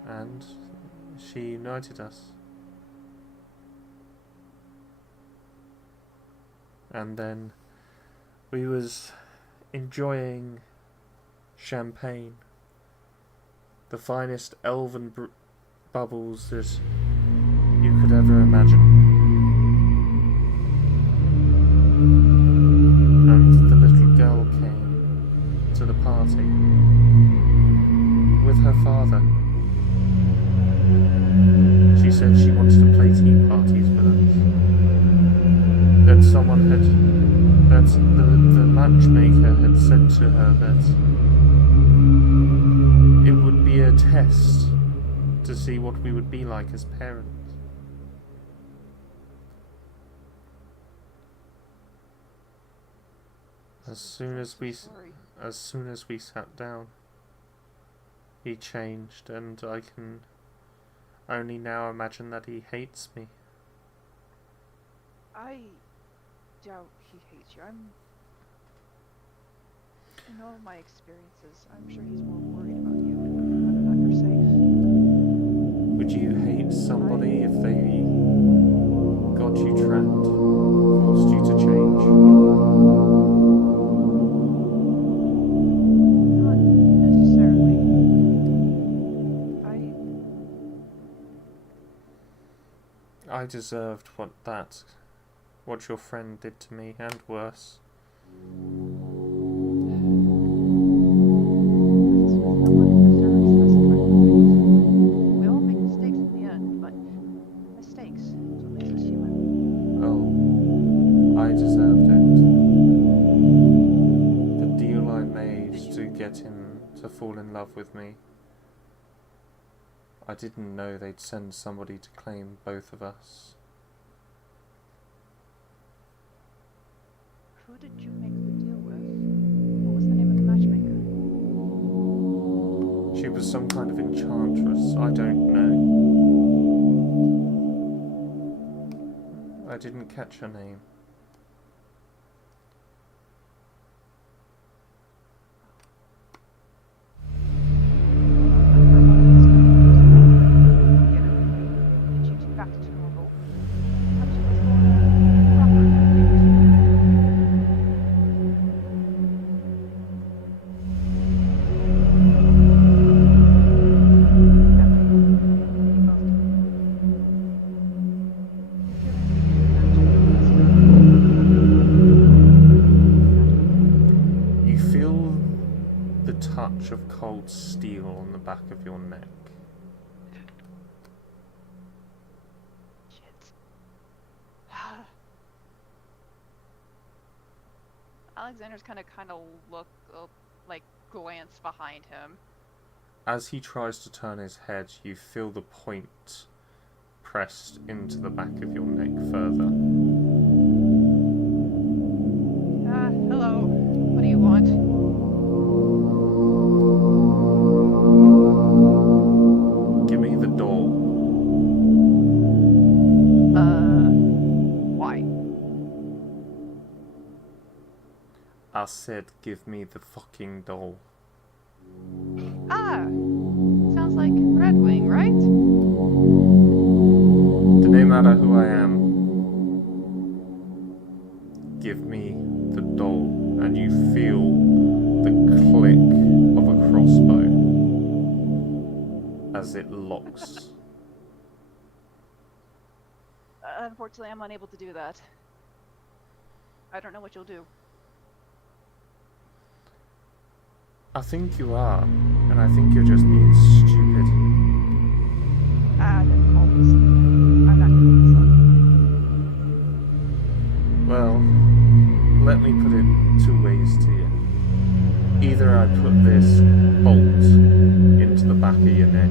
And she united us. And then we was enjoying champagne, the finest elven bubbles that you could ever imagine. And the little girl came to the party with her father. She said she wanted to play tea parties with us. That someone had, that the matchmaker had said to her that it would be a test to see what we would be like as parents. As soon as we sat down, he changed, and I can only now imagine that he hates me. I doubt he hates you. In all of my experiences, I'm sure he's more worried about you and whether or not you're safe. Would you hate somebody if they got you trapped, forced you to change? Not necessarily. I deserved what your friend did to me, and worse. We all make mistakes in the end, but mistakes is what makes us human. Oh, I deserved it. The deal I made to get him love with me. I didn't know they'd send somebody to claim both of us. Who did you make the deal with? What was the name of the matchmaker? She was some kind of enchantress. I don't know. I didn't catch her name. Get you two back to normal. Perhaps you must go on a proper You feel the touch of cold steel on the back of your neck. Shit. Alexander's kind of look, like glance behind him. As he tries to turn his head, you feel the point pressed into the back of your neck further. Hello. What do you want? Give me the doll. Why? I said give me the fucking doll. Ah! Sounds like Red Wing, right? No matter who I am, give me the doll, and you feel the click of a crossbow as it locks. Unfortunately, I'm unable to do that. I don't know what you'll do. I think you are, and I think you're just being stupid. Don't call this. I'm not giving this up. Well, let me put it two ways to you. Either I put this bolt into the back of your neck,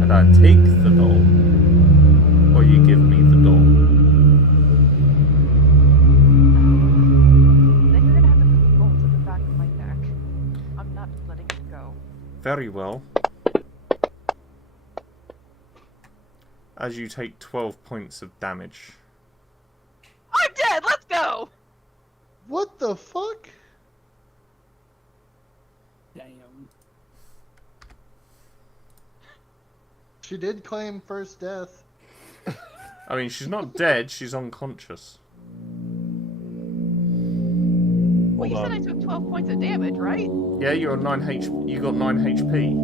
and I take the doll, or you give me the doll. Then you're gonna have to put the bolt in the back of my neck. I'm not letting it go. Very well. As you take 12 points of damage. I'm dead! Let's go! What the fuck? Damn. She did claim first death. I mean, she's not dead, she's unconscious. Well, you said I took 12 points of damage, right? Yeah, you're on 9 you got 9 HP.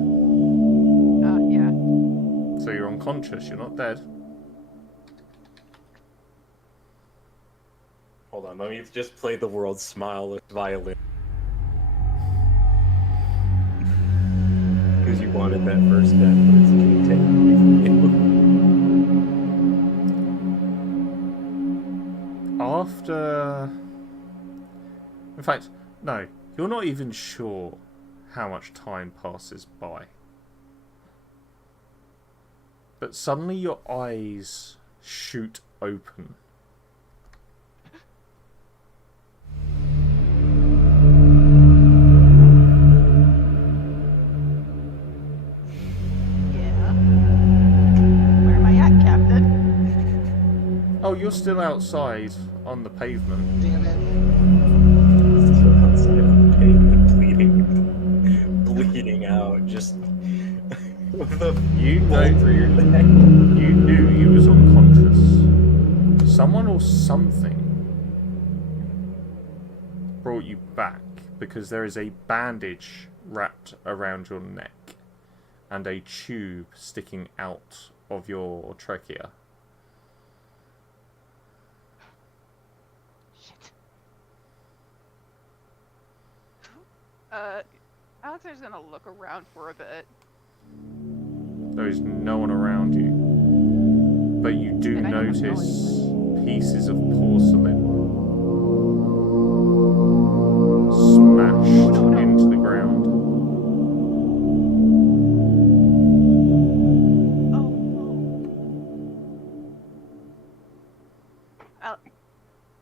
Yeah. So you're unconscious, you're not dead. Hold on, let me just play the world's smileless violin. Because you wanted that first step, but it's being taken away from you. After... In fact, no, you're not even sure how much time passes by. But suddenly your eyes shoot open. Yeah. Where am I at, Captain? Oh, you're still outside on the pavement. Damn it. So outside on the pavement, bleeding out, just with a You bolt know, through your neck. you knew you was unconscious. Someone or something brought you back because there is a bandage wrapped around your neck and a tube sticking out of your trachea. Shit. Alexander's gonna look around for a bit. There is no one around you. But you do And I know I'm notice pieces of porcelain smashed into the ground.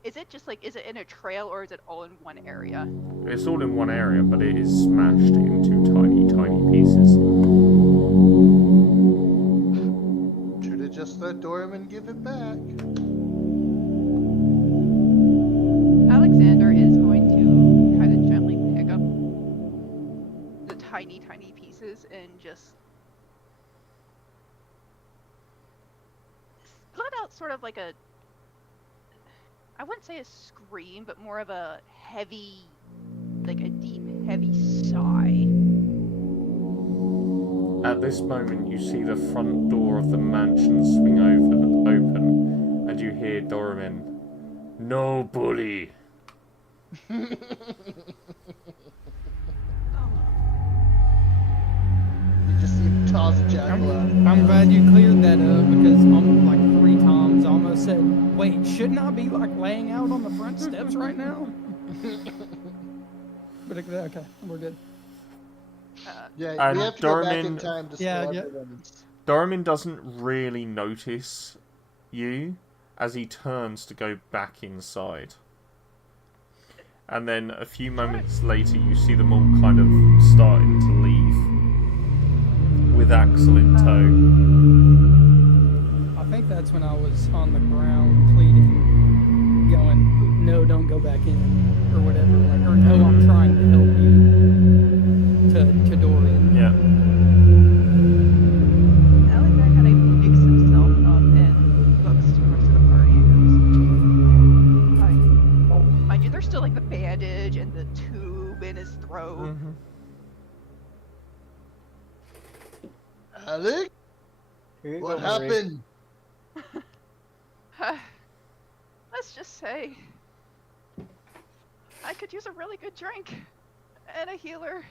Is it just like, is it in a trail or is it all in one area? It's all in one area, but it is smashed into tiny, tiny pieces. Should have just let Dorman give it back. Alexander is going to kind of gently pick up the tiny, tiny pieces and just let out sort of like a, I wouldn't say a scream, but more of a heavy, like a deep, heavy sigh. At this moment, you see the front door of the mansion swing open, and you hear Doramin, "No bully." You just see him toss Jackal out. I'm glad you cleared that up because I'm like 3 times I almost said, wait, shouldn't I be like laying out on the front steps right now? But okay, we're good. Yeah, And we have to go back in Dormin- time to Yeah, slow yeah. everyone's. Doramin doesn't really notice you as he turns to go back inside. And then a few moments later, you see them all kind of starting to leave with Axel in tow. I think that's when I was on the ground pleading, going, no, don't go back in, or whatever, like, or no, I'm trying to help you, to Dorian. Yeah. Alexander kind of picks himself up and looks to the rest of the party and goes, "Hi." Mind you, there's still like the bandage and the tube in his throat. Alex, what happened? Let's just say I could use a really good drink and a healer.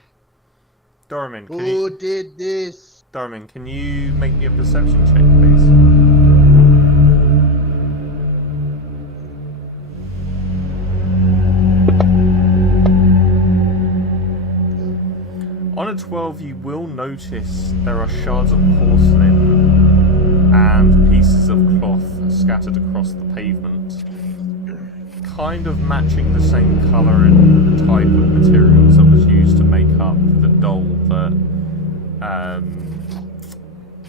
Doramin, Who did this? Doramin, can you make me a perception check, please? On a 12, you will notice there are shards of porcelain and pieces of cloth scattered across the pavement, kind of matching the same colour and type of materials that was used to make up the doll that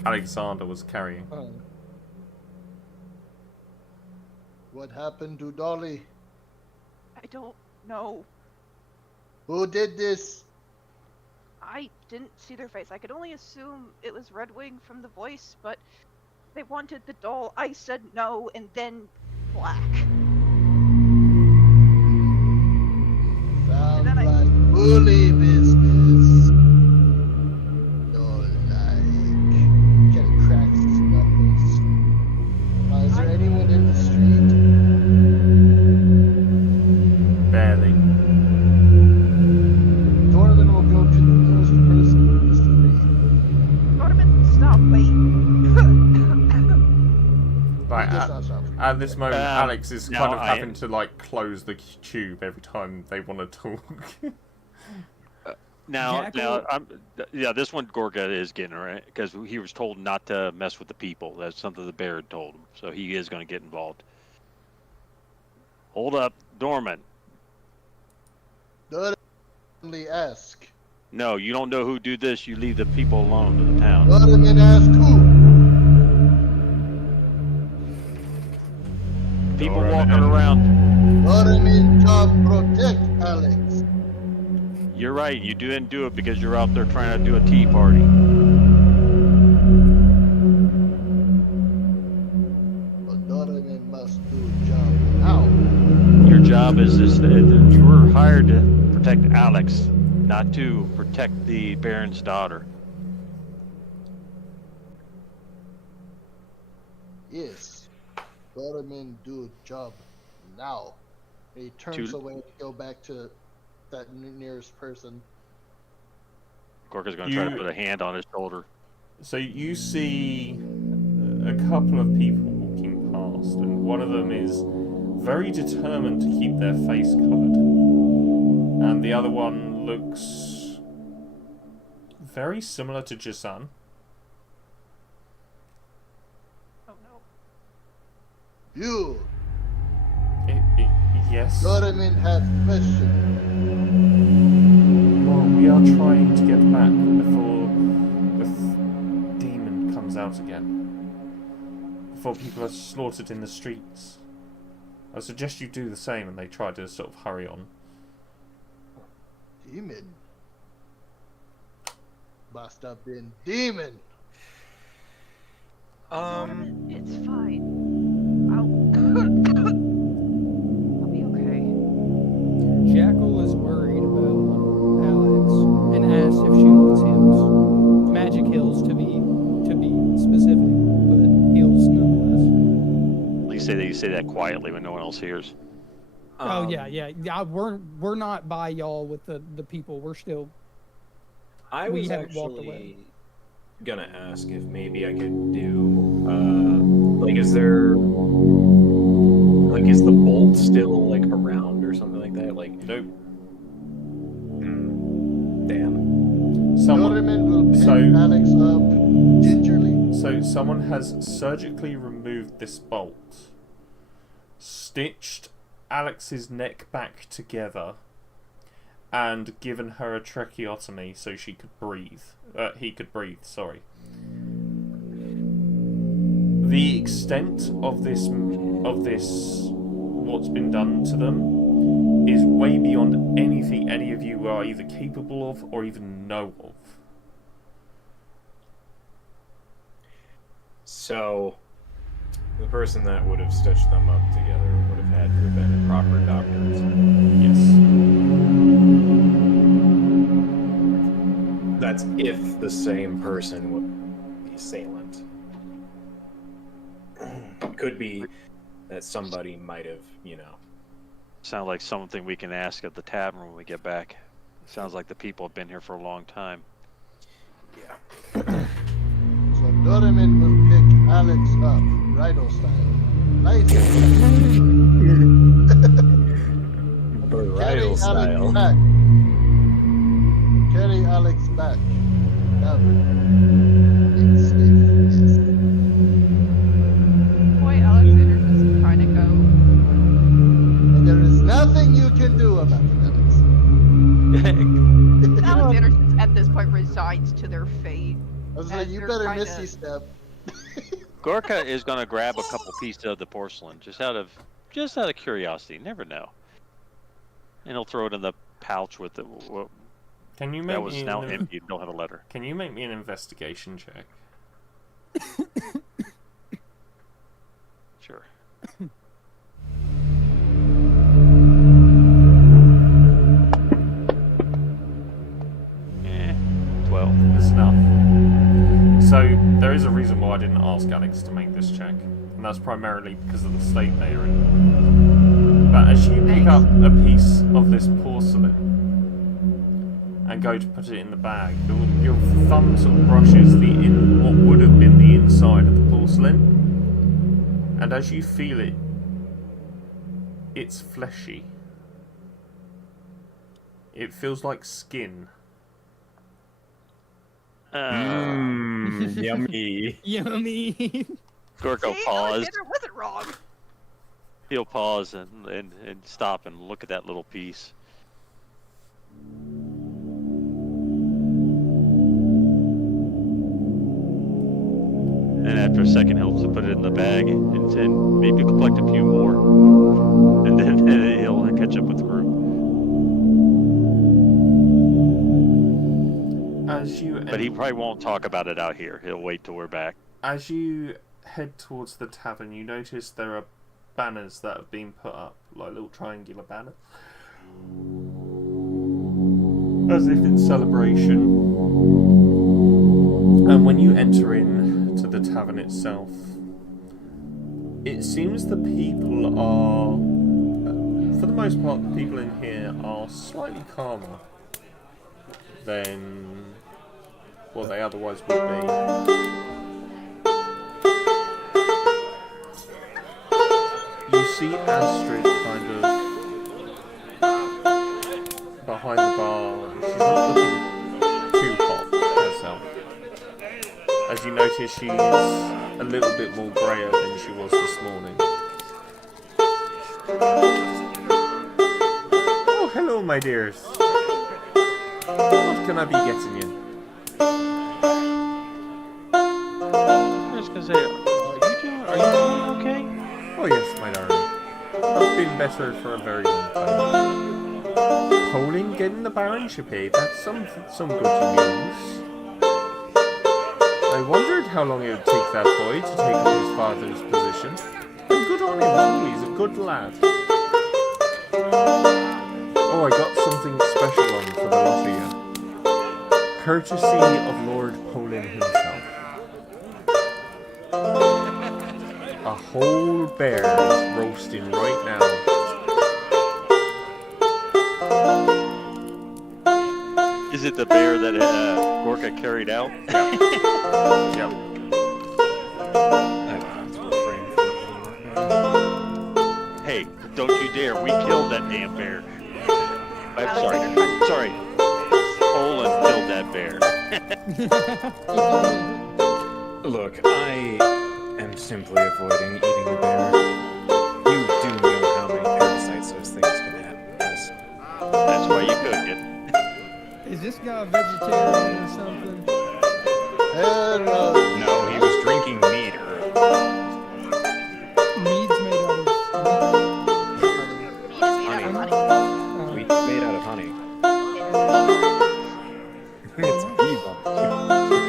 Alexander was carrying. What happened to Dolly? I don't know. Who did this? I didn't see their face. I could only assume it was Redwing from the voice, but they wanted the doll. I said no, and then black. Sounds then I- like bully business. Don't like. Kind of cracks his knuckles. Is there anyone in the street? Barely. Dorman will go to the nearest person in the street. Dorman, stop, wait. Like, He does not stop. at this moment, Alex is no, kind of I- having to like close the tube every time they want to talk. Now, Jackal- yeah, this one Gorga is getting it, right, because he was told not to mess with the people. That's something the bear had told him, so he is going to get involved. Hold up, Dorman. Only ask. No, you don't know who do this. You leave the people alone in the town. Dorman ask who? People walking around. Dorman job protect Alex. You're right. You didn't do it because you're out there trying to do a tea party. But Dorman must do job now. Your job is this. You were hired to protect Alex, not to protect the Baron's daughter. Yes. Dorman do job now. He turns To- away to go back to that nearest person. Gorka's going to try to You- put a hand on his shoulder. So you see a couple of people walking past, and one of them is very determined to keep their face covered, and the other one looks very similar to Jisan. Oh no. You. Yes. Doraemon have question. Well, we are trying to get back before the demon comes out again. Before people are slaughtered in the streets. I suggest you do the same, and they try to sort of hurry on. Demon. Must have been demon. It's fine. I'll I'll be okay. Jackal is worried about Alex and asks if she wants heals. Magic heals to be specific, but heals nonetheless. You say that quietly when no one else hears. Oh yeah. We're not by y'all with the people. We're still. I We was haven't walked away. actually gonna ask if maybe I could do is the bolt still like around or something like that? Like Nope. Damn. Doraemon will pick So- Alex up gingerly. So someone has surgically removed this bolt, stitched Alex's neck back together, and given her a tracheotomy so she could breathe. He could breathe. Sorry. The extent of this, what's been done to them, is way beyond anything any of you are either capable of or even know of. So the person that would have stitched them up together would have had to have been a proper doctors. Yes. That's if the same person would be assailant. Could be that somebody might have, Sounds like something we can ask at the tavern when we get back. Sounds like the people have been here for a long time. So Doraemon will pick Alex up, Rhino style. Right here. Carry Bridal Alex style. back. Carry Alex back. Tavern. It's safe, yes. Boy, Alexander just kind of go. And there is nothing you can do about it, Alex. Alexander just at this point resigns to their fate. I was like, And you they're better kinda- missy step. Gorka is gonna grab a couple pieces of the porcelain just out of curiosity. Never know. And he'll throw it in the pouch with the Can you make that was me now empty. Don't have a letter. Can you make me an investigation check? Sure. 12. It's enough. So there is a reason why I didn't ask Alex to make this check, and that's primarily because of the state they are in. But as you pick up a piece of this porcelain and go to put it in the bag, your thumb sort of brushes what would have been the inside of the porcelain, and as you feel it, it's fleshy. It feels like skin. Yummy. Yummy. Gorko See, paused. Alexander wasn't wrong. He'll pause and stop and look at that little piece. And after a second, he'll put it in the bag and maybe collect a few more. And then he'll catch up with the group. But he probably won't talk about it out here. He'll wait till we're back. As you head towards the tavern, you notice there are banners that have been put up, like little triangular banners, as if in celebration. And when you enter into the tavern itself, it seems the people are, for the most part, the people in here are slightly calmer than what they otherwise would be. You see Astrid kind of behind the bar. She's not looking too hot herself. As you notice, she's a little bit more grayer than she was this morning. my dears. What can I be getting you? I was gonna say, are you doing okay? Oh yes, my darling. I've been better for a very long time. Poling, getting the baronship, eh? That's some good news. I wondered how long it would take that boy to take up his father's position. And good on him too, he's a good lad. Oh, I got something special on for the lot of you. Courtesy of Lord Poland himself. A whole bear is roasting right now. Is it the bear that Gorka carried out? Yep. Hey, don't you dare! We killed that damn bear. I'm sorry. Olin killed that bear. Look, I am simply avoiding eating the bear. You do know how many parasites those things can have. Yes. That's why you cook it. Is this guy a vegetarian or something? No, he was drinking mead earlier. Mead's made out of Wheat's made out of honey. It's evil.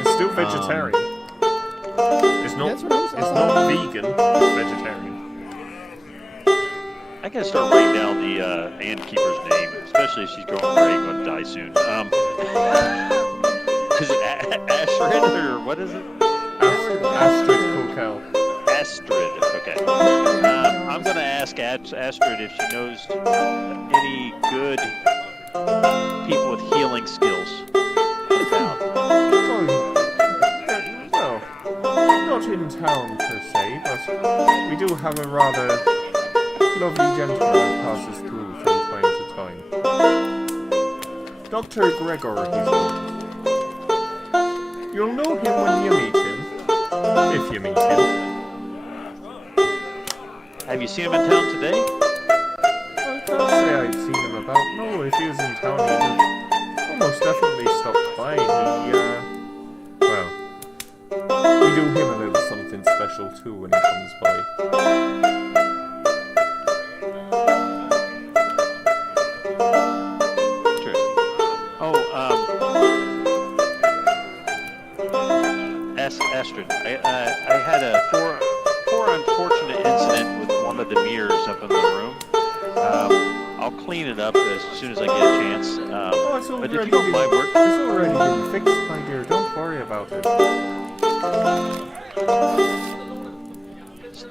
It's still vegetarian. It's not That's what I'm saying. it's not vegan, it's vegetarian. I gotta start writing down the innkeeper's name, especially if she's probably gonna die soon. Is it Astrid or what is it? Astrid Coquel. Astrid. Okay. I'm gonna ask Astrid if she knows any good people with healing skills in town. Well, not in town per se, but we do have a rather lovely gentleman that passes through from time to time. Dr. Gregor, he's called. You'll know him when you meet him. If you meet him. Have you seen him in town today? I can't say I've seen him about. No, if he was in town, he would almost definitely stopped by. Well, we do him a little something special too when he comes by. Interesting. Oh, Astrid, I had a poor unfortunate incident with one of the mirrors up in the room. I'll clean it up as soon as I get a chance. It's But if already you don't mind work, it's already been fixed, my dear. Don't worry about it.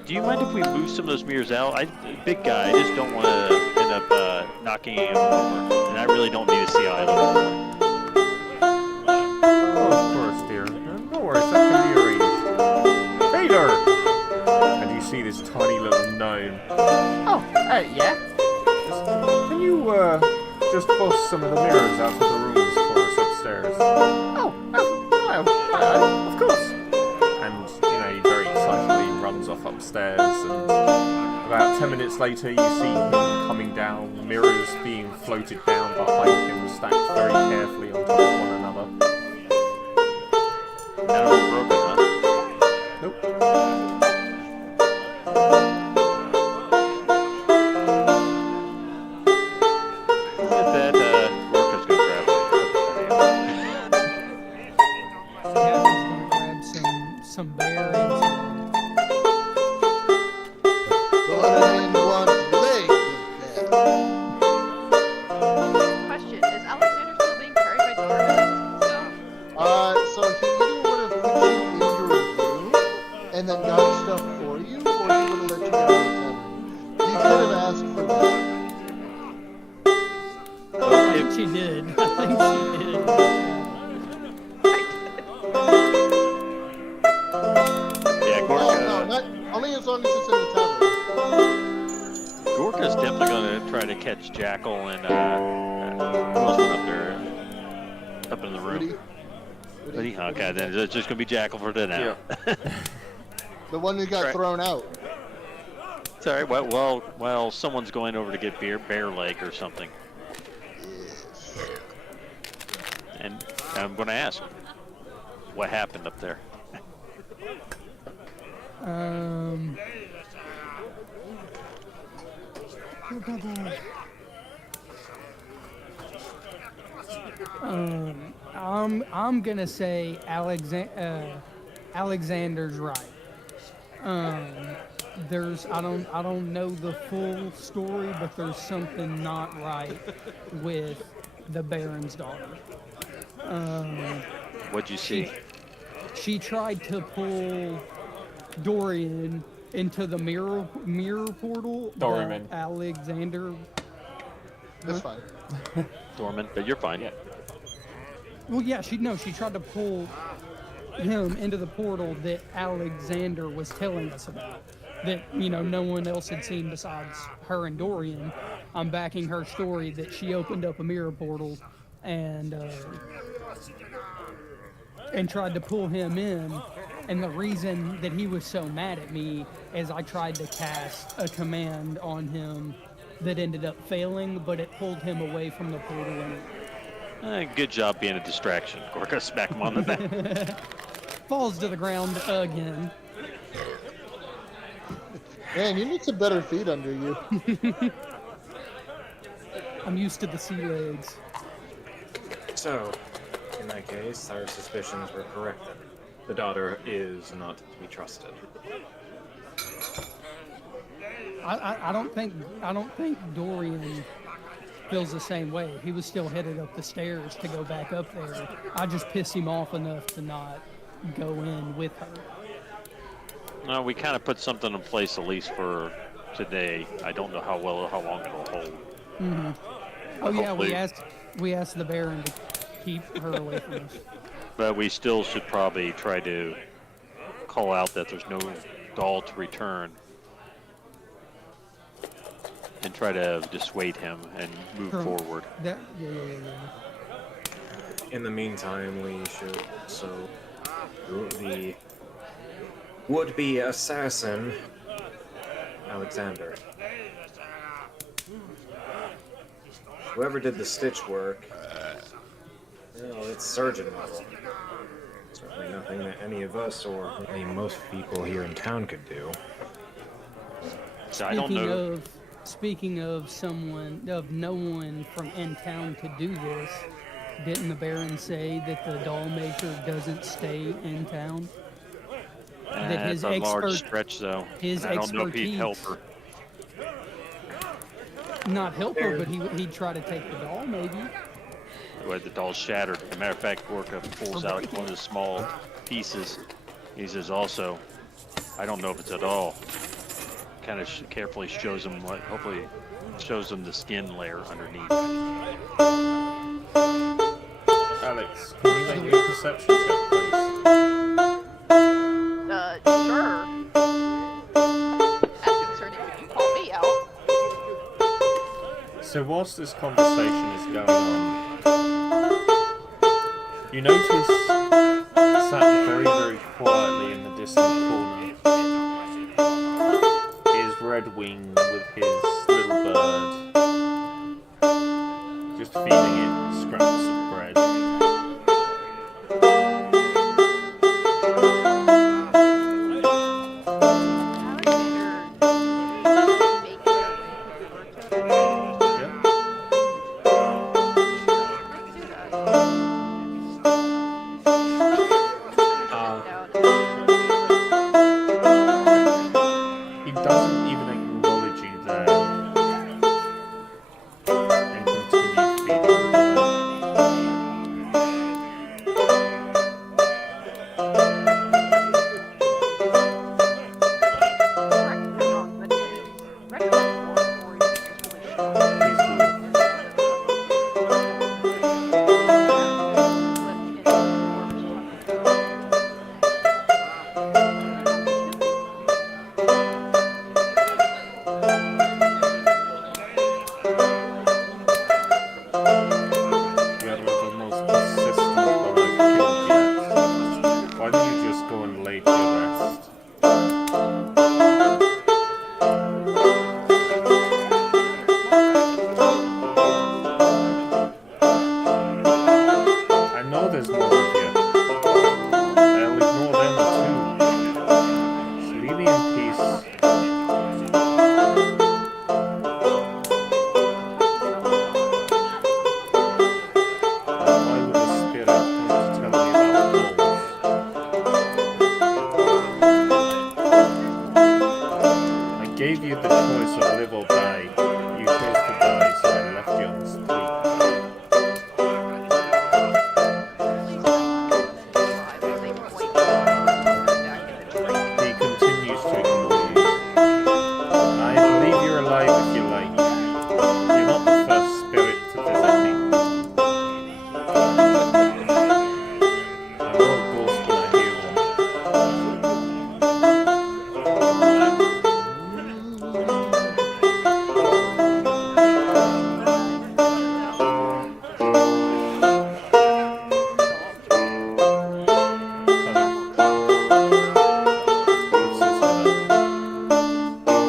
do you mind if we move some of those mirrors out? Big guy, I just don't want to end up knocking him over, and I really don't need to see eye level. Oh, of course, dear. No worries, that can be arranged. Vader! And you see this tiny little gnome. Oh, yeah? Can you, just bust some of the mirrors out of the rooms for us upstairs? Oh, of course. And, he very excitedly runs off upstairs, and about 10 minutes later you see him coming down, mirrors being floated down behind him, stacked very carefully on top of one another. None of them broken, huh? Nope. That worker's gonna grab it. Gavin's gonna grab some bear and some. Question: is Alexander still being carried by Dorothy? So he either would have put you in your room and then got stuff for you, or he would have let you go on the tavern. You could have asked for that. I think she did. I think she did. Yeah, No, not only as long as it's in the tavern. Gorka's definitely gonna try to catch Jackal and who else went up there? Up in the room. Woody? Okay, then it's just gonna be Jackal for today. The one who got Right. thrown out. It's alright. Well, someone's going over to get bear leg or something. I'm going to ask, what happened up there? I'm gonna say Alexander's right. There's I don't know the full story, but there's something not right with the Baron's daughter. What'd you see? She tried to pull Dorian into the mirror portal. Dorman. that Alexander. That's fine. Dorman, but you're fine. Yeah. Well, yeah, she tried to pull him into the portal that Alexander was telling us about. That no one else had seen besides her and Dorian. I'm backing her story that she opened up a mirror portal and tried to pull him in. And the reason that he was so mad at me is I tried to cast a command on him that ended up failing, but it pulled him away from the portal anyway. Good job being a distraction. Gorka, smack him on the back. Falls to the ground again. Man, you need some better feet under you. I'm used to the sea legs. So, in that case, our suspicions were corrected. The daughter is not to be trusted. I don't think Dorian feels the same way. He was still headed up the stairs to go back up there. I just pissed him off enough to not go in with her. No, we kind of put something in place, at least for today. I don't know how long it'll hold. Mm-hmm. Oh yeah, Hopefully. we asked the Baron to keep her away from us. But we still should probably try to call out that there's no doll to return and try to dissuade him and move forward. Yeah. In the meantime, we should the would-be assassin, Alexander. Whoever did the stitch work, well, it's surgeon level. Certainly nothing that any of us or most people here in town could do. So I don't know. Speaking of no one from in town could do this, didn't the Baron say that the doll maker doesn't stay in town? That his It's a large stretch, though. his I don't know if he'd help expertise- her. Not help her, but he'd try to take the doll, maybe. Where the doll's shattered. As a matter of fact, Gorka pulls out one of the small pieces. He says also, I don't know if it's a doll. Kind of carefully shows him hopefully shows him the skin layer underneath. Alex, can you make me a perception check, please? Sure. As concerning when you call me out. So whilst this conversation is going on, you notice sat very, very quietly in the distant corner is Redwing with his little bird, just feeding it scraps of bread. peace. Why would the spirit want to tell me about goals? I gave you the choice of live or die. You chose to die, so I left you on this tweet. He continues to ignore you. I believe you're alive if you like. You're not the first spirit to visit me. I'm all ghost when I hear one.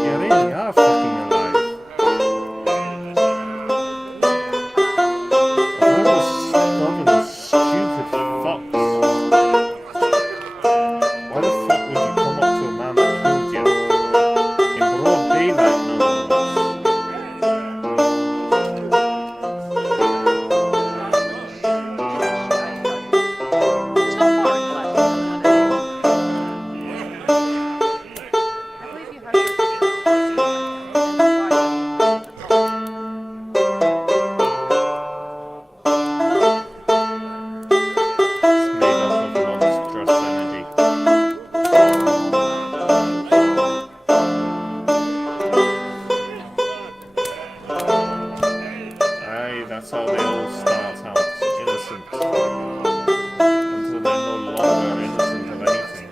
You really are fucking alive. What a stubborn, stupid fox. Why the fuck would you come up to a man that killed you? In broad daylight, no less. It's made up of monstrous energy. Aye, that's how they all start out, innocent. Until they're no longer innocent of anything.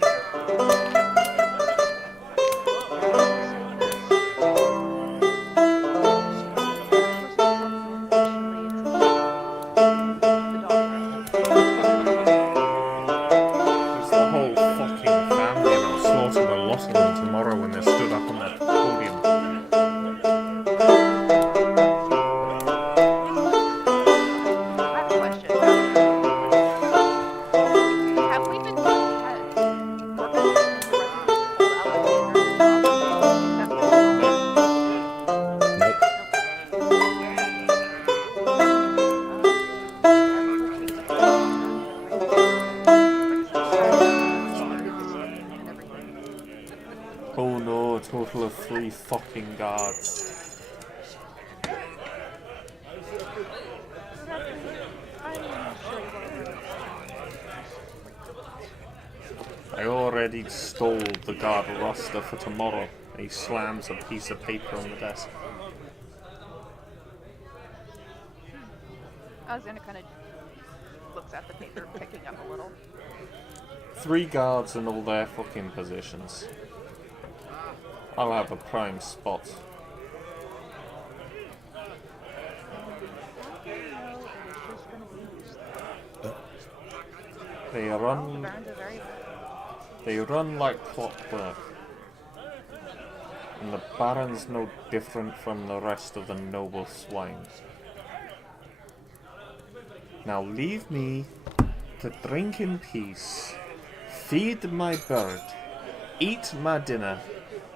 There's the whole fucking family and I'll slaughter the lot of them tomorrow when they're stood up on that podium. Oh no, a total of 3 fucking guards. I already stole the guard roster for tomorrow. And he slams a piece of paper on the desk. Alexander kind of looks at the paper, picking up a little. 3 guards in all their fucking positions. I'll have a prime spot. They run like clockwork. And the Baron's no different from the rest of the noble swine. Now leave me to drink in peace, feed my bird, eat my dinner,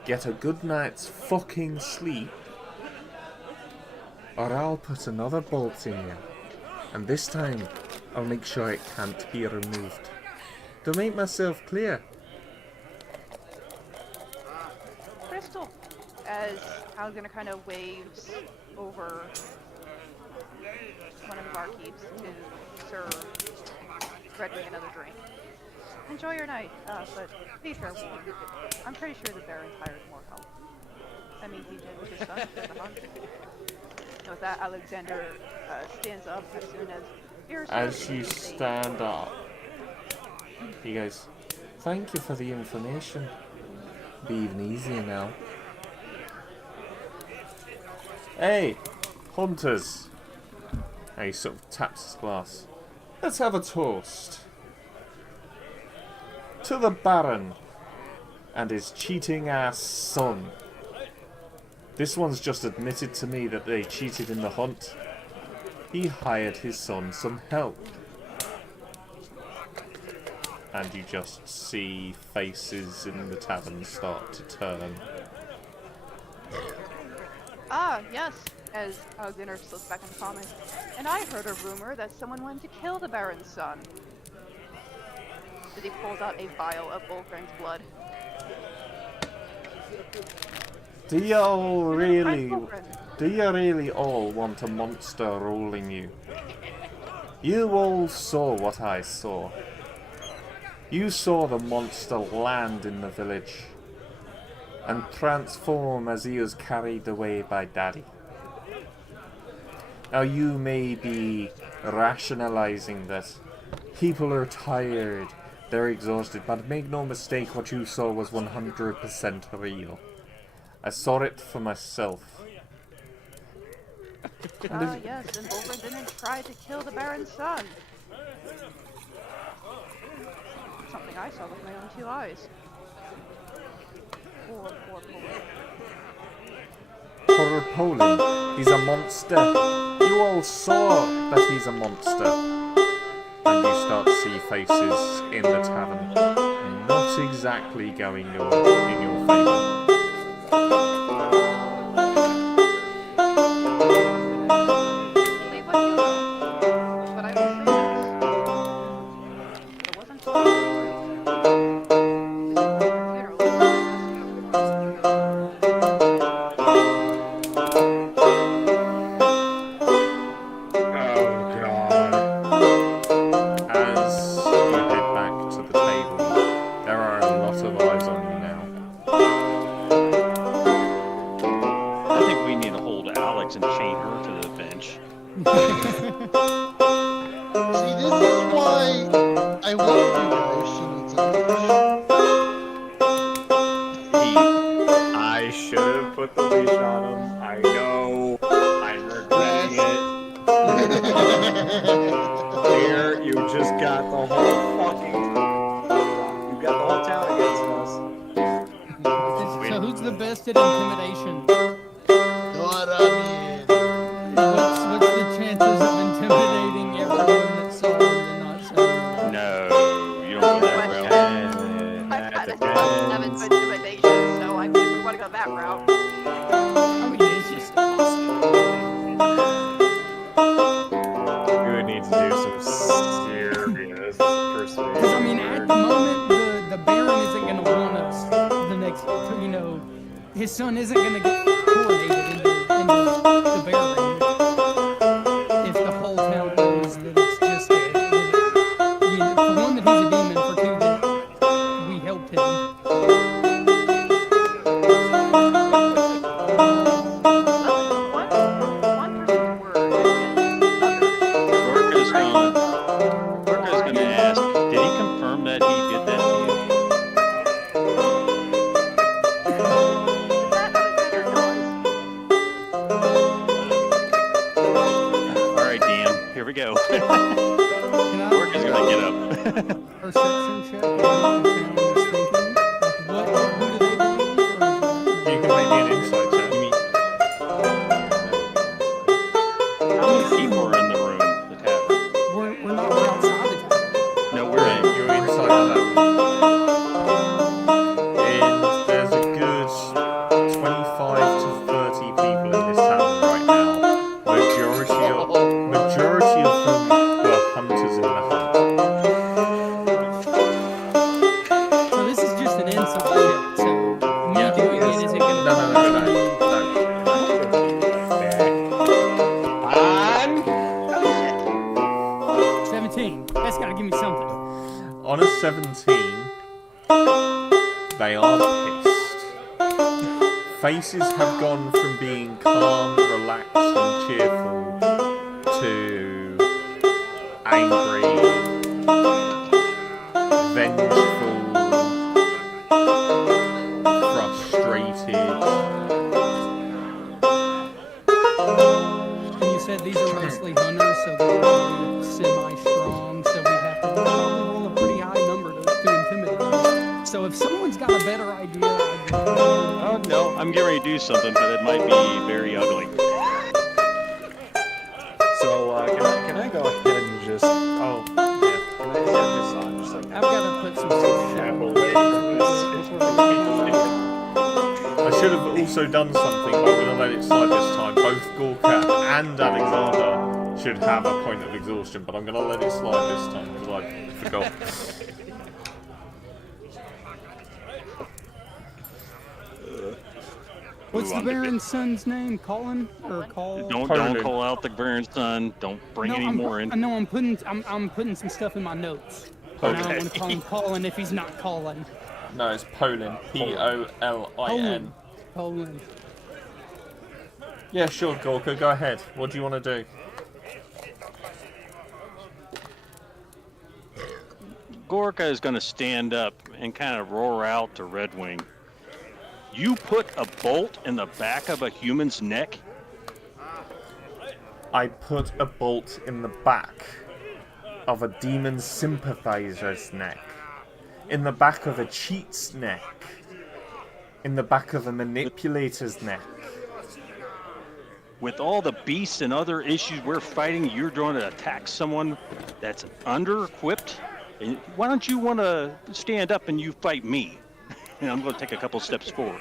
get a good night's fucking sleep, or I'll put another bolt in you. And this time, I'll make sure it can't be removed. To make myself clear. Crystal, as Alexander kind of waves over one of the barkeeps to serve Redwing another drink. Enjoy your night, but be forewarned. I'm pretty sure the Baron hired more help. I mean, he did with his son for the hunt. And with that, Alexander stands up as soon as As you stand up, he goes, "Thank you for the information. Be even easier now." Hey, hunters. And he sort of taps his glass. Let's have a toast. To the Baron and his cheating ass son. This one's just admitted to me that they cheated in the hunt. He hired his son some help. and you just see faces in the tavern start to turn. Ah, yes, as Alexander slips back in comment. And I heard a rumor that someone wanted to kill the Baron's son. As he pulls out a vial of Wolfgang's blood. Do y'all really, Wolfgang. do you really all want a monster ruling you? You all saw what I saw. You saw the monster land in the village and transform as he was carried away by Daddy. Now you may be rationalizing that people are tired, they're exhausted, but make no mistake, what you saw was 100% real. I saw it for myself. Ah, yes, and Wolfgang didn't try to kill the Baron's son. Something I saw with my own 2 eyes. Poor Poor Poland, he's a monster. You all saw that he's a monster. And you start to see faces in the tavern not exactly going in your favour. Believe what you will, but I will say this. It wasn't the Oh god. As you head back to the table, there are a lot of eyes on you now. I think we need to hold Alex and chain her to the bench. See, this is why I want you guys. She needs a leash. I should have put the leash on him. I know. I'm regretting it. Here, you just got the whole fucking. You got the whole town against us. So who's the best at intimidation? Know what I mean? What's the chances of intimidating everyone that saw it and not saying? No, you don't go that route. I've had a +7 for intimidation, so I mean, if we want to go that route. I mean, it's just possible. We would need to do some serious persuasion. Because I mean, at the moment, the Baron isn't going to want us. The next, you know, his son isn't going to get coronated into the Baron if the whole town knows that it's just you know, for one that he's a demon, for two that we helped him. One person's word and others. Orca's gonna ask, did he confirm that he did that to you? That Alexander knows. Alright, DM, here we go. Can I Orca's gonna get up. perception check? What? Who do they believe? You can make me an insight check. How many people are in the room, the tavern? We're not outside the town. No, we're in. You're inside the tavern. And there's a good 25 to 30 people in this tavern right now. Majority of them were hunters in the hunt. So this is just an insult check. So me Yeah. doing it isn't going to. No. Oh, 17. That's got to give me something. On a 17, they are pissed. Faces have gone from being calm, relaxed, and cheerful to angry, vengeful, frustrated. And you said these are mostly hunters, so they're probably semi-strong, so we have to probably roll a pretty high number to intimidate them. So if someone's got a better idea, Oh, no, I'm getting ready to do something, but it might be very ugly. So, can I go ahead and just. Oh, yeah. Can I have this on just like I've got to put some stuff Step down. away from this. I should have also done something, but I'm going to let it slide this time. Both Gorka and Alexander should have a point of exhaustion, but I'm going to let it slide this time because I forgot. What's the Baron's son's name? Colin or Call? Don't Poland. call out the Baron's son. Don't bring any more in. No, I'm putting some stuff in my notes. And I don't want to call him Colin if he's not Colin. No, it's Poland. Polin. Poland. Yeah, sure, Gorka, go ahead. What do you want to do? Gorka is going to stand up and kind of roar out to Red Wing. You put a bolt in the back of a human's neck? I put a bolt in the back of a demon sympathizer's neck, in the back of a cheat's neck, in the back of a manipulator's neck. With all the beasts and other issues we're fighting, you're going to attack someone that's under-equipped? And why don't you want to stand up and you fight me? And I'm going to take a couple steps forward.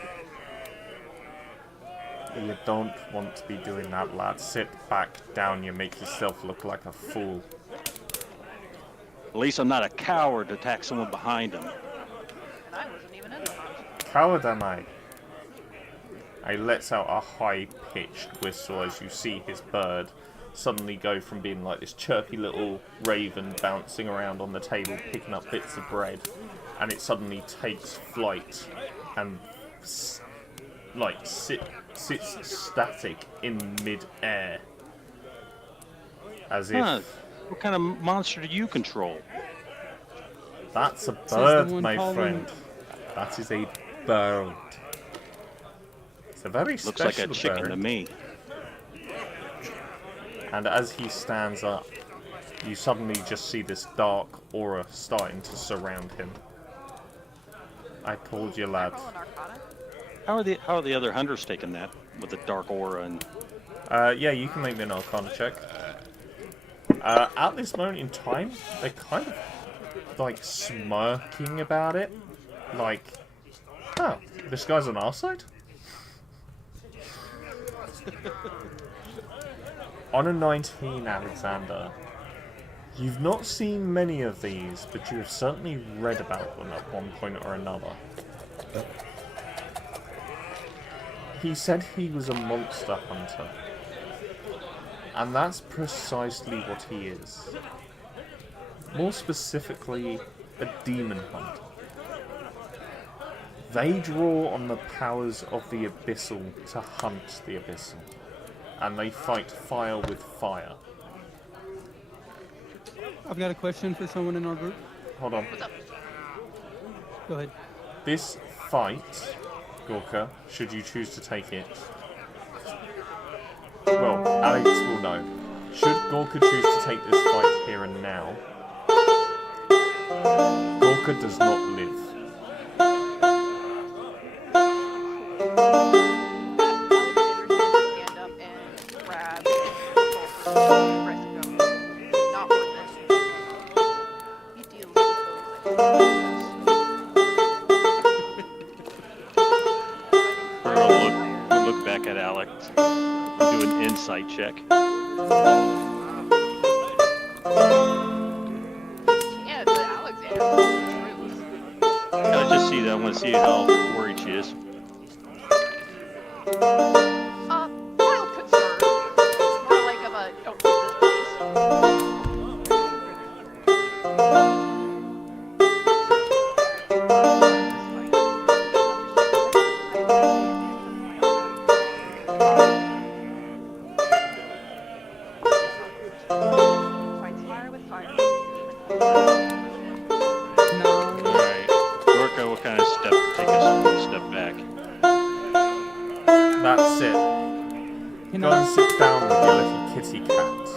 You don't want to be doing that, lad. Sit back down, you make yourself look like a fool. At least I'm not a coward to attack someone behind him. And I wasn't even in the hunt. Coward am I? He lets out a high-pitched whistle as you see his bird suddenly go from being like this chirpy little raven bouncing around on the table picking up bits of bread, and it suddenly takes flight and sits static in mid-air as if What kind of monster do you control? that's a the bird, one my calling- friend. That is a bird. It's a very Looks special like a chicken bird. to me. And as he stands up, you suddenly just see this dark aura starting to surround him. I told you, lad. Roll an Arcana. How are the other hunters taking that with the dark aura and? Yeah, you can make me an Arcana check. At this moment in time, they're kind of like smirking about it, like, oh, this guy's on our side? On a 19, Alexander, you've not seen many of these, but you have certainly read about them at one point or another. He said he was a monster hunter. And that's precisely what he is. More specifically, a demon hunter. They draw on the powers of the Abyssal to hunt the Abyssal. And they fight fire with fire. I've got a question for someone in our group. Hold on. Go ahead. This fight, Gorka, should you choose to take it, well, Alex will know. Should Gorka choose to take this fight here and now, Gorka does not live. Alexander's gonna stand up and grab Frisco. Not worth it. He deals with We'll look back at Alex. Do an insight check. Yeah, but Alexander knows the truth. I just see that. I want to see how worried she is. Mild concern. More like of a don't do this, Fights fire with fire. No. Alright. Gorka will kind of take a step back. That's it. Can Go and I, sit down with your little kitty cat.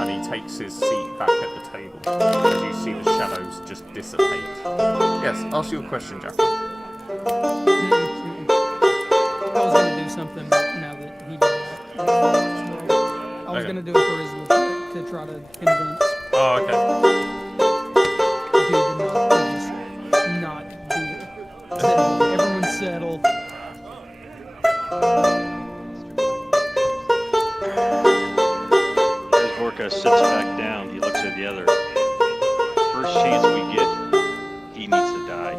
And he takes his seat back at the table. As you see the shadows just dissipate. Yes, ask your question, Jeffrey. I was gonna do something, but now that he did that, I was Okay. gonna do a charisma check to try to convince Oh, okay. Jude to As Gorka sits back down, he looks at the other. First chance we get, he needs to die.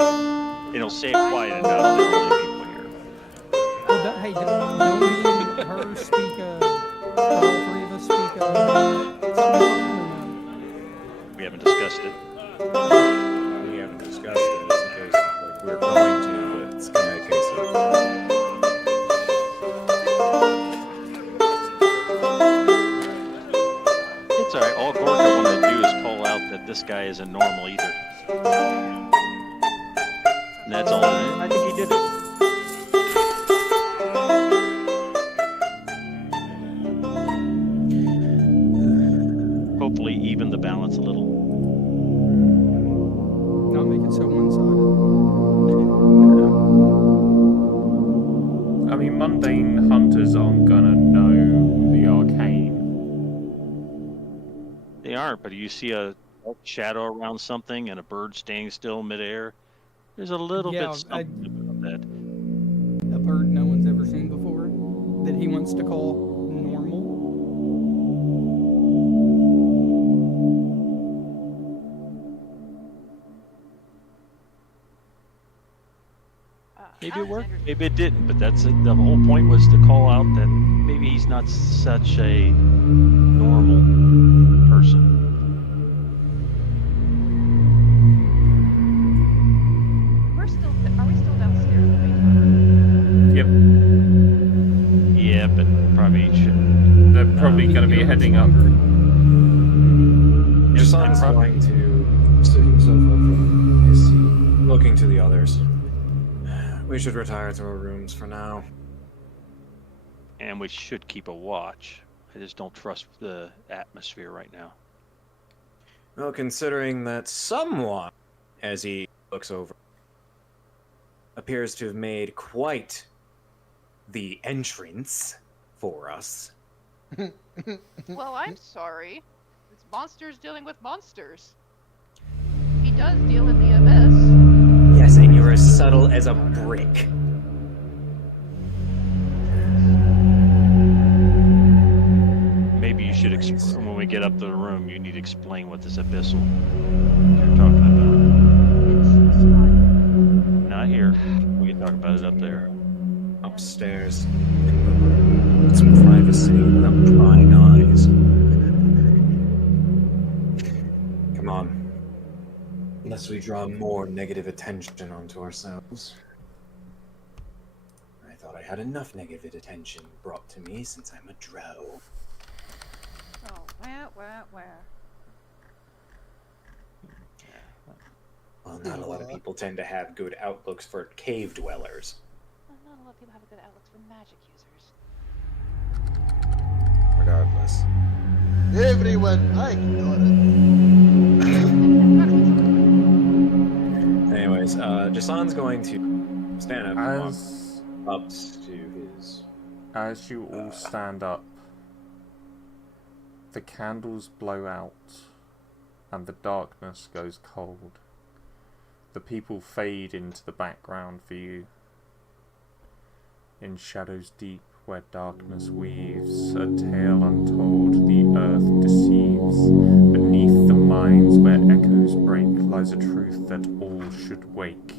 And he'll say it quiet enough that only people hear. Well, hey, don't me and her speak, or all three of us speak, something common or no? We haven't discussed it. We haven't discussed it. It's a case of like we're going to, but it's kind of a case of It's alright. All Gorka wanted to do is call out that this guy isn't normal either. And that's all. And I think he did it. Hopefully even the balance a little. Not make it so one-sided. I mean, mundane hunters aren't gonna know the arcane. They aren't, but you see a shadow around something and a bird staying still midair. There's a little Yeah, bit something about that. A bird no one's ever seen before that he wants to call normal. Maybe it worked, Alexander's- maybe it didn't, but that's it. The whole point was to call out that maybe he's not such a normal person. Are we still downstairs in the main tower? Yep. Yeah, but probably shouldn't. They're probably gonna be heading up. Jason's going to sit himself up from his seat, looking to the others. We should retire to our rooms for now. And we should keep a watch. I just don't trust the atmosphere right now. Well, considering that someone, as he looks over, appears to have made quite the entrance for us. Well, I'm sorry. It's monsters dealing with monsters. He does deal in the abyss. Yes, and you're as subtle as a brick. Maybe you should explain when we get up to the room. You need to explain what this abyssal you're talking It's not. about. Not here. We can talk about it up there. Upstairs, with some privacy without prying eyes. Come on. Lest we draw more negative attention onto ourselves. I thought I had enough negative attention brought to me since I'm a drow. Oh, where? Well, not a lot of people tend to have good outlooks for cave dwellers. Well, not a lot of people have a good outlook for magic users. Regardless. Everyone, I got it. Anyways, Jason's going to stand up and walk As up to his... as you all stand up, the candles blow out and the darkness goes cold. The people fade into the background for you. In shadows deep where darkness weaves a tale untold, the earth deceives. Beneath the mines where echoes break lies a truth that all should wake.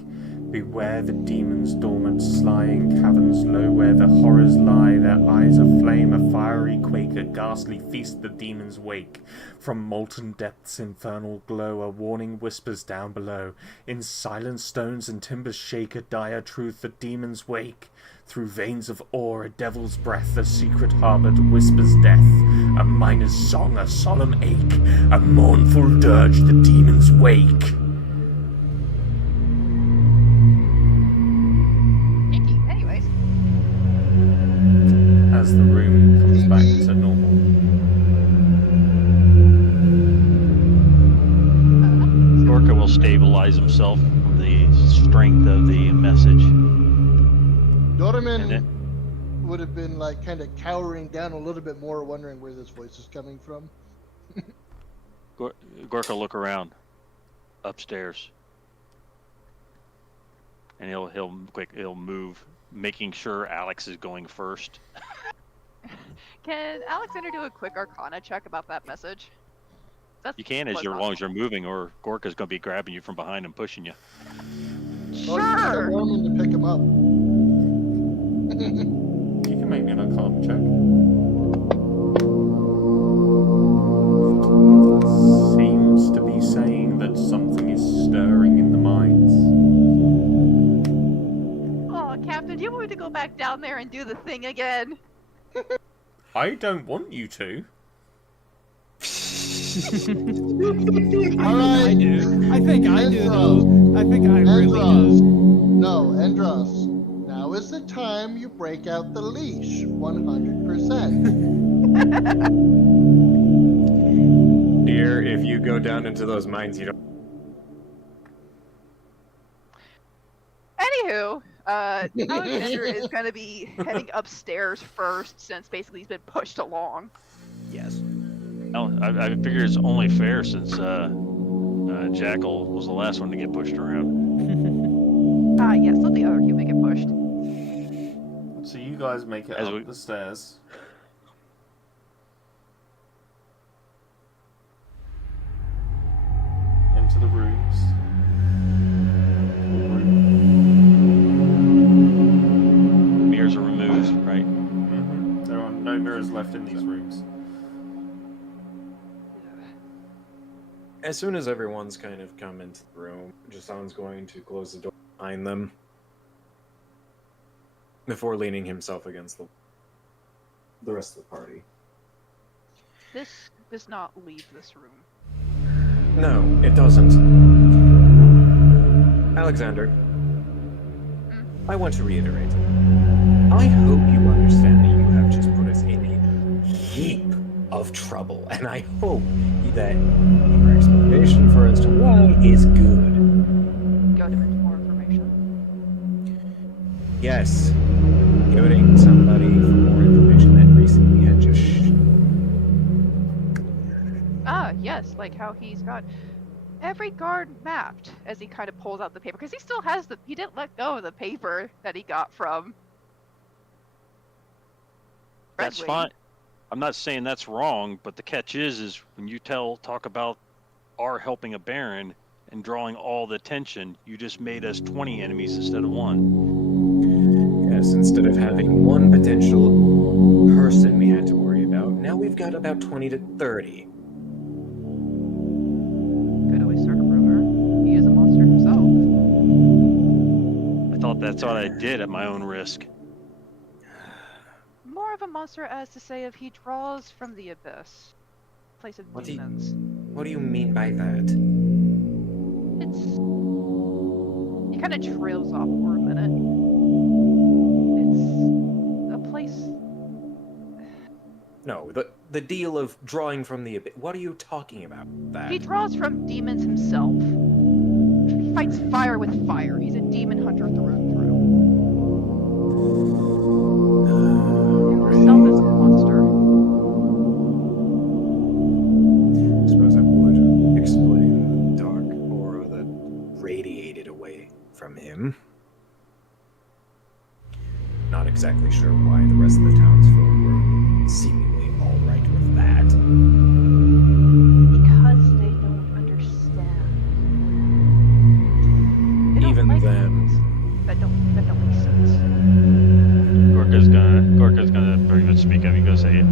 Beware the demons dormant, sly in caverns low where the horrors lie. Their eyes aflame, a fiery quake, a ghastly feast the demons wake. From molten depths infernal glow, a warning whispers down below. In silent stones and timbers shake, a dire truth the demons wake. Through veins of ore, a devil's breath, a secret harboured whispers death. A miner's song, a solemn ache, a mournful dirge the demons wake. Kinky. Anyways. As the room comes back to normal. Gorka will stabilize himself from the strength of the message. Dorman would have been like kind of cowering down a little bit more, wondering where this voice is coming from. Gorka look around, upstairs, and he'll move making sure Alex is going first. Can Alexander do a quick Arcana check about that message? That's You can as was you're, not long as the you're moving, or Gorka's going to be grabbing you from behind and pushing you. Well, you can get Roman to pick him up. You can make me an Arcana check. Seems to be saying that something is stirring in the mines. Oh, Captain, do you want me to go back down there and do the thing again? I don't want you to. All right. I do. I think I do, though. I think I really Andros. do. No, Andros. Now is the time you break out the leash. 100%. Dear, if you go down into those mines, you don't. Anywho, Alexander is going to be heading upstairs first, since basically he's been pushed along. Yes. Oh, I figure it's only fair since Jackal was the last one to get pushed around. Yes, let the other human get pushed. So you guys make it As up we- the stairs. Into the rooms. Mirrors are removed, right? There are no mirrors left in these rooms. As soon as everyone's kind of come into the room, Jasan's going to close the door behind them before leaning himself against the rest of the party. This does not leave this room. No, it doesn't. Alexander, I want to reiterate. I hope you understand that you have just put us in a heap of trouble, and I hope that your explanation for as to why is good. Go to more information. Yes, goading somebody for more information that recently had just. Yes, like how he's got every guard mapped as he kind of pulls out the paper, because he still has he didn't let go of the paper that he got from That's Redwing. fine. I'm not saying that's wrong, but the catch is when you talk about our helping a Baron and drawing all the attention, you just made us 20 enemies instead of one. Yes, instead of having one potential person we had to worry about, now we've got about 20 to 30. Could always start a rumor. He is a monster himself. I thought that's what I did at my own risk. More of a monster, as to say, if he draws from the abyss, place of What do you- demons. What do you mean by that? He kind of trails off for a minute. It's a place. No, the deal of drawing from the abyss. What are you talking about? That. He draws from demons himself. He fights fire with fire. He's a demon hunter through and through. Himself is a monster. I suppose I would explain the dark aura that radiated away from him. Not exactly sure why the rest of the townsfolk were seemingly all right with that. Because they don't understand. They don't Even like then. things that don't make sense. Gorka's gonna pretty much speak up. He's gonna say it.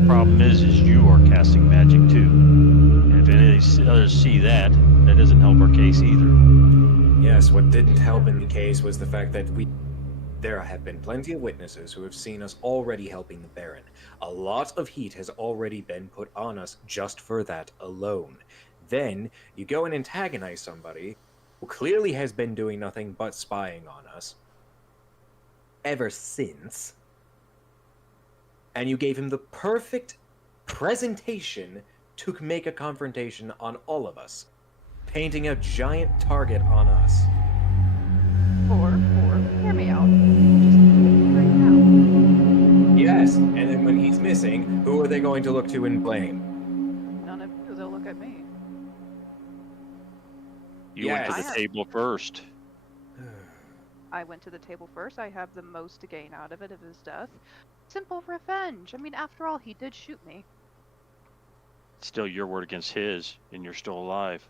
The problem is you are casting magic too. And if any of these others see that, that doesn't help our case either. Yes, what didn't help in the case was the fact that there have been plenty of witnesses who have seen us already helping the Baron. A lot of heat has already been put on us just for that alone. Then, you go and antagonize somebody who clearly has been doing nothing but spying on us ever since, and you gave him the perfect presentation to make a confrontation on all of us, painting a giant target on us. Or, hear me out. Just right now. Yes, and then when he's missing, who are they going to look to and blame? None of you, they'll look at me. You went to Yes. the table first. I went to the table first. I have the most to gain out of it of his death. Simple revenge. I mean, after all, he did shoot me. Still your word against his, and you're still alive.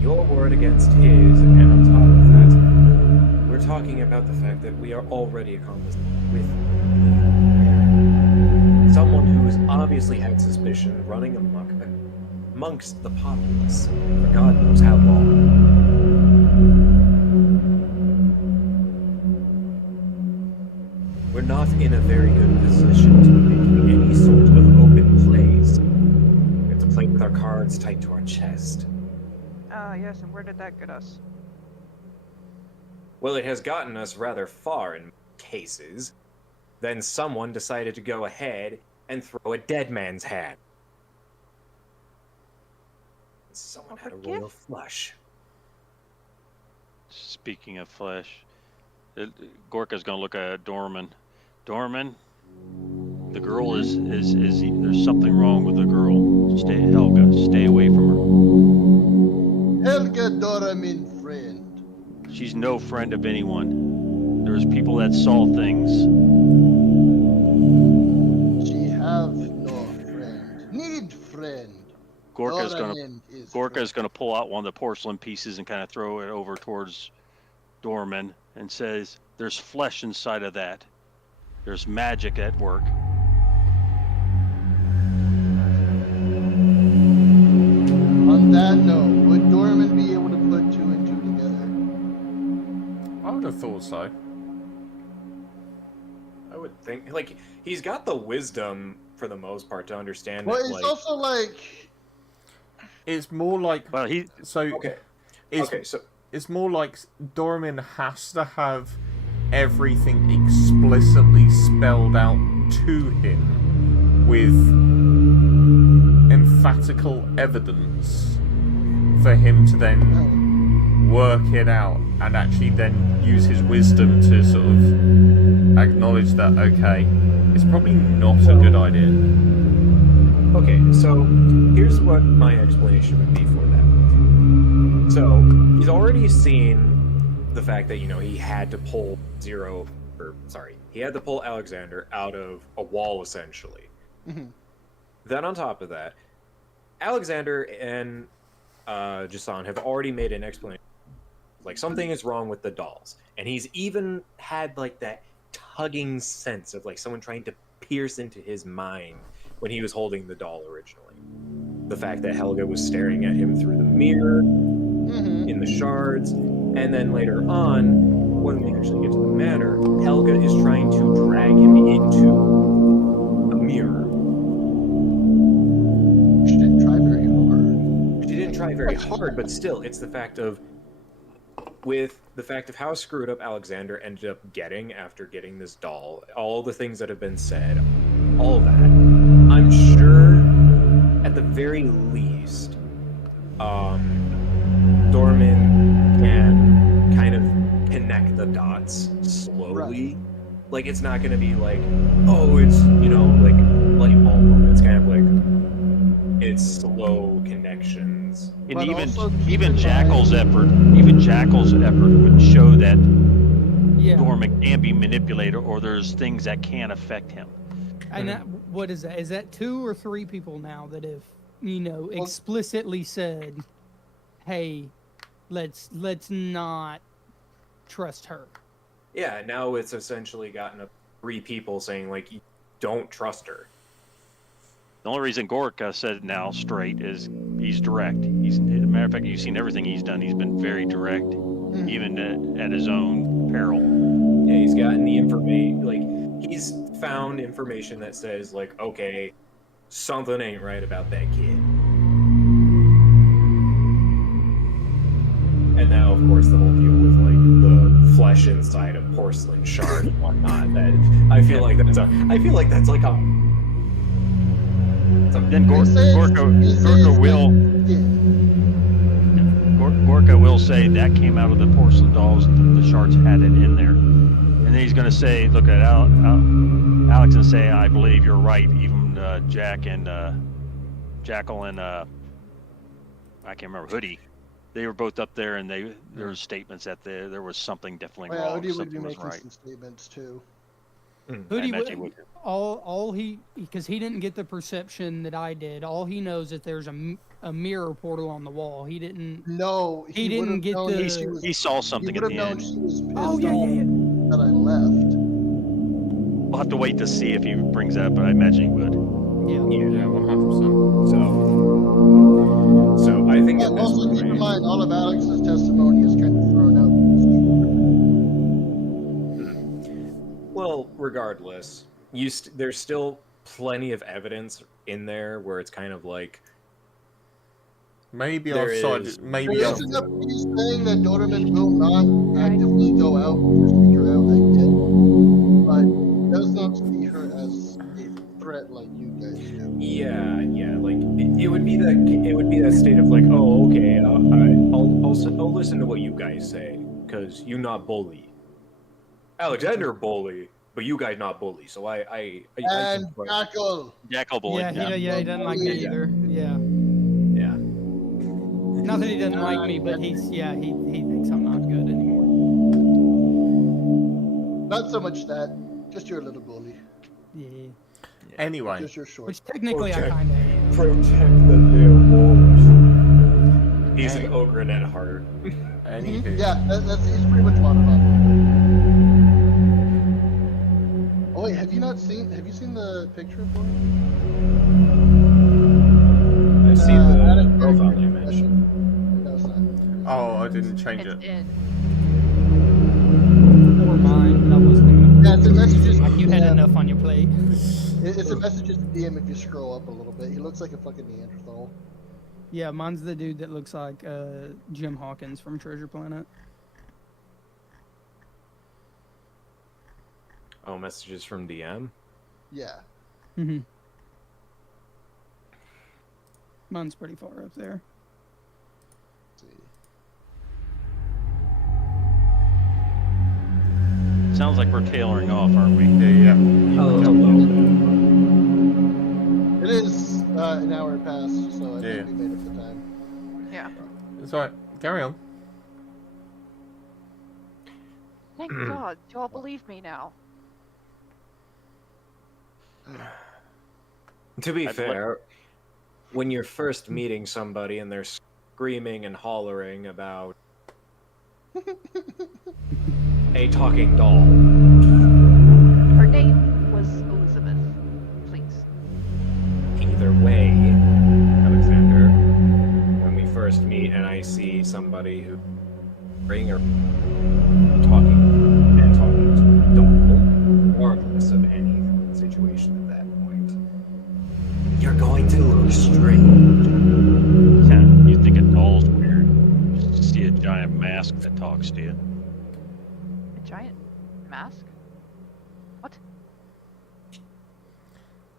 Your word against his, and on top of that, we're talking about the fact that we are already accomplices with someone who has obviously had suspicion running amok amongst the populace for God knows how long. We're not in a very good position to be making any sort of open plays. We have to play with our cards tight to our chest. Yes, and where did that get us? Well, it has gotten us rather far in cases. Then someone decided to go ahead and throw a dead man's hat. Someone had a royal flush. Speaking of flesh, Gorka's gonna look at Dorman. Dorman, the girl is there's something wrong with the girl. Helga, stay away from her. Helga Doramin friend. She's no friend of anyone. There's people that saw things. She have no friend. Need friend. Gorka's Doramin gonna pull out one of the porcelain pieces and kind of throw it over towards Dorman and says, "There's flesh inside of that. There's magic at work." On that note, would Dorman be able to put 2 and 2 together? I would have thought so. I would think, like, he's got the wisdom for the most part to understand Well, that, it's like, also like It's more like Well, he okay, so it's more like Dorman has to have everything explicitly spelled out to him with emphatical evidence for him to then work it out and actually then use his wisdom to sort of acknowledge that, okay, it's probably not a good idea. okay, so here's what my explanation would be for that. So he's already seen the fact that, you know, he had to pull he had to pull Alexander out of a wall, essentially. Then on top of that, Alexander and Jason have already made an explanation. Like, something is wrong with the dolls. And he's even had, like, that tugging sense of, like, someone trying to pierce into his mind when he was holding the doll originally. The fact that Helga was staring at him through the mirror, in the shards, and then later on, when we actually get to the manor, Helga is trying to drag him into a mirror. she didn't try very hard. She didn't try very hard, but still, it's the fact of, with the fact of how screwed up Alexander ended up getting after getting this doll, all the things that have been said, all of that, I'm sure, at the very least, Dorman can kind of connect the dots slowly. Right. Like, it's not going to be like, oh, it's, you know, like light bulb moment. It's kind of like, it's slow connections. And But also keep even in Jackal's mind- effort would show that Yeah. Dorman can be manipulated, or there's things that can affect him. And that, what is that? Is that 2 or 3 people now that have, you know, explicitly said, "Hey, let's not trust her." Yeah, now it's essentially gotten up 3 people saying, like, you don't trust her. The only reason Gorka said it now straight is he's direct. As a matter of fact, you've seen everything he's done. He's been very direct, even at his own peril. Yeah, he's gotten the information, like, he's found information that says, like, okay, something ain't right about that kid. And now, of course, the whole deal with, like, the flesh inside a porcelain shard and whatnot. That I feel like that's like a. Then Gorka will say that came out of the porcelain dolls. The shards had it in there, and then he's going to say, look at Alex and say, "I believe you're right." Even Jackal and I can't remember, Hoodie They were both up there, and there were statements that there was something definitely Well, wrong. Odie would be Something was making right. some statements too. I Hoodie imagine he would, would. all he, because he didn't get the perception that I did. All he knows that there's a mirror portal on the wall. He didn't. No, He would didn't have get known the- that she was. He saw He something would at have the known end. she was pissed Oh off yeah. that I left. We'll have to wait to see if he brings that, but I imagine he would. Yeah. Yeah, 100%. So I think at this Also, keep in point, mind, all of Alex's testimony is kind of thrown out. well, regardless, there's still plenty of evidence in there where it's kind of like Maybe There I've sided. is- Maybe There I've. is enough piece saying that Dorman will not actively go out to seek her out again, but does not see her as a threat like you guys do. yeah, like it would be that state of like, oh, okay, I'll listen to what you guys say because you not bully. Alexander bully, but you guys not bully. So I And can- Jackal. Jackal boy. Yeah, he doesn't like me either. Yeah. yeah. Not that he doesn't like me, but he thinks I'm not good anymore. Not so much that, just you're a little bully. Yeah. Anyway, Just you're short. Which technically I Okay. kind of am. Protect the dear wolves. He's an ogre at heart. anywho. Yeah, that's he's pretty much modeled on. Oh wait, have you seen the picture for him? I've seen the Adam profile Berry image. confession. No, it's not. Oh, I didn't change It's it. in. Or mine, but I wasn't gonna. Yeah, it's a messages. Like you had yeah, enough on your plate. It's a messages to DM if you scroll up a little bit. He looks like a fucking Neanderthal. Yeah, mine's the dude that looks like Jim Hawkins from Treasure Planet. Oh, messages from DM. Yeah. Mm-hmm. Mine's pretty far up there. Let's see. Sounds like we're tailoring off, aren't we? Yeah. It is an hour past, so I Yeah. think we made it the time. Yeah. It's alright. Carry on. Thank God. You all believe me now. To be I'd fair, when you're first meeting somebody and they're screaming and hollering about a talking doll, Her name was Elizabeth. Please. either way, Alexander, when we first meet and I see somebody who bring or talking to a doll, regardless of any situation at that point, you're going to look strange. Yeah, you think a doll's weird. You see a giant mask that talks to you. A giant mask? What?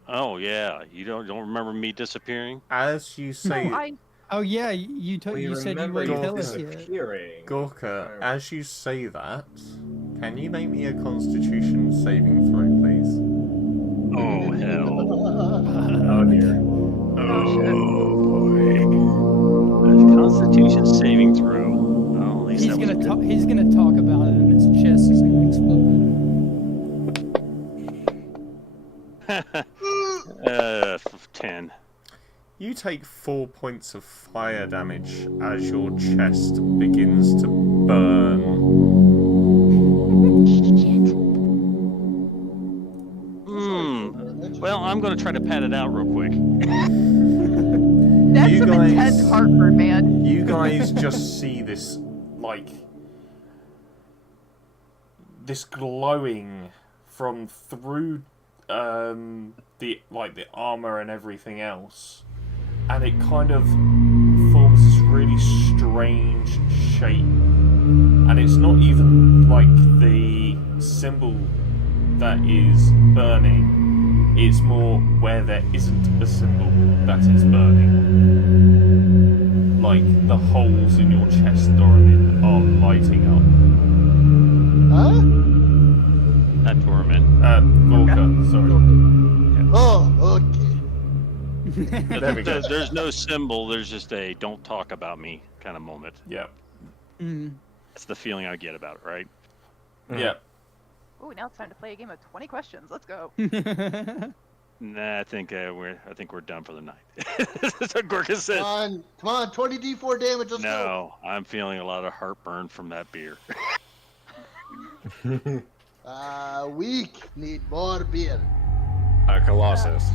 Oh yeah, you don't remember me disappearing? As you say, No, I. Oh yeah, you said you wouldn't tell us yet. disappearing. Gorka, as you say that, can you make me a Constitution saving throw, please? Oh hell! Oh dear. A Constitution saving throw. Oh, at least He's that was gonna good. talk. He's gonna talk about it, and his chest is gonna explode. 10. You take 4 points of fire damage as your chest begins to burn. Well, I'm going to try to pat it out real quick. That's You some guys- intense heartburn, man. You guys just see this, like, this glowing from through the armor and everything else, and it kind of forms this really strange shape, and it's not even like the symbol that is burning. It's more where there isn't a symbol that is burning. Like the holes in your chest, Doramin, are lighting up. Huh? Not torment. Gorka, sorry. Oh, okay. There we go. There's no symbol. There's just a "don't talk about me" kind of moment. Yep. Mm. That's the feeling I get about it, right? Yep. Ooh, now it's time to play a game of 20 questions. Let's go. Nah, I think we're done for the night. That's what Gorka says. Come on, 20 D4 damage. Let's go. No, I'm feeling a lot of heartburn from that beer. Weak. Need more beer. A Colossus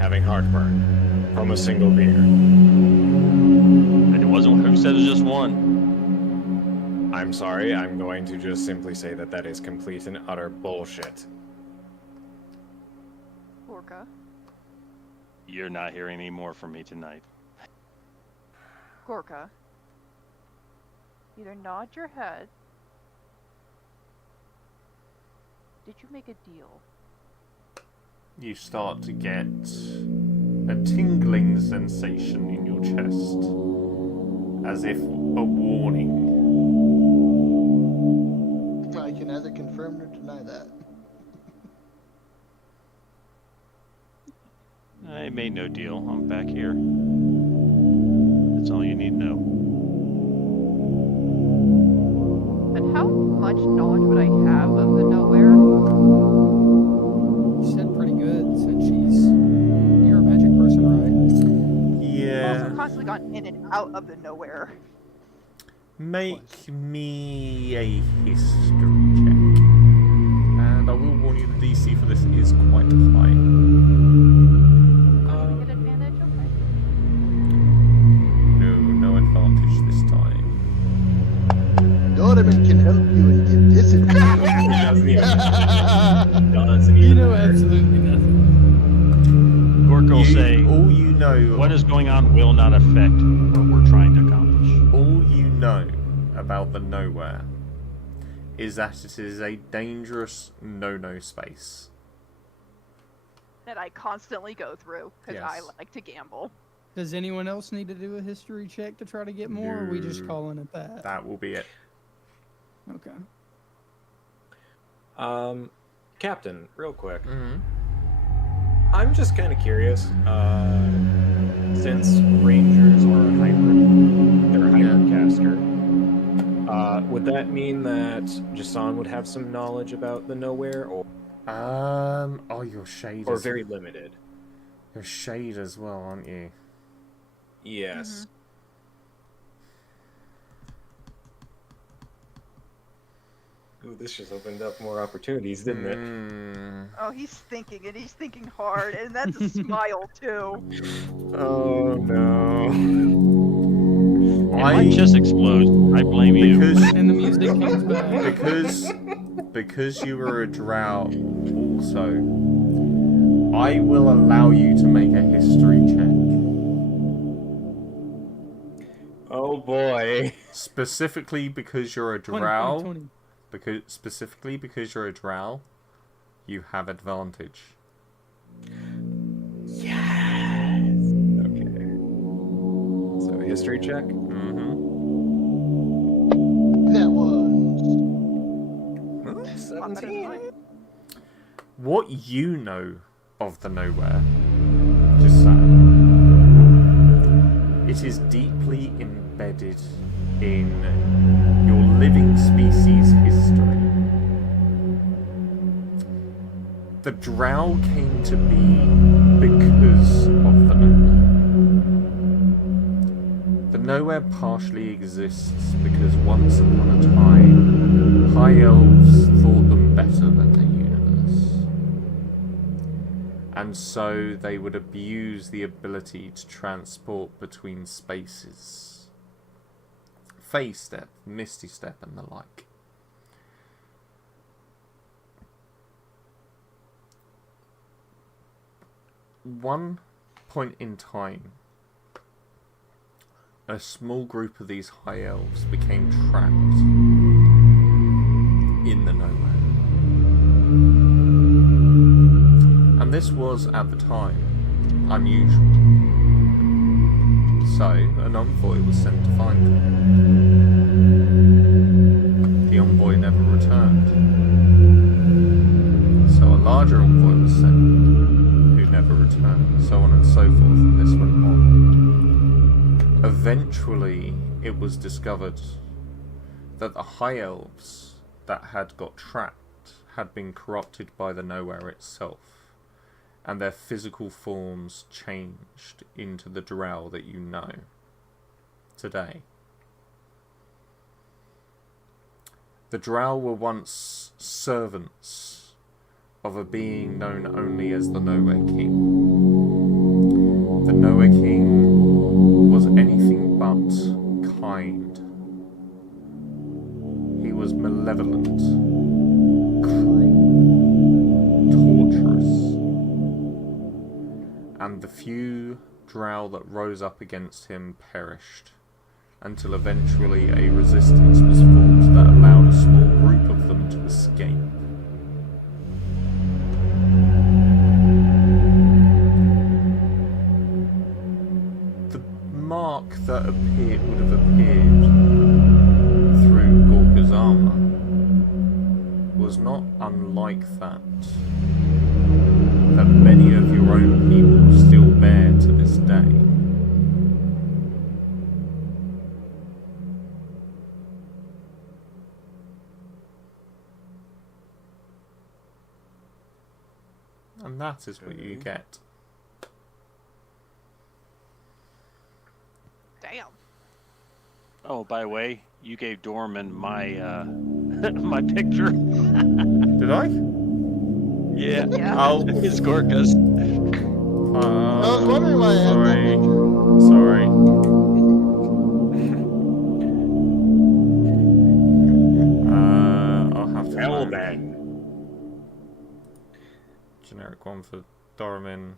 having heartburn from a single beer. And it wasn't who said it was just one. I'm sorry, I'm going to just simply say that that is complete and utter bullshit. Orca. You're not hearing any more from me tonight. Gorka. Either nod your head. Did you make a deal? You start to get a tingling sensation in your chest, as if a warning. I can neither confirm nor deny that. I made no deal. I'm back here. That's all you need to know. And how much knowledge would I have of the nowhere? You said pretty good since you're a magic person, right? I've also Yeah. constantly gone in and out of the nowhere. Make me a history check. And I will warn you, the DC for this is quite high. Get advantage, okay. No advantage this time. Doraemon can help you and give disadvantage. Doesn't You even know matter. absolutely nothing. Gorka will say, all you know, what is going on will not affect what we're trying to accomplish. all you know about the nowhere is that it is a dangerous no-no space. That I constantly go through because I Yes. like to gamble. Does anyone else need to do a history check to try to get more, or are we just No. calling it that? That will be it. Okay. Captain, real quick. Mm-hmm. I'm just kind of curious. Since Rangers are they're a hypercaster. Would that mean that Jason would have some knowledge about the nowhere, or You're shade. or very limited? You're shade as well, aren't you? Yes. Ooh, this just opened up more opportunities, didn't it? Mm. Oh, he's thinking, and he's thinking hard, and that's a smile too. Oh no. If my chest explodes, I blame you. Because And the music comes back. because you were a drow also, I will allow you to make a history check. Oh boy. Specifically because you're a 20, drow. 20, 20. Because you're a drow, you have advantage. Yes. Okay. So history check. Mm-hmm. That was. Oh, 17. What you know of the nowhere, just so, it is deeply embedded in your living species history. The drow came to be because of the nowhere. The nowhere partially exists because once upon a time, high elves thought them better than the universe. And so they would abuse the ability to transport between spaces. Phase step, misty step, and the like. One point in time, a small group of these high elves became trapped in the nowhere. And this was, at the time, unusual. So, an envoy was sent to find them. The envoy never returned. So a larger envoy was sent, who never never return, so on and so forth, and this went on. Eventually, it was discovered that the High Elves that had got trapped had been corrupted by the Nowhere itself, and their physical forms changed into the Drow that you know today. The Drow were once servants of a being known only as the Nowhere King. The Nowhere King was anything but kind. He was malevolent, cruel, torturous. And the few Drow that rose up against him perished, until eventually a resistance was formed that allowed a small group of them to escape. The mark that would have appeared through Gorka's armour was not unlike that many of your own people still bear to this day. And that is what you get. Damn. Oh, by the way, you gave Dorman my my picture. Did I? Yeah. Yeah. Oh. It's Gorka's. I was wondering why I had that picture. Sorry. I'll have to Well load then. generic one for Dorman,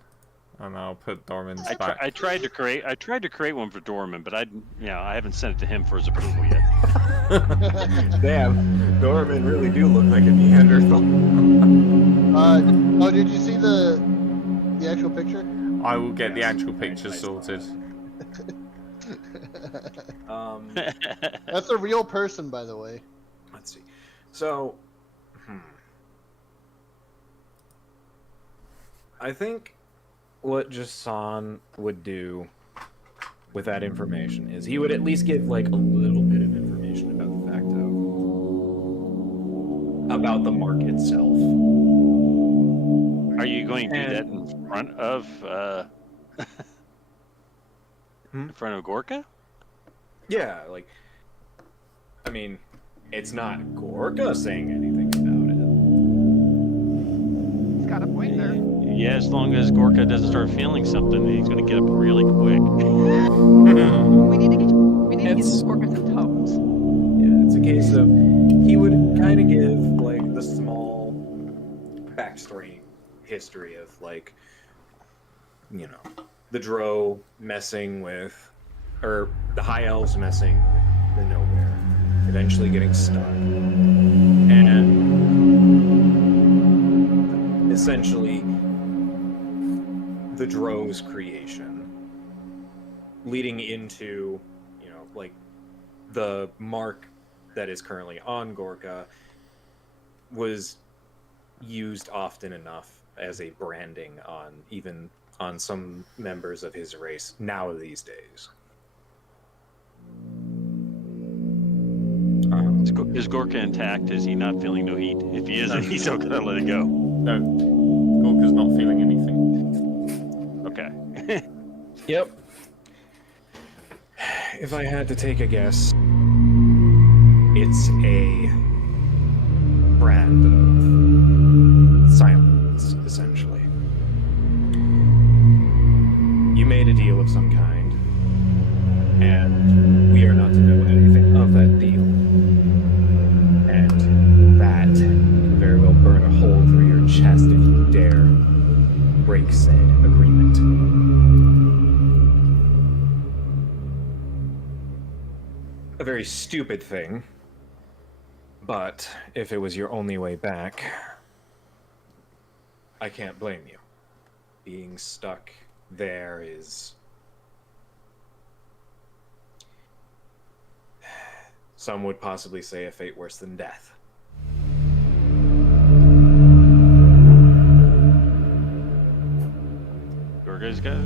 and I'll put Dorman's I back. tried to create one for Dorman, but I haven't sent it to him for his approval yet. Damn, Dorman really do look like a Neanderthal. Oh, did you see the actual picture? I will get the Yes. actual picture Nice. sorted. That's a real person, by the way. Let's see. So, I think what Jason would do with that information is he would at least give like a little bit of information about the fact about the mark itself. Are you going to do that in front of in front of Gorka? Yeah, like, I mean, it's not Gorka saying anything about He's got a point there. Yeah, as long as Gorka doesn't start feeling something, he's going to get up really quick. We need to get It's- some Gorkas and tomes. it. Yeah, it's a case of he would kind of give like the small backstory history of like, you know, the Drow messing with, or the High Elves messing with the Nowhere, eventually getting stuck, and essentially the Drow's creation, leading into, you know, like the mark that is currently on Gorka was used often enough as a branding on even on some members of his race now these days. Is Gorka intact? Is he not feeling no heat? If he isn't, he's not going to let it go. No, Gorka's not feeling anything. Okay. Yep. If I had to take a guess, it's a brand of silence, essentially. You made a deal of some kind, and we are not to know anything of that deal. And that can very well burn a hole through your chest if you dare break said agreement. A very stupid thing, but if it was your only way back, I can't blame you. Being stuck there is... Some would possibly say a fate worse than death.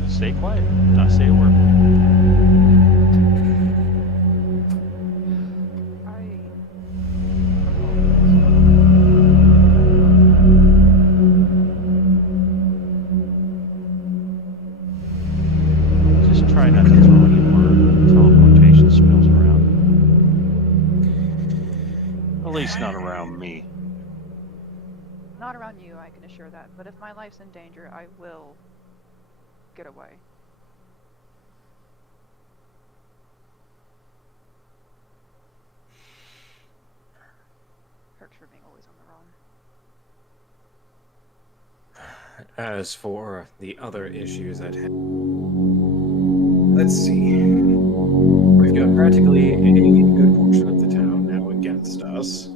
Stay quiet. Not say a word. Just try not to throw any more teleportation spells around. At least not around me. Not around you, I can assure that. But if my life's in danger, I will get away. Perks for being always on the run. As for the other issues at hand, let's see. We've got practically a good portion of the town now against us,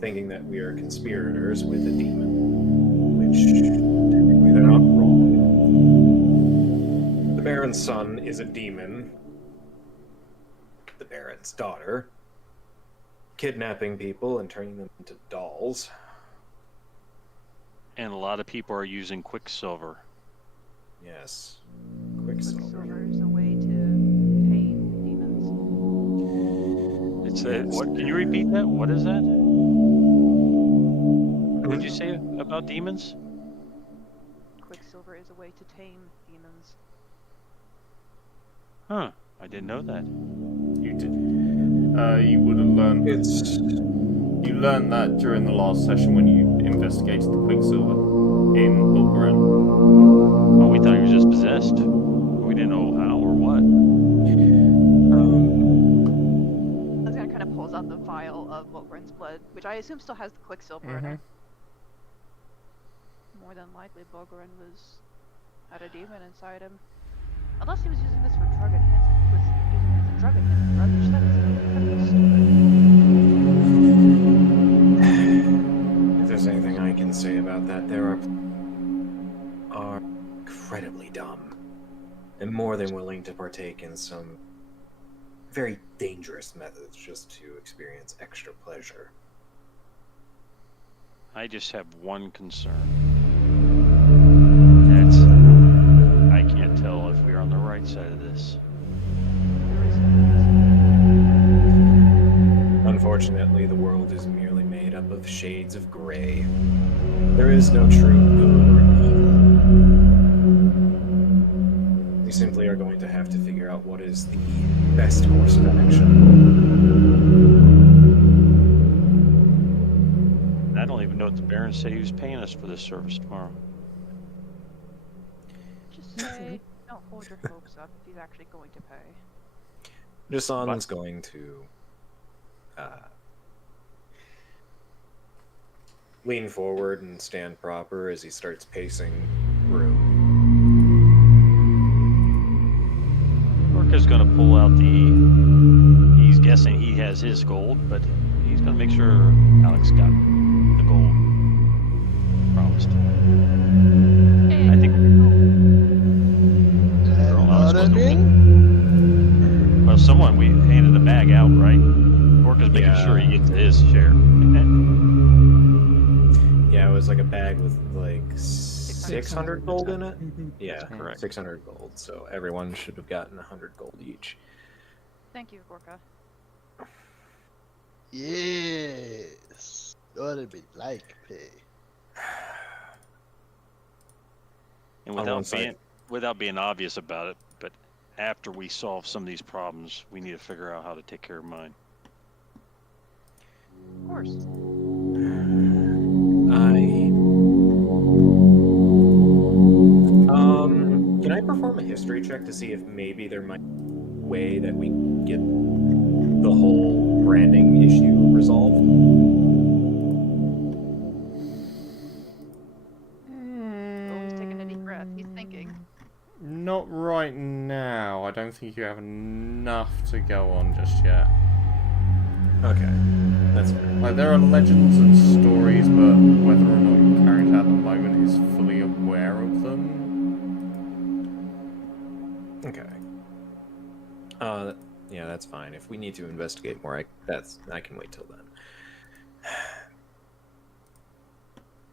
thinking that we are conspirators with a demon, which technically they're not wrong. The Baron's son is a demon. The Baron's daughter, kidnapping people and turning them into dolls. And a lot of people are using Quicksilver. Yes, Quicksilver. Quicksilver is a way to tame demons. It's what? Can you repeat that? What is that? What did you say about demons? Quicksilver is a way to tame demons. Huh? I didn't know that. You did. You would have learned. You learned that during the last session when you investigated the Quicksilver in Bulgarin. Oh, we thought he was just possessed. We didn't know how or what. That's kind of pulls out the vial of Wilburn's blood, which I assume still has the Quicksilver in it. More than likely, Bulgarin had a demon inside him. Unless he was using this for drug enhancement. He was using it as a drug enhancement drug, which that is incredibly stupid. If there's anything I can say about that, there are incredibly dumb and more than willing to partake in some very dangerous methods just to experience extra pleasure. I just have one concern. That's I can't tell if we're on the right side of this. Unfortunately, the world is merely made up of shades of gray. There is no true good or evil. We simply are going to have to figure out what is the best course of action. I don't even know what the Baron said he was paying us for this service tomorrow. Just say, don't hold your hopes up if he's actually going to pay. Jason's going to lean forward and stand proper as he starts pacing the room. Orca's gonna pull out he's guessing he has his gold, but he's gonna make sure Alex got the gold promised. Hey, I think well, someone we handed a bag out, right? Orca's making sure he gets his share. Yeah, it was like a bag with like 600 gold in it. Yeah, correct. 600 gold. So everyone should have gotten 100 gold each. Thank you, Gorka. Yes. Ought be like pay. And On one side. without being obvious about it, but after we solve some of these problems, we need to figure out how to take care of mine. Of course. Can I perform a history check to see if maybe there might be a way that we can get the whole branding issue resolved? Always taking a deep breath. He's thinking. Not right now. I don't think you have enough to go on just yet. Okay, that's fair. Like, there are legends and stories, but whether or not your character at the moment is fully aware of them. Okay. Yeah, that's fine. If we need to investigate more, I can wait till then.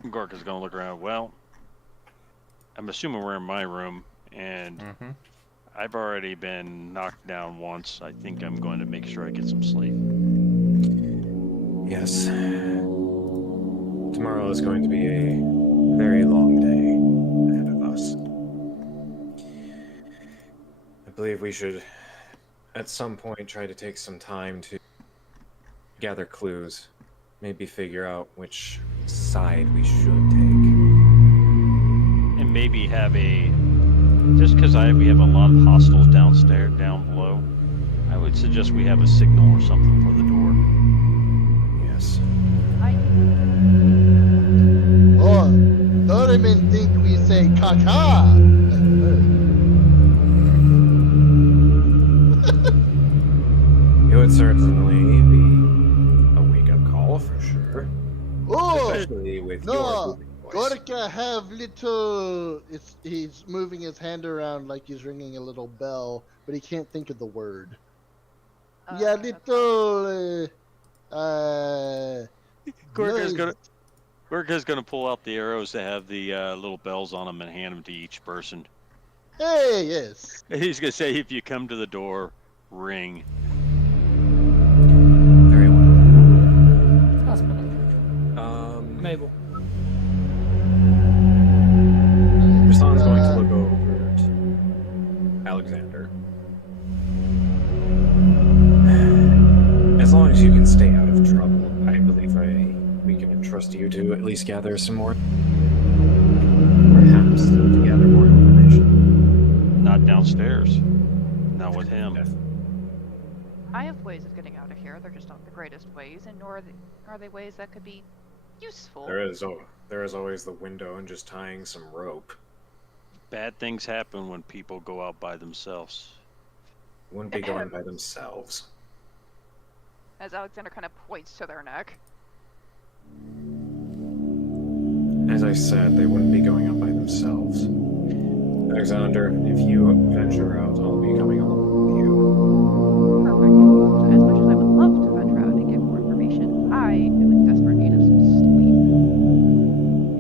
Gorka's gonna look around. Well, I'm assuming we're in my room, and Mm-hmm. I've already been knocked down once. I think I'm going to make sure I get some sleep. Yes. Tomorrow is going to be a very long day ahead of us. I believe we should, at some point, try to take some time to gather clues. Maybe figure out which side we should take. And maybe have just because we have a lot of hostiles down below, I would suggest we have a signal or something for the door. Yes. Oh, don't even think we say caca like bird. It would certainly be a wake-up call for sure. Oh, Especially with your no. booming voice. Gorka have little. He's moving his hand around like he's ringing a little bell, but he can't think of the word. Yeah, little. Gorka's noise. gonna pull out the arrows that have the little bells on them and hand them to each person. Hey, yes. He's gonna say, if you come to the door, ring. Very well. Hospital. Mabel. Rasan's going to look over at Alexander. As long as you can stay out of trouble, I believe we can entrust you to at least gather some more. Perhaps to gather more information. Not downstairs. Not with him. I have ways of getting out of here. They're just not the greatest ways, and nor are they ways that could be useful. There is always the window and just tying some rope. Bad things happen when people go out by themselves. Wouldn't be going by themselves. As Alexander kind of points to their neck. As I said, they wouldn't be going out by themselves. Alexander, if you venture out, I'll be coming along with you. Perfect. So as much as I would love to venture out and get more information, I am in desperate need of some sleep.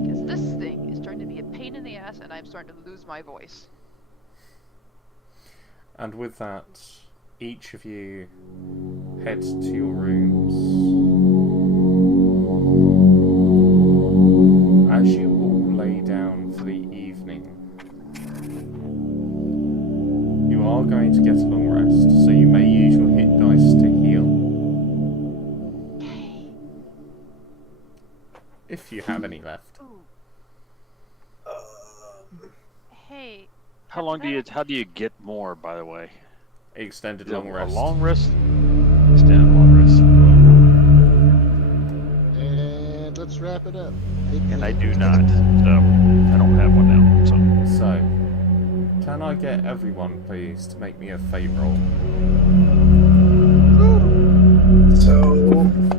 Because this thing is starting to be a pain in the ass, and I'm starting to lose my voice. And with that, each of you head to your rooms. As you all lay down for the evening, you are going to get a long rest, so you may use your hit dice to heal. If you have any left. Ooh. Hey. How do you get more, by the way? Extended Is it long rest. A long rest? Extended long rest. And let's wrap it up. And I do not, so I don't have one now. So, can I get everyone, please, to make me a fate roll? So,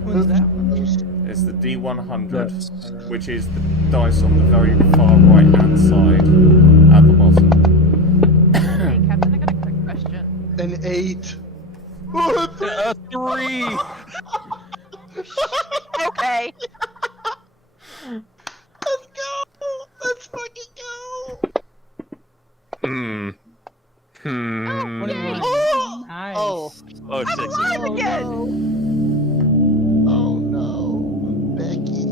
What is that one? It's the D100, which is the dice on the very far right-hand side at the bottom. Hey, Captain, I got a quick question. An 8. A 3! Okay. Let's go! Let's fucking go! What is Hey. it? Oh! Nice. Oh. Oh, 6. Alive again! Oh no, Becky.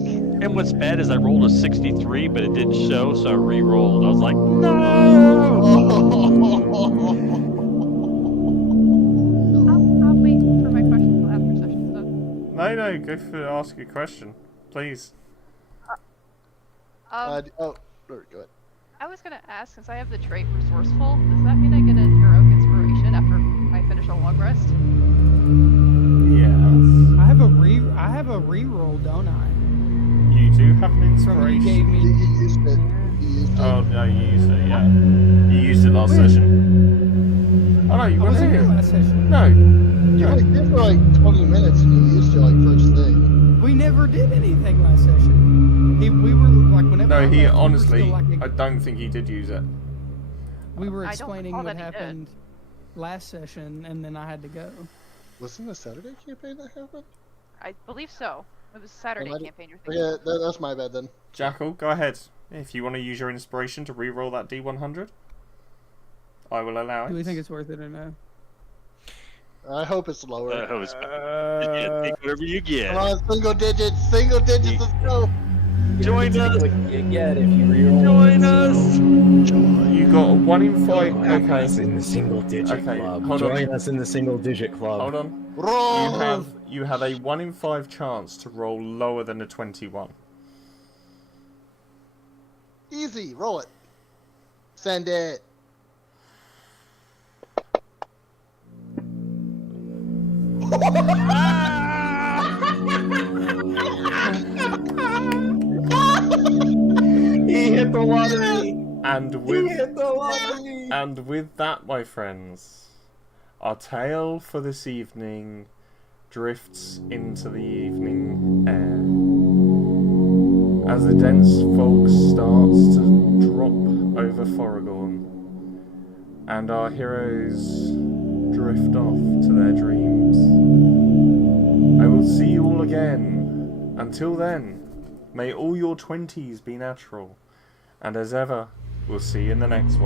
And what's bad is I rolled a 63, but it didn't show, so I re-rolled. I was like, no! I'll wait for my question until after session's done. No, go for ask a question, please. Oh, go ahead. I was gonna ask, since I have the trait resourceful, does that mean I get a heroic inspiration after I finish a long rest? Yes. I have a reroll, don't I? You do have an From you gave inspiration. me. You used it. You used it. Oh no, you used it, yeah. You used it last session. Oh no, you I weren't wasn't here here. last session. No. You were here for like 20 minutes and you used it like first thing. We never did anything last session. We were like whenever. No, I he left, honestly, we were, still, I don't think he did use it. we were I don't explaining recall what that he did. happened last session, and then I had to go. Wasn't the Saturday campaign that happened? I believe so. It was Saturday might- campaign you're thinking. Yeah, that's my bad then. Jackal, go ahead. If you want to use your inspiration to re-roll that D100. I will allow it. Do we think it's worth it or no? I hope it's lower. Yeah, take whatever you get. Come on, single digits, let's go. Join Take us. what you get if you reroll. Join us. You got a 1 in 5. Join us Okay. in the single digit Okay, club. hold on. Join us in the single digit club. Hold on. Roll. You have a 1 in 5 chance to roll lower than a 21. Easy, roll it. Send it. He hit the lottery. And He with hit the lottery. and with that, my friends, our tale for this evening drifts into the evening air. As the dense fog starts to drop over Foragorn, and our heroes drift off to their dreams. I will see you all again. Until then, may all your 20s be natural. And as ever, we'll see you in the next one.